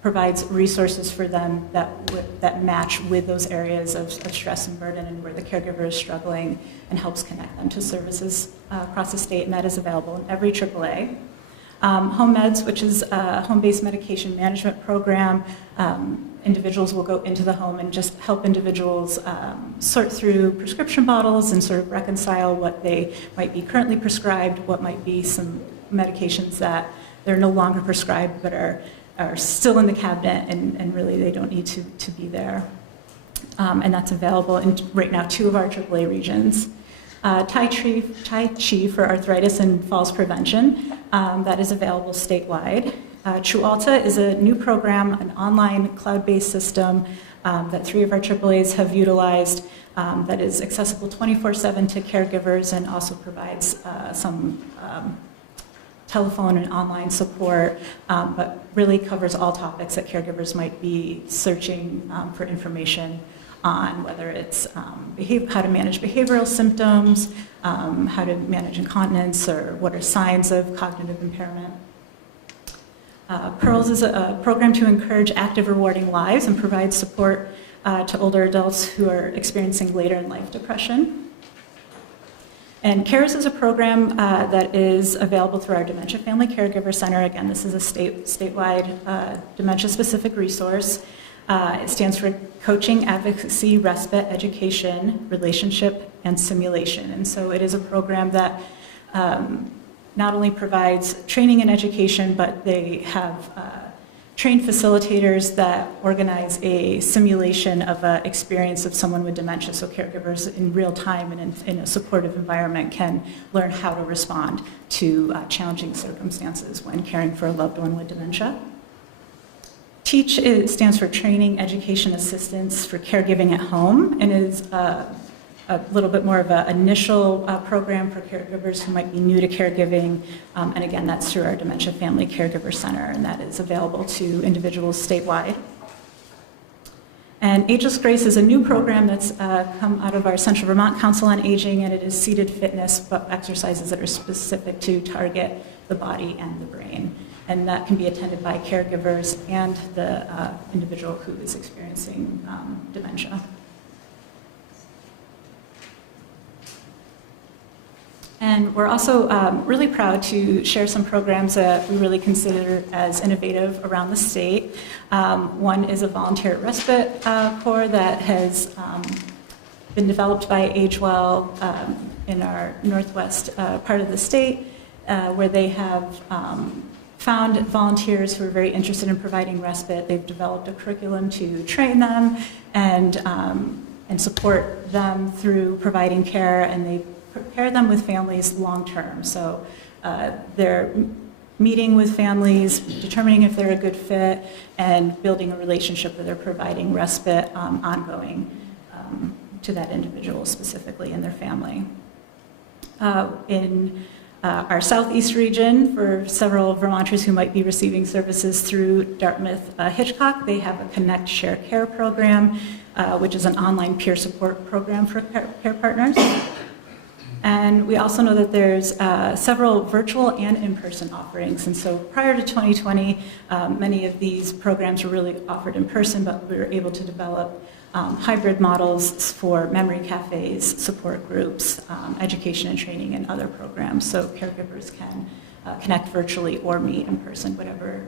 provides resources for them that match with those areas of stress and burden and where the caregiver is struggling, and helps connect them to services across the state, and that is available in every AAA. Home Meds, which is a home-based medication management program. Individuals will go into the home and just help individuals sort through prescription bottles and sort of reconcile what they might be currently prescribed, what might be some medications that they're no longer prescribed but are still in the cabinet, and really they don't need to be there. And that's available in right now 2 of our AAA regions. Tai Chi for arthritis and falls prevention, that is available statewide. True Alta is a new program, an online cloud-based system that 3 of our AAAs have utilized, that is accessible 24/7 to caregivers, and also provides some telephone and online support, but really covers all topics that caregivers might be searching for information on, whether it's how to manage behavioral symptoms, how to manage incontinence, or what are signs of cognitive impairment. PEARLS is a program to encourage active, rewarding lives and provide support to older adults who are experiencing later in life depression. And CARES is a program that is available through our Dementia Family Caregiver Center. Again, this is a statewide dementia-specific resource. It stands for Coaching, Advocacy, Respite, Education, Relationship, and Simulation. And so it is a program that not only provides training and education, but they have trained facilitators that organize a simulation of an experience of someone with dementia, so caregivers in real time and in a supportive environment can learn how to respond to challenging circumstances when caring for a loved one with dementia. TEACH stands for Training, Education, Assistance for Caregiving at Home, and is a little bit more of an initial program for caregivers who might be new to caregiving. And again, that's through our Dementia Family Caregiver Center, and that is available to individuals statewide. And Ageless Grace is a new program that's come out of our Central Vermont Council on Aging, and it is seated fitness, but exercises that are specific to target the body and the brain. And that can be attended by caregivers and the individual who is experiencing dementia. And we're also really proud to share some programs that we really consider as innovative around the state. One is a volunteer respite corps that has been developed by AgeWell in our northwest part of the state, where they have found volunteers who are very interested in providing respite. They've developed a curriculum to train them and support them through providing care, and they prepare them with families long-term. So they're meeting with families, determining if they're a good fit, and building a relationship where they're providing respite ongoing to that individual specifically and their family. In our southeast region, for several Vermonters who might be receiving services through Dartmouth Hitchcock, they have a Connect Share Care program, which is an online peer support program for care partners. And we also know that there's several virtual and in-person offerings. And so prior to 2020, many of these programs were really offered in person, but we were able to develop hybrid models for memory cafes, support groups, education and training, and other programs. So caregivers can connect virtually or meet in person, whatever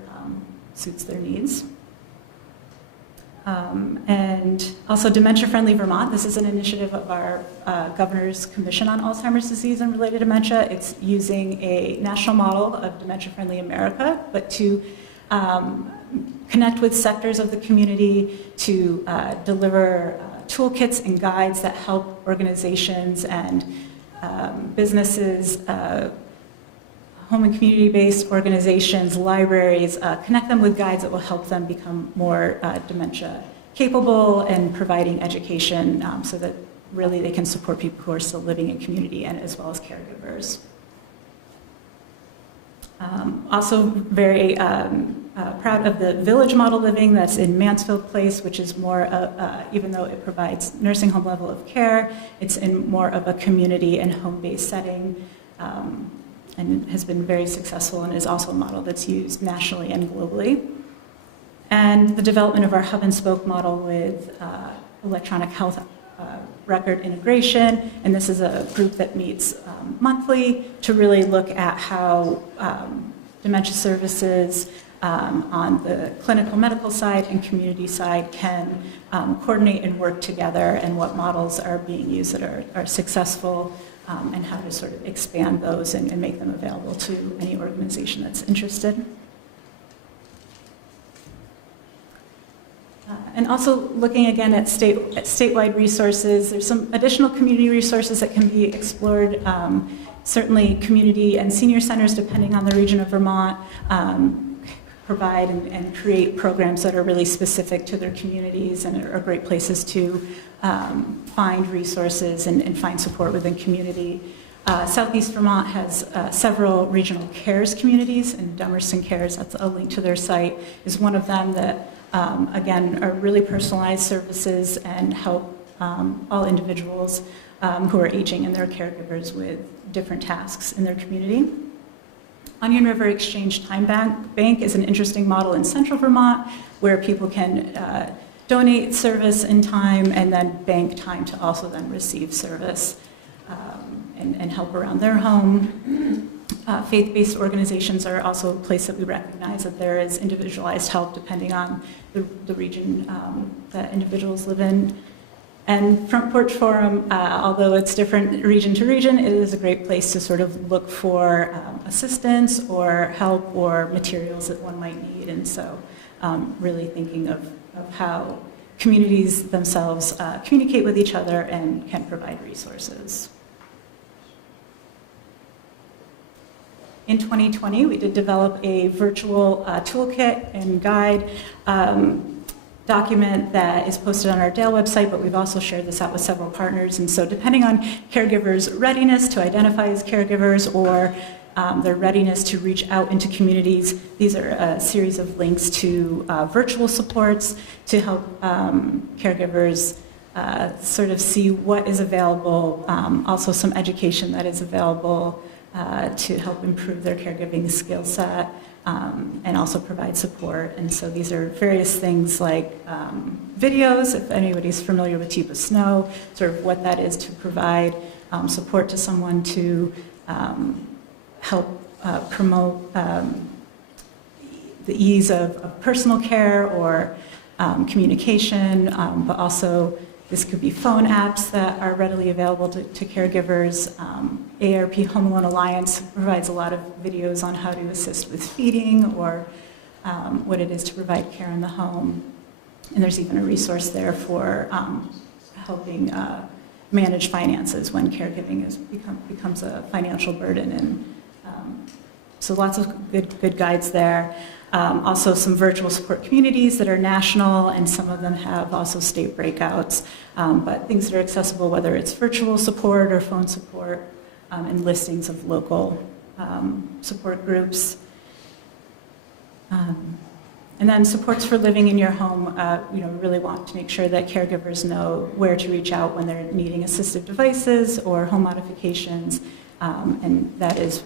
suits their needs. And also Dementia Friendly Vermont. This is an initiative of our Governor's Commission on Alzheimer's Disease and Related Dementia. It's using a national model of Dementia Friendly America, but to connect with sectors of the community to deliver toolkits and guides that help organizations and businesses, home and community-based organizations, libraries, connect them with guides that will help them become more dementia capable and providing education so that really they can support people who are still living in community and as well as caregivers. Also very proud of the village model living that's in Mansfield Place, which is more, even though it provides nursing home level of care, it's in more of a community and home-based setting. And has been very successful and is also a model that's used nationally and globally. And the development of our hub and spoke model with electronic health record integration, and this is a group that meets monthly to really look at how dementia services on the clinical medical side and community side can coordinate and work together, and what models are being used that are successful, and how to sort of expand those and make them available to any organization that's interested. And also looking again at statewide resources, there's some additional community resources that can be explored. Certainly community and senior centers, depending on the region of Vermont, provide and create programs that are really specific to their communities and are great places to find resources and find support within community. Southeast Vermont has several regional cares communities, and Dummerston Cares, that's a link to their site, is one of them that, again, are really personalized services and help all individuals who are aging and their caregivers with different tasks in their community. Onion River Exchange Time Bank is an interesting model in central Vermont where people can donate service in time and then bank time to also then receive service and help around their home. Faith-based organizations are also a place that we recognize that there is individualized help depending on the region that individuals live in. And Front Porch Forum, although it's different region to region, it is a great place to sort of look for assistance or help or materials that one might need. And so really thinking of how communities themselves communicate with each other and can provide resources. In 2020, we did develop a virtual toolkit and guide document that is posted on our Dale website, but we've also shared this out with several partners. And so depending on caregivers' readiness to identify as caregivers or their readiness to reach out into communities, these are a series of links to virtual supports to help caregivers sort of see what is available, also some education that is available to help improve their caregiving skill set. And also provide support. And so these are various things like videos, if anybody's familiar with Teep of Snow, sort of what that is to provide support to someone to help promote the ease of personal care or communication, but also This could be phone apps that are readily available to caregivers. AARP Home Alone Alliance provides a lot of videos on how to assist with feeding or what it is to provide care in the home. And there's even a resource there for helping manage finances when caregiving becomes a financial burden. And so lots of good guides there. Also some virtual support communities that are national, and some of them have also state breakouts. But things that are accessible, whether it's virtual support or phone support, and listings of local support groups. And then supports for living in your home. We really want to make sure that caregivers know where to reach out when they're needing assistive devices or home modifications. And that is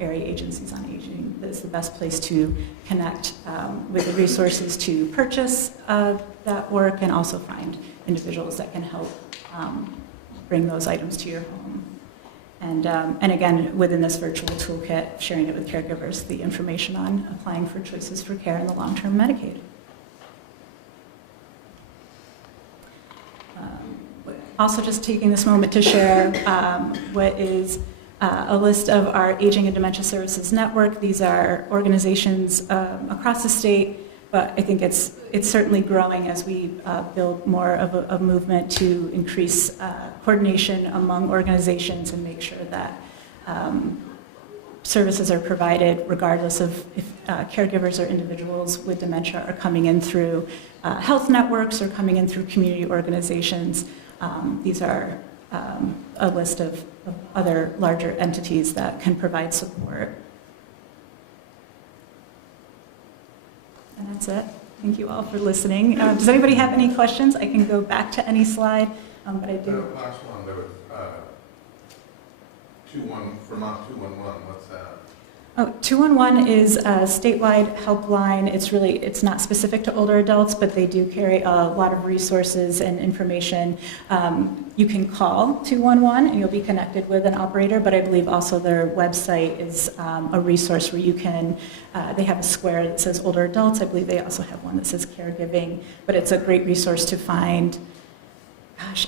area agencies on aging. That is the best place to connect with the resources to purchase that work, and also find individuals that can help bring those items to your home. And again, within this virtual toolkit, sharing it with caregivers, the information on applying for choices for care in the long-term Medicaid. Also just taking this moment to share what is a list of our Aging and Dementia Services Network. These are organizations across the state, but I think it's certainly growing as we build more of a movement to increase coordination among organizations and make sure that services are provided regardless of if caregivers or individuals with dementia are coming in through health networks or coming in through community organizations. These are a list of other larger entities that can provide support. And that's it. Thank you all for listening. Does anybody have any questions? I can go back to any slide, but I do. The last one, there was Vermont 211, what's that? Oh, 211 is a statewide helpline. It's not specific to older adults, but they do carry a lot of resources and information. You can call 211 and you'll be connected with an operator, but I believe also their website is a resource where you can, they have a square that says older adults. I believe they also have one that says caregiving, but it's a great resource to find,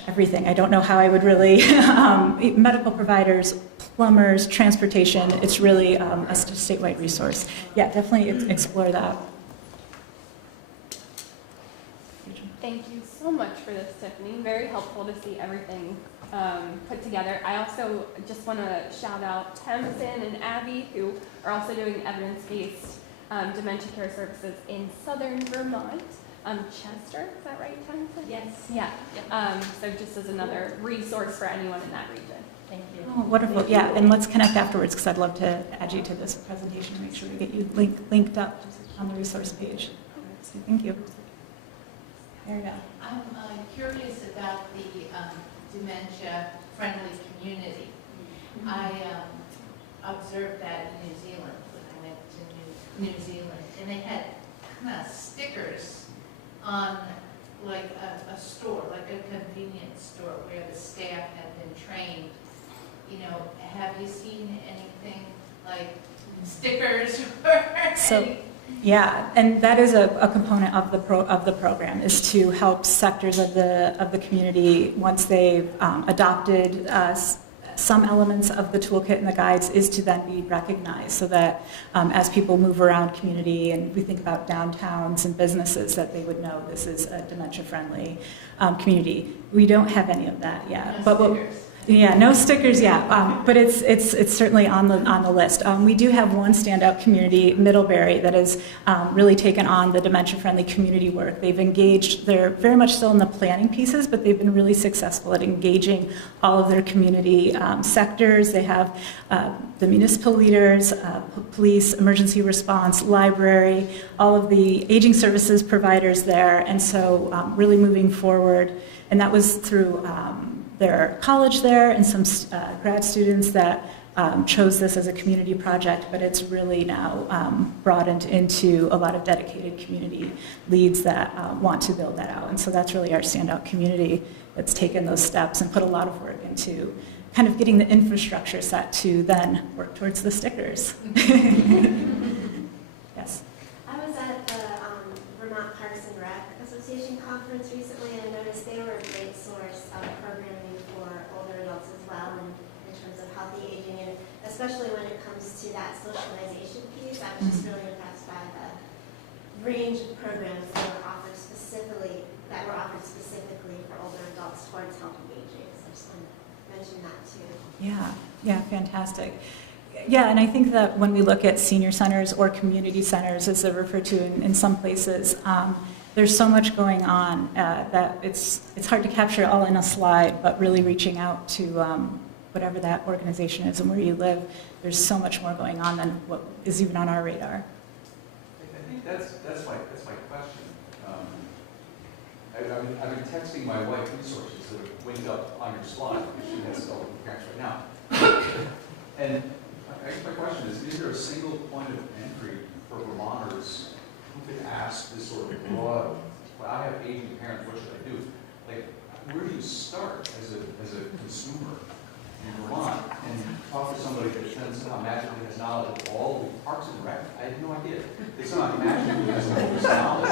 everything. I don't know how I would really, medical providers, plumbers, transportation. It's really a statewide resource. Yeah, definitely explore that. Thank you so much for this, Tiffany. Very helpful to see everything put together. I also just want to shout out Tamsin and Abby, who are also doing evidence-based dementia care services in southern Vermont. Chester, is that right, Tamsin? Yes. Yeah. So just as another resource for anyone in that region. Thank you. Oh, wonderful. Yeah, and let's connect afterwards because I'd love to add you to this presentation and make sure we get you linked up on the resource page. So thank you. There you go. I'm curious about the dementia-friendly community. I observed that in New Zealand when I went to New Zealand, and they had kind of stickers on like a store, like a convenience store where the staff had been trained. Have you seen anything like stickers or So, yeah, and that is a component of the program, is to help sectors of the community, once they've adopted some elements of the toolkit and the guides, is to then be recognized so that as people move around community and we think about downtowns and businesses, that they would know this is a dementia-friendly community. We don't have any of that yet. No stickers yet, but it's certainly on the list. We do have one standout community, Middlebury, that has really taken on the dementia-friendly community work. They've engaged, they're very much still in the planning pieces, but they've been really successful at engaging all of their community sectors. They have the municipal leaders, police, emergency response, library, all of the aging services providers there, and so really moving forward. And that was through their college there and some grad students that chose this as a community project, but it's really now broadened into a lot of dedicated community leads that want to build that out. And so that's really our standout community that's taken those steps and put a lot of work into kind of getting the infrastructure set to then work towards the stickers. Yes. I was at the Vermont Parks and Rec Association conference recently, and I noticed they were a great source range of programs that were offered specifically for older adults towards healthy aging. So I just wanted to mention that too. Yeah, fantastic. Yeah, and I think that when we look at senior centers or community centers, as they're referred to in some places, there's so much going on that it's hard to capture it all in a slide, but really reaching out to whatever that organization is and where you live, there's so much more going on than what is even on our radar. I think that's my question. I've been texting my wife resources that have linked up on your slide, because she has all the parents right now. And I guess my question is there a single point of entry for Vermonters who could ask this sort of broad, well, I have aging parents, what should I do? Like, where do you start as a consumer in Vermont and talk to somebody that then somehow magically has knowledge of all the parks and rec? I had no idea. They somehow magically has all this knowledge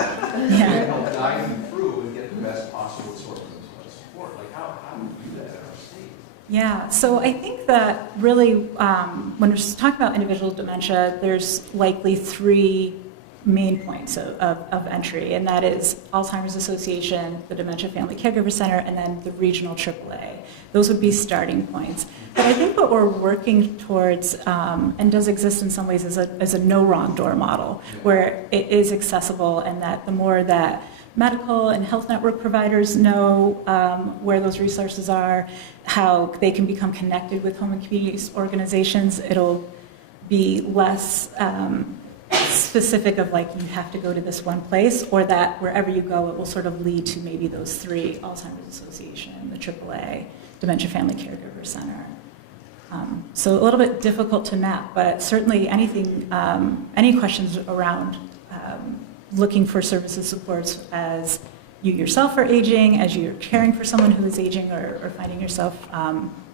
and help guide them through and get the best possible sort of support. Like, how do we do that in our state? Yeah, so I think that really when we're talking about individual dementia, there's likely three main points of entry, and that is Alzheimer's Association, the Dementia Family Caregiver Center, and then the regional AAA. Those would be starting points. But I think what we're working towards, and does exist in some ways, is a no wrong door model, where it is accessible, and that the more that medical and health network providers know where those resources are, how they can become connected with home and community organizations, it'll be less specific of like you have to go to this one place, or that wherever you go it will sort of lead to maybe those three: Alzheimer's Association, the AAA, Dementia Family Caregiver Center. So a little bit difficult to map, but certainly anything, any questions around looking for services supports as you yourself are aging, as you're caring for someone who is aging, or finding yourself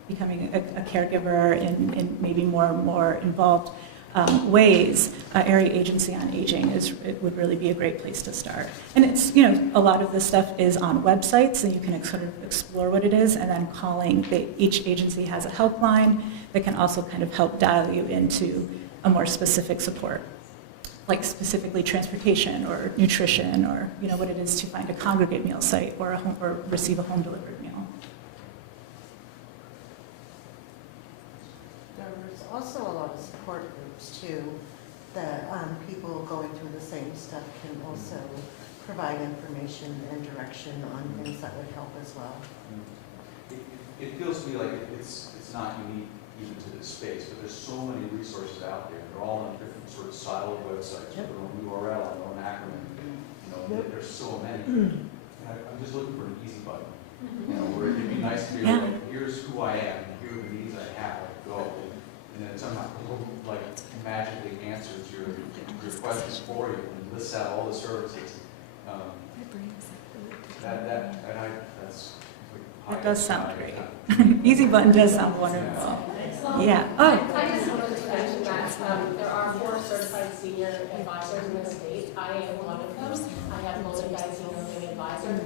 becoming a caregiver in maybe more and more involved ways, Area Agency on Aging it would really be a great place to start. And it's, a lot of this stuff is on websites, and you can sort of explore what it is, and then calling. Each agency has a helpline that can also kind of help dial you into a more specific support, like specifically transportation or nutrition, or what it is to find a congregate meal site or receive a home delivered meal. There's also a lot of support groups too, that people going through the same stuff can also provide information and direction on things that would help as well. It feels to me like it's not unique even to this space, but there's so many resources out there. They're all on different sort of siloed websites, with their own URL and their own acronym. There's so many. And I'm just looking for an easy button. Where it'd be nice to be like, here's who I am, and here are the needs I have, go. And then somehow like magically answers your questions for you and lists out all the services. That does sound great. Easy button does sound wonderful. Yeah. I just wanted to mention that there are 4 certified senior advisors in the state. I am one of them. I have Golden Guide Senior Living Advisor.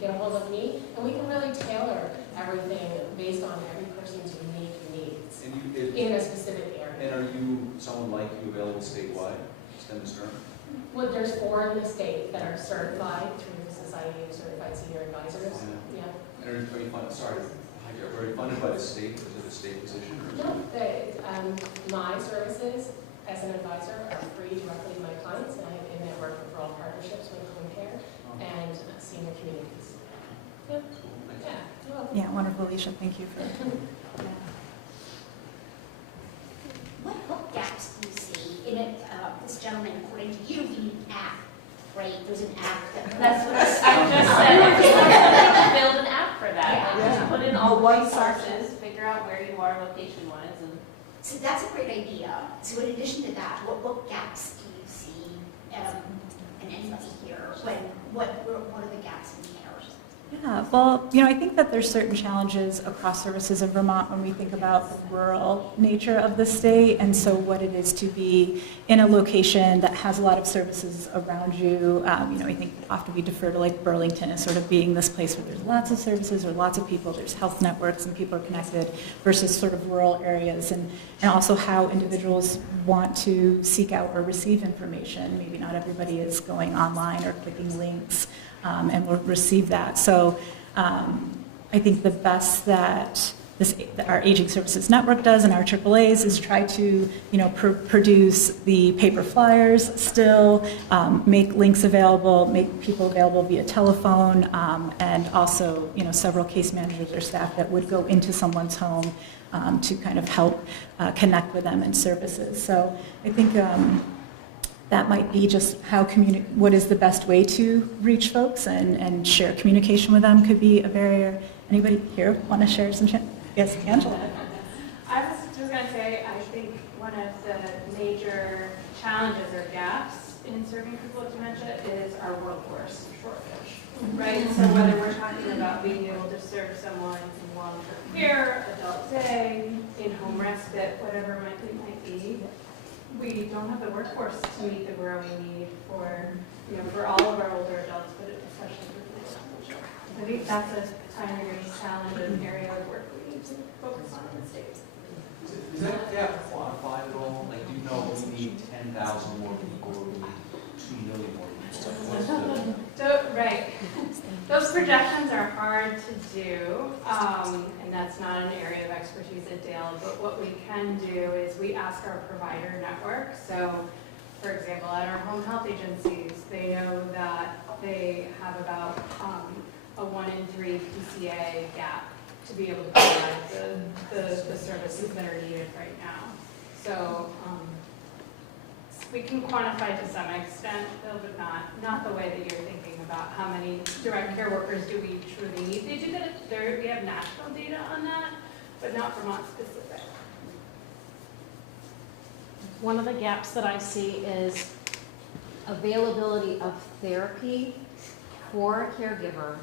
Get a hold of me, and we can really tailor everything based on every person's unique needs in a specific area. And are you, someone like you, available statewide? STEM and STEM? Well, there's 4 in the state that are certified through the Society of Certified Senior Advisors. Yeah. And are you funded, are you funded by the state? Is it a state position? Or No, my services as an advisor are free directly to my clients, and I have in-network referral partnerships with home care and senior communities. Yep. Yeah. Yeah, wonderful, Alicia. Thank you for What gaps do you see in it? This gentleman, according to you, we need an app, right? There's an app. That's what I just said. If you want to build an app for that, just put in all resources, figure out where you are location-wise, and. So that's a great idea. So in addition to that, what gaps do you see in anybody here? What are the gaps in care? Yeah, well, I think that there's certain challenges across services in Vermont when we think about the rural nature of the state, and so what it is to be in a location that has a lot of services around you. I think often we defer to like Burlington as sort of being this place where there's lots of services or lots of people, there's health networks and people are connected, versus sort of rural areas, and also how individuals want to seek out or receive information. Maybe not everybody is going online or clicking links. And will receive that. So I think the best that our Aging Services Network does and our AAAs is try to produce the paper flyers still, make links available, make people available via telephone, and also several case managers or staff that would go into someone's home to kind of help connect with them and services. So I think that might be just what is the best way to reach folks and share communication with them could be a barrier. Anybody here want to share some? Yes, Angela. I was just going to say, I think one of the major challenges or gaps in serving people with dementia is our workforce shortage, right? So whether we're talking about being able to serve someone in long-term care, adult day, in-home respite, whatever it might be, we don't have the workforce to meet the growing need for all of our older adults, but especially for dementia. I think that's a primary challenge and area of work we need to focus on in the state. Is that gap quantified at all? Like, do you know if we need 10,000 more people or we need 2 million more people? Right. Those projections are hard to do, and that's not an area of expertise at Dale, but what we can do is we ask our provider network. So, for example, at our home health agencies, they know that they have about a 1 in 3 PCA gap to be able to provide the services that are needed right now. So we can quantify to some extent, Bill, but not the way that you're thinking about how many direct care workers do we truly need. They do that. We have national data on that, but not Vermont specific. One of the gaps that I see is availability of therapy for a caregiver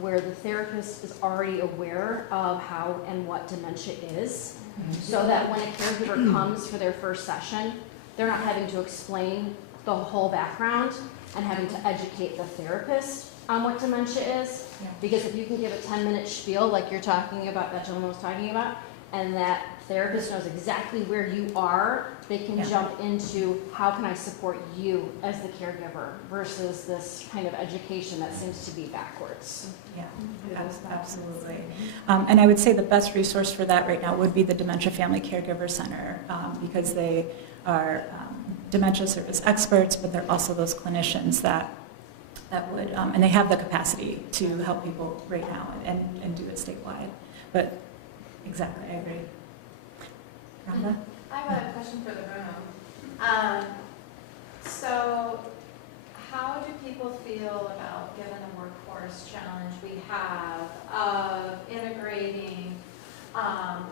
where the therapist is already aware of how and what dementia is, so that when a caregiver comes for their first session, they're not having to explain the whole background and having to educate the therapist on what dementia is. Because if you can give a 10-minute spiel like you're talking about, that gentleman was talking about, and that therapist knows exactly where you are, they can jump into how can I support you as the caregiver versus this kind of education that seems to be backwards. Yeah, absolutely. And I would say the best resource for that right now would be the Dementia Family Caregiver Center, because they are dementia service experts, but they're also those clinicians that would, and they have the capacity to help people right now and do it statewide. But exactly, I agree. Rhonda? I have a question for the room. So how do people feel about, given the workforce challenge we have of integrating,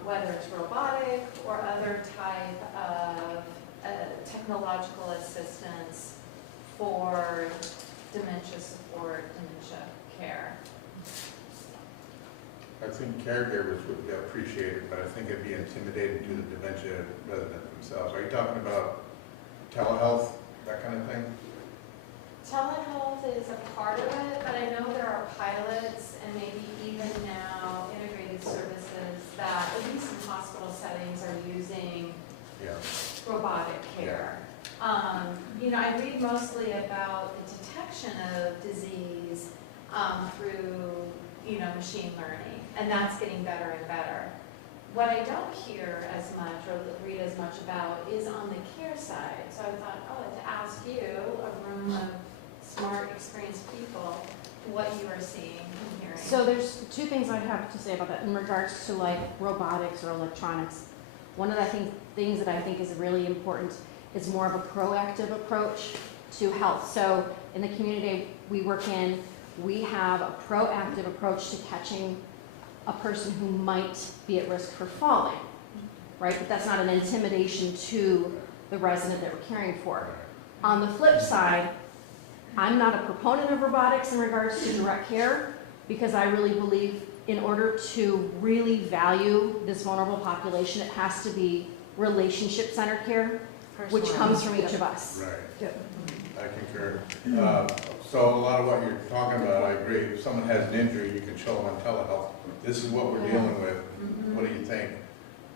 whether it's robotic or other type of technological assistance for dementia support, dementia care? I think caregivers would appreciate it, but I think it'd be intimidating to the dementia resident themselves. Are you talking about telehealth, that kind of thing? Telehealth is a part of it, but I know there are pilots and maybe even now integrated services that, at least in hospital settings, are using robotic care. I read mostly about the detection of disease through, machine learning, and that's getting better and better. What I don't hear as much or read as much about is on the care side. So I thought, to ask you, a room of smart, experienced people, what you are seeing and hearing. So there's 2 things I have to say about that in regards to like robotics or electronics. One of the things that I think is really important is more of a proactive approach to health. So in the community we work in, we have a proactive approach to catching a person who might be at risk for falling, right? But that's not an intimidation to the resident that we're caring for. On the flip side, I'm not a proponent of robotics in regards to direct care, because I really believe in order to really value this vulnerable population, it has to be relationship-centered care, which comes from each of us. Right. Yep. I concur. So a lot of what you're talking about, I agree. If someone has an injury, you can show them on telehealth, this is what we're dealing with, what do you think?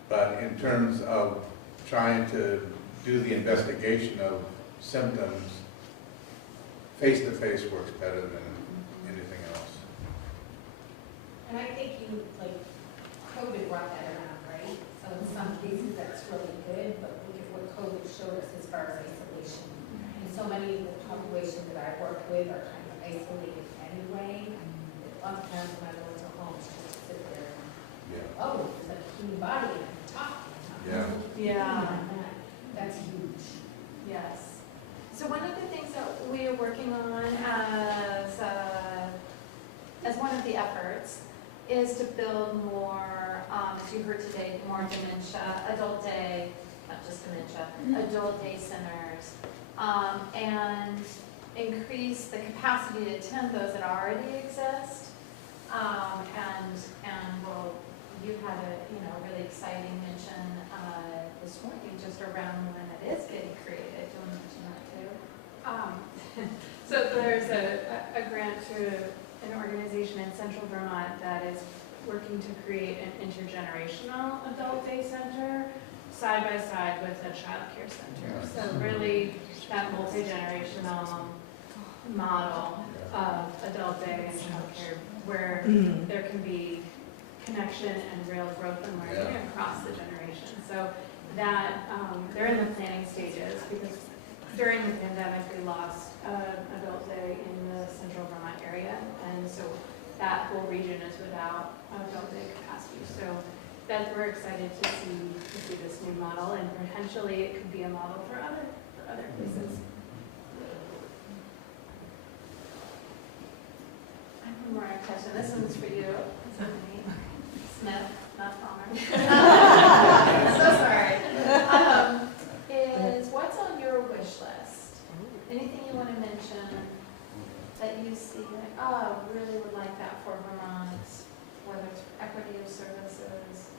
But in terms of trying to do the investigation of symptoms, face-to-face works better than anything else. And I think you, like, COVID brought that around, right? So in some cases, that's really good, but look at what COVID showed us as far as isolation. And so many of the populations that I work with are kind of isolated anyway. Oftentimes when I go into homes, just sit there and, oh, it's like a human body and I'm talking. Yeah. That's huge. Yes. So one of the things that we are working on as one of the efforts is to build more, as you heard today, more dementia, adult day, not just dementia, adult day centers, and increase the capacity to attend those that already exist. Well, you had a really exciting mention this morning just around when it is getting created. Do you want to mention that too? So there's a grant through an organization in Central Vermont that is working to create an intergenerational adult day center side by side with a child care center. So really that multi-generational model of adult day and child care where there can be connection and real growth and learning across the generation. So that they're in the planning stages because during the pandemic we lost an adult day in the Central Vermont area, and so that whole region is without adult day capacity. So that we're excited to see this new model, and potentially it could be a model for other places. I have one more question. This one's for you, Stephanie Smith, not Palmer. So sorry. Is what's on your wish list? Anything you want to mention that you see like, oh, really would like that for Vermont, whether it's equity of services?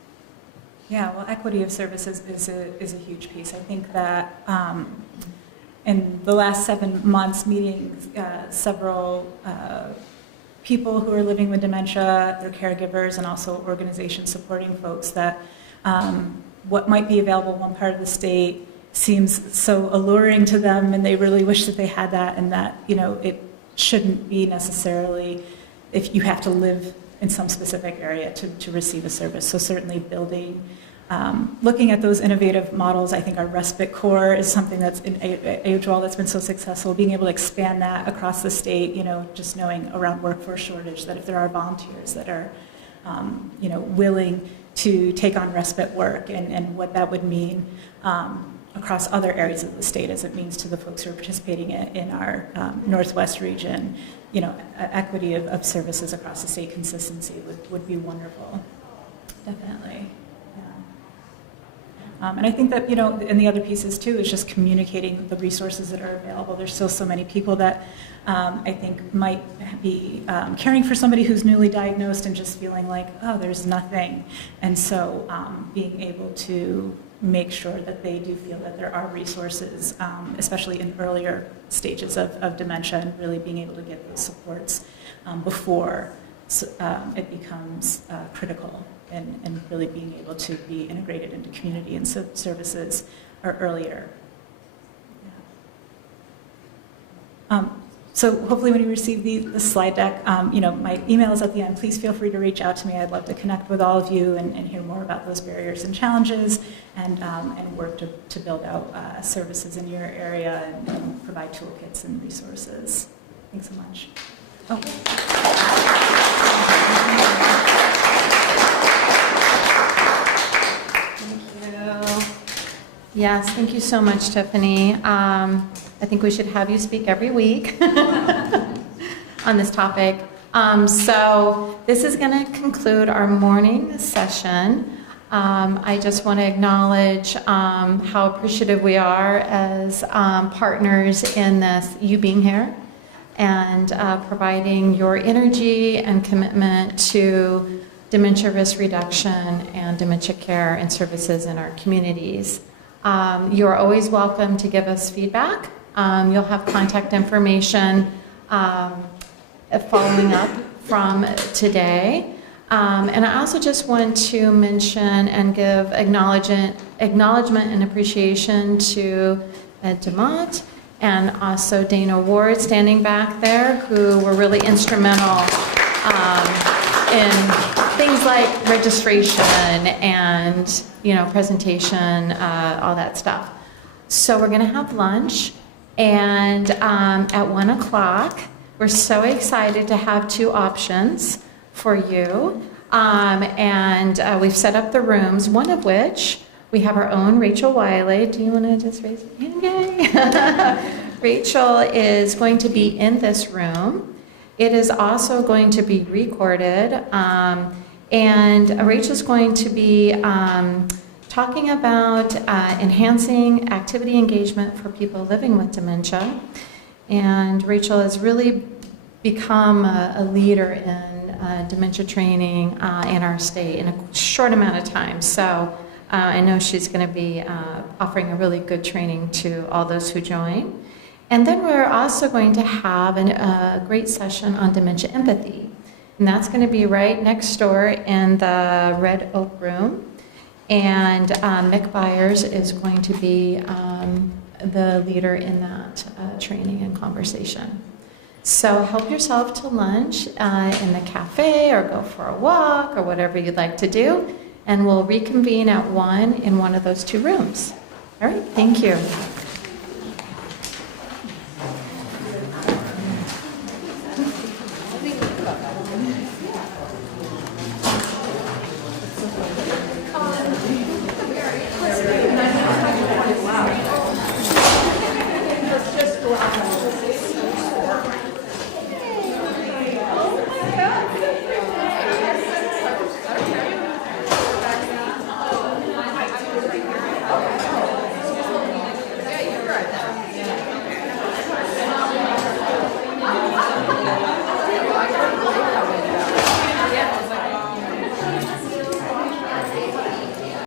Yeah, well, equity of services is a huge piece. I think that in the last 7 months, meeting several people who are living with dementia, their caregivers, and also organizations supporting folks, that what might be available in one part of the state seems so alluring to them, and they really wish that they had that, and that it shouldn't be necessarily if you have to live in some specific area to receive a service. So certainly building, looking at those innovative models. I think our respite core is something that's in AHL that's been so successful, being able to expand that across the state, just knowing around workforce shortage that if there are volunteers that are willing to take on respite work and what that would mean across other areas of the state as it means to the folks who are participating in our Northwest region. Equity of services across the state, consistency would be wonderful. Definitely. Yeah. And I think that, and the other pieces too is just communicating the resources that are available. There's still so many people that I think might be caring for somebody who's newly diagnosed and just feeling like, oh, there's nothing. And so being able to make sure that they do feel that there are resources, especially in earlier stages of dementia, and really being able to get those supports before it becomes critical, and really being able to be integrated into community and services or earlier. Yeah. So hopefully when you receive the slide deck, my email is at the end. Please feel free to reach out to me. I'd love to connect with all of you and hear more about those barriers and challenges, and work to build out services in your area and provide toolkits and resources. Thanks so much. Thank you. Yes, thank you so much, Tiffany. I think we should have you speak every week on this topic. So this is going to conclude our morning session. I just want to acknowledge how appreciative we are as partners in this, you being here, and providing your energy and commitment to dementia risk reduction and dementia care and services in our communities. You are always welcome to give us feedback. You'll have contact information following up from today. And I also just want to mention and give acknowledgement and appreciation to Ed DeMont and also Dana Ward standing back there, who were really instrumental in things like registration and, you know, presentation, all that stuff. So we're going to have lunch, and at 1 o'clock, we're so excited to have 2 options for you. And we've set up the rooms, one of which we have our own Rachel Wiley. Do you want to just raise your hand? Yay! Rachel is going to be in this room. It is also going to be recorded. And Rachel's going to be talking about enhancing activity engagement for people living with dementia. And Rachel has really become a leader in dementia training in our state in a short amount of time. So I know she's going to be offering a really good training to all those who join. And then we're also going to have a great session on dementia empathy. And that's going to be right next door in the Red Oak Room. And Mick Byers is going to be the leader in that training and conversation. So help yourself to lunch in the cafe or go for a walk or whatever you'd like to do. And we'll reconvene at 1 in one of those 2 rooms. All right, thank you.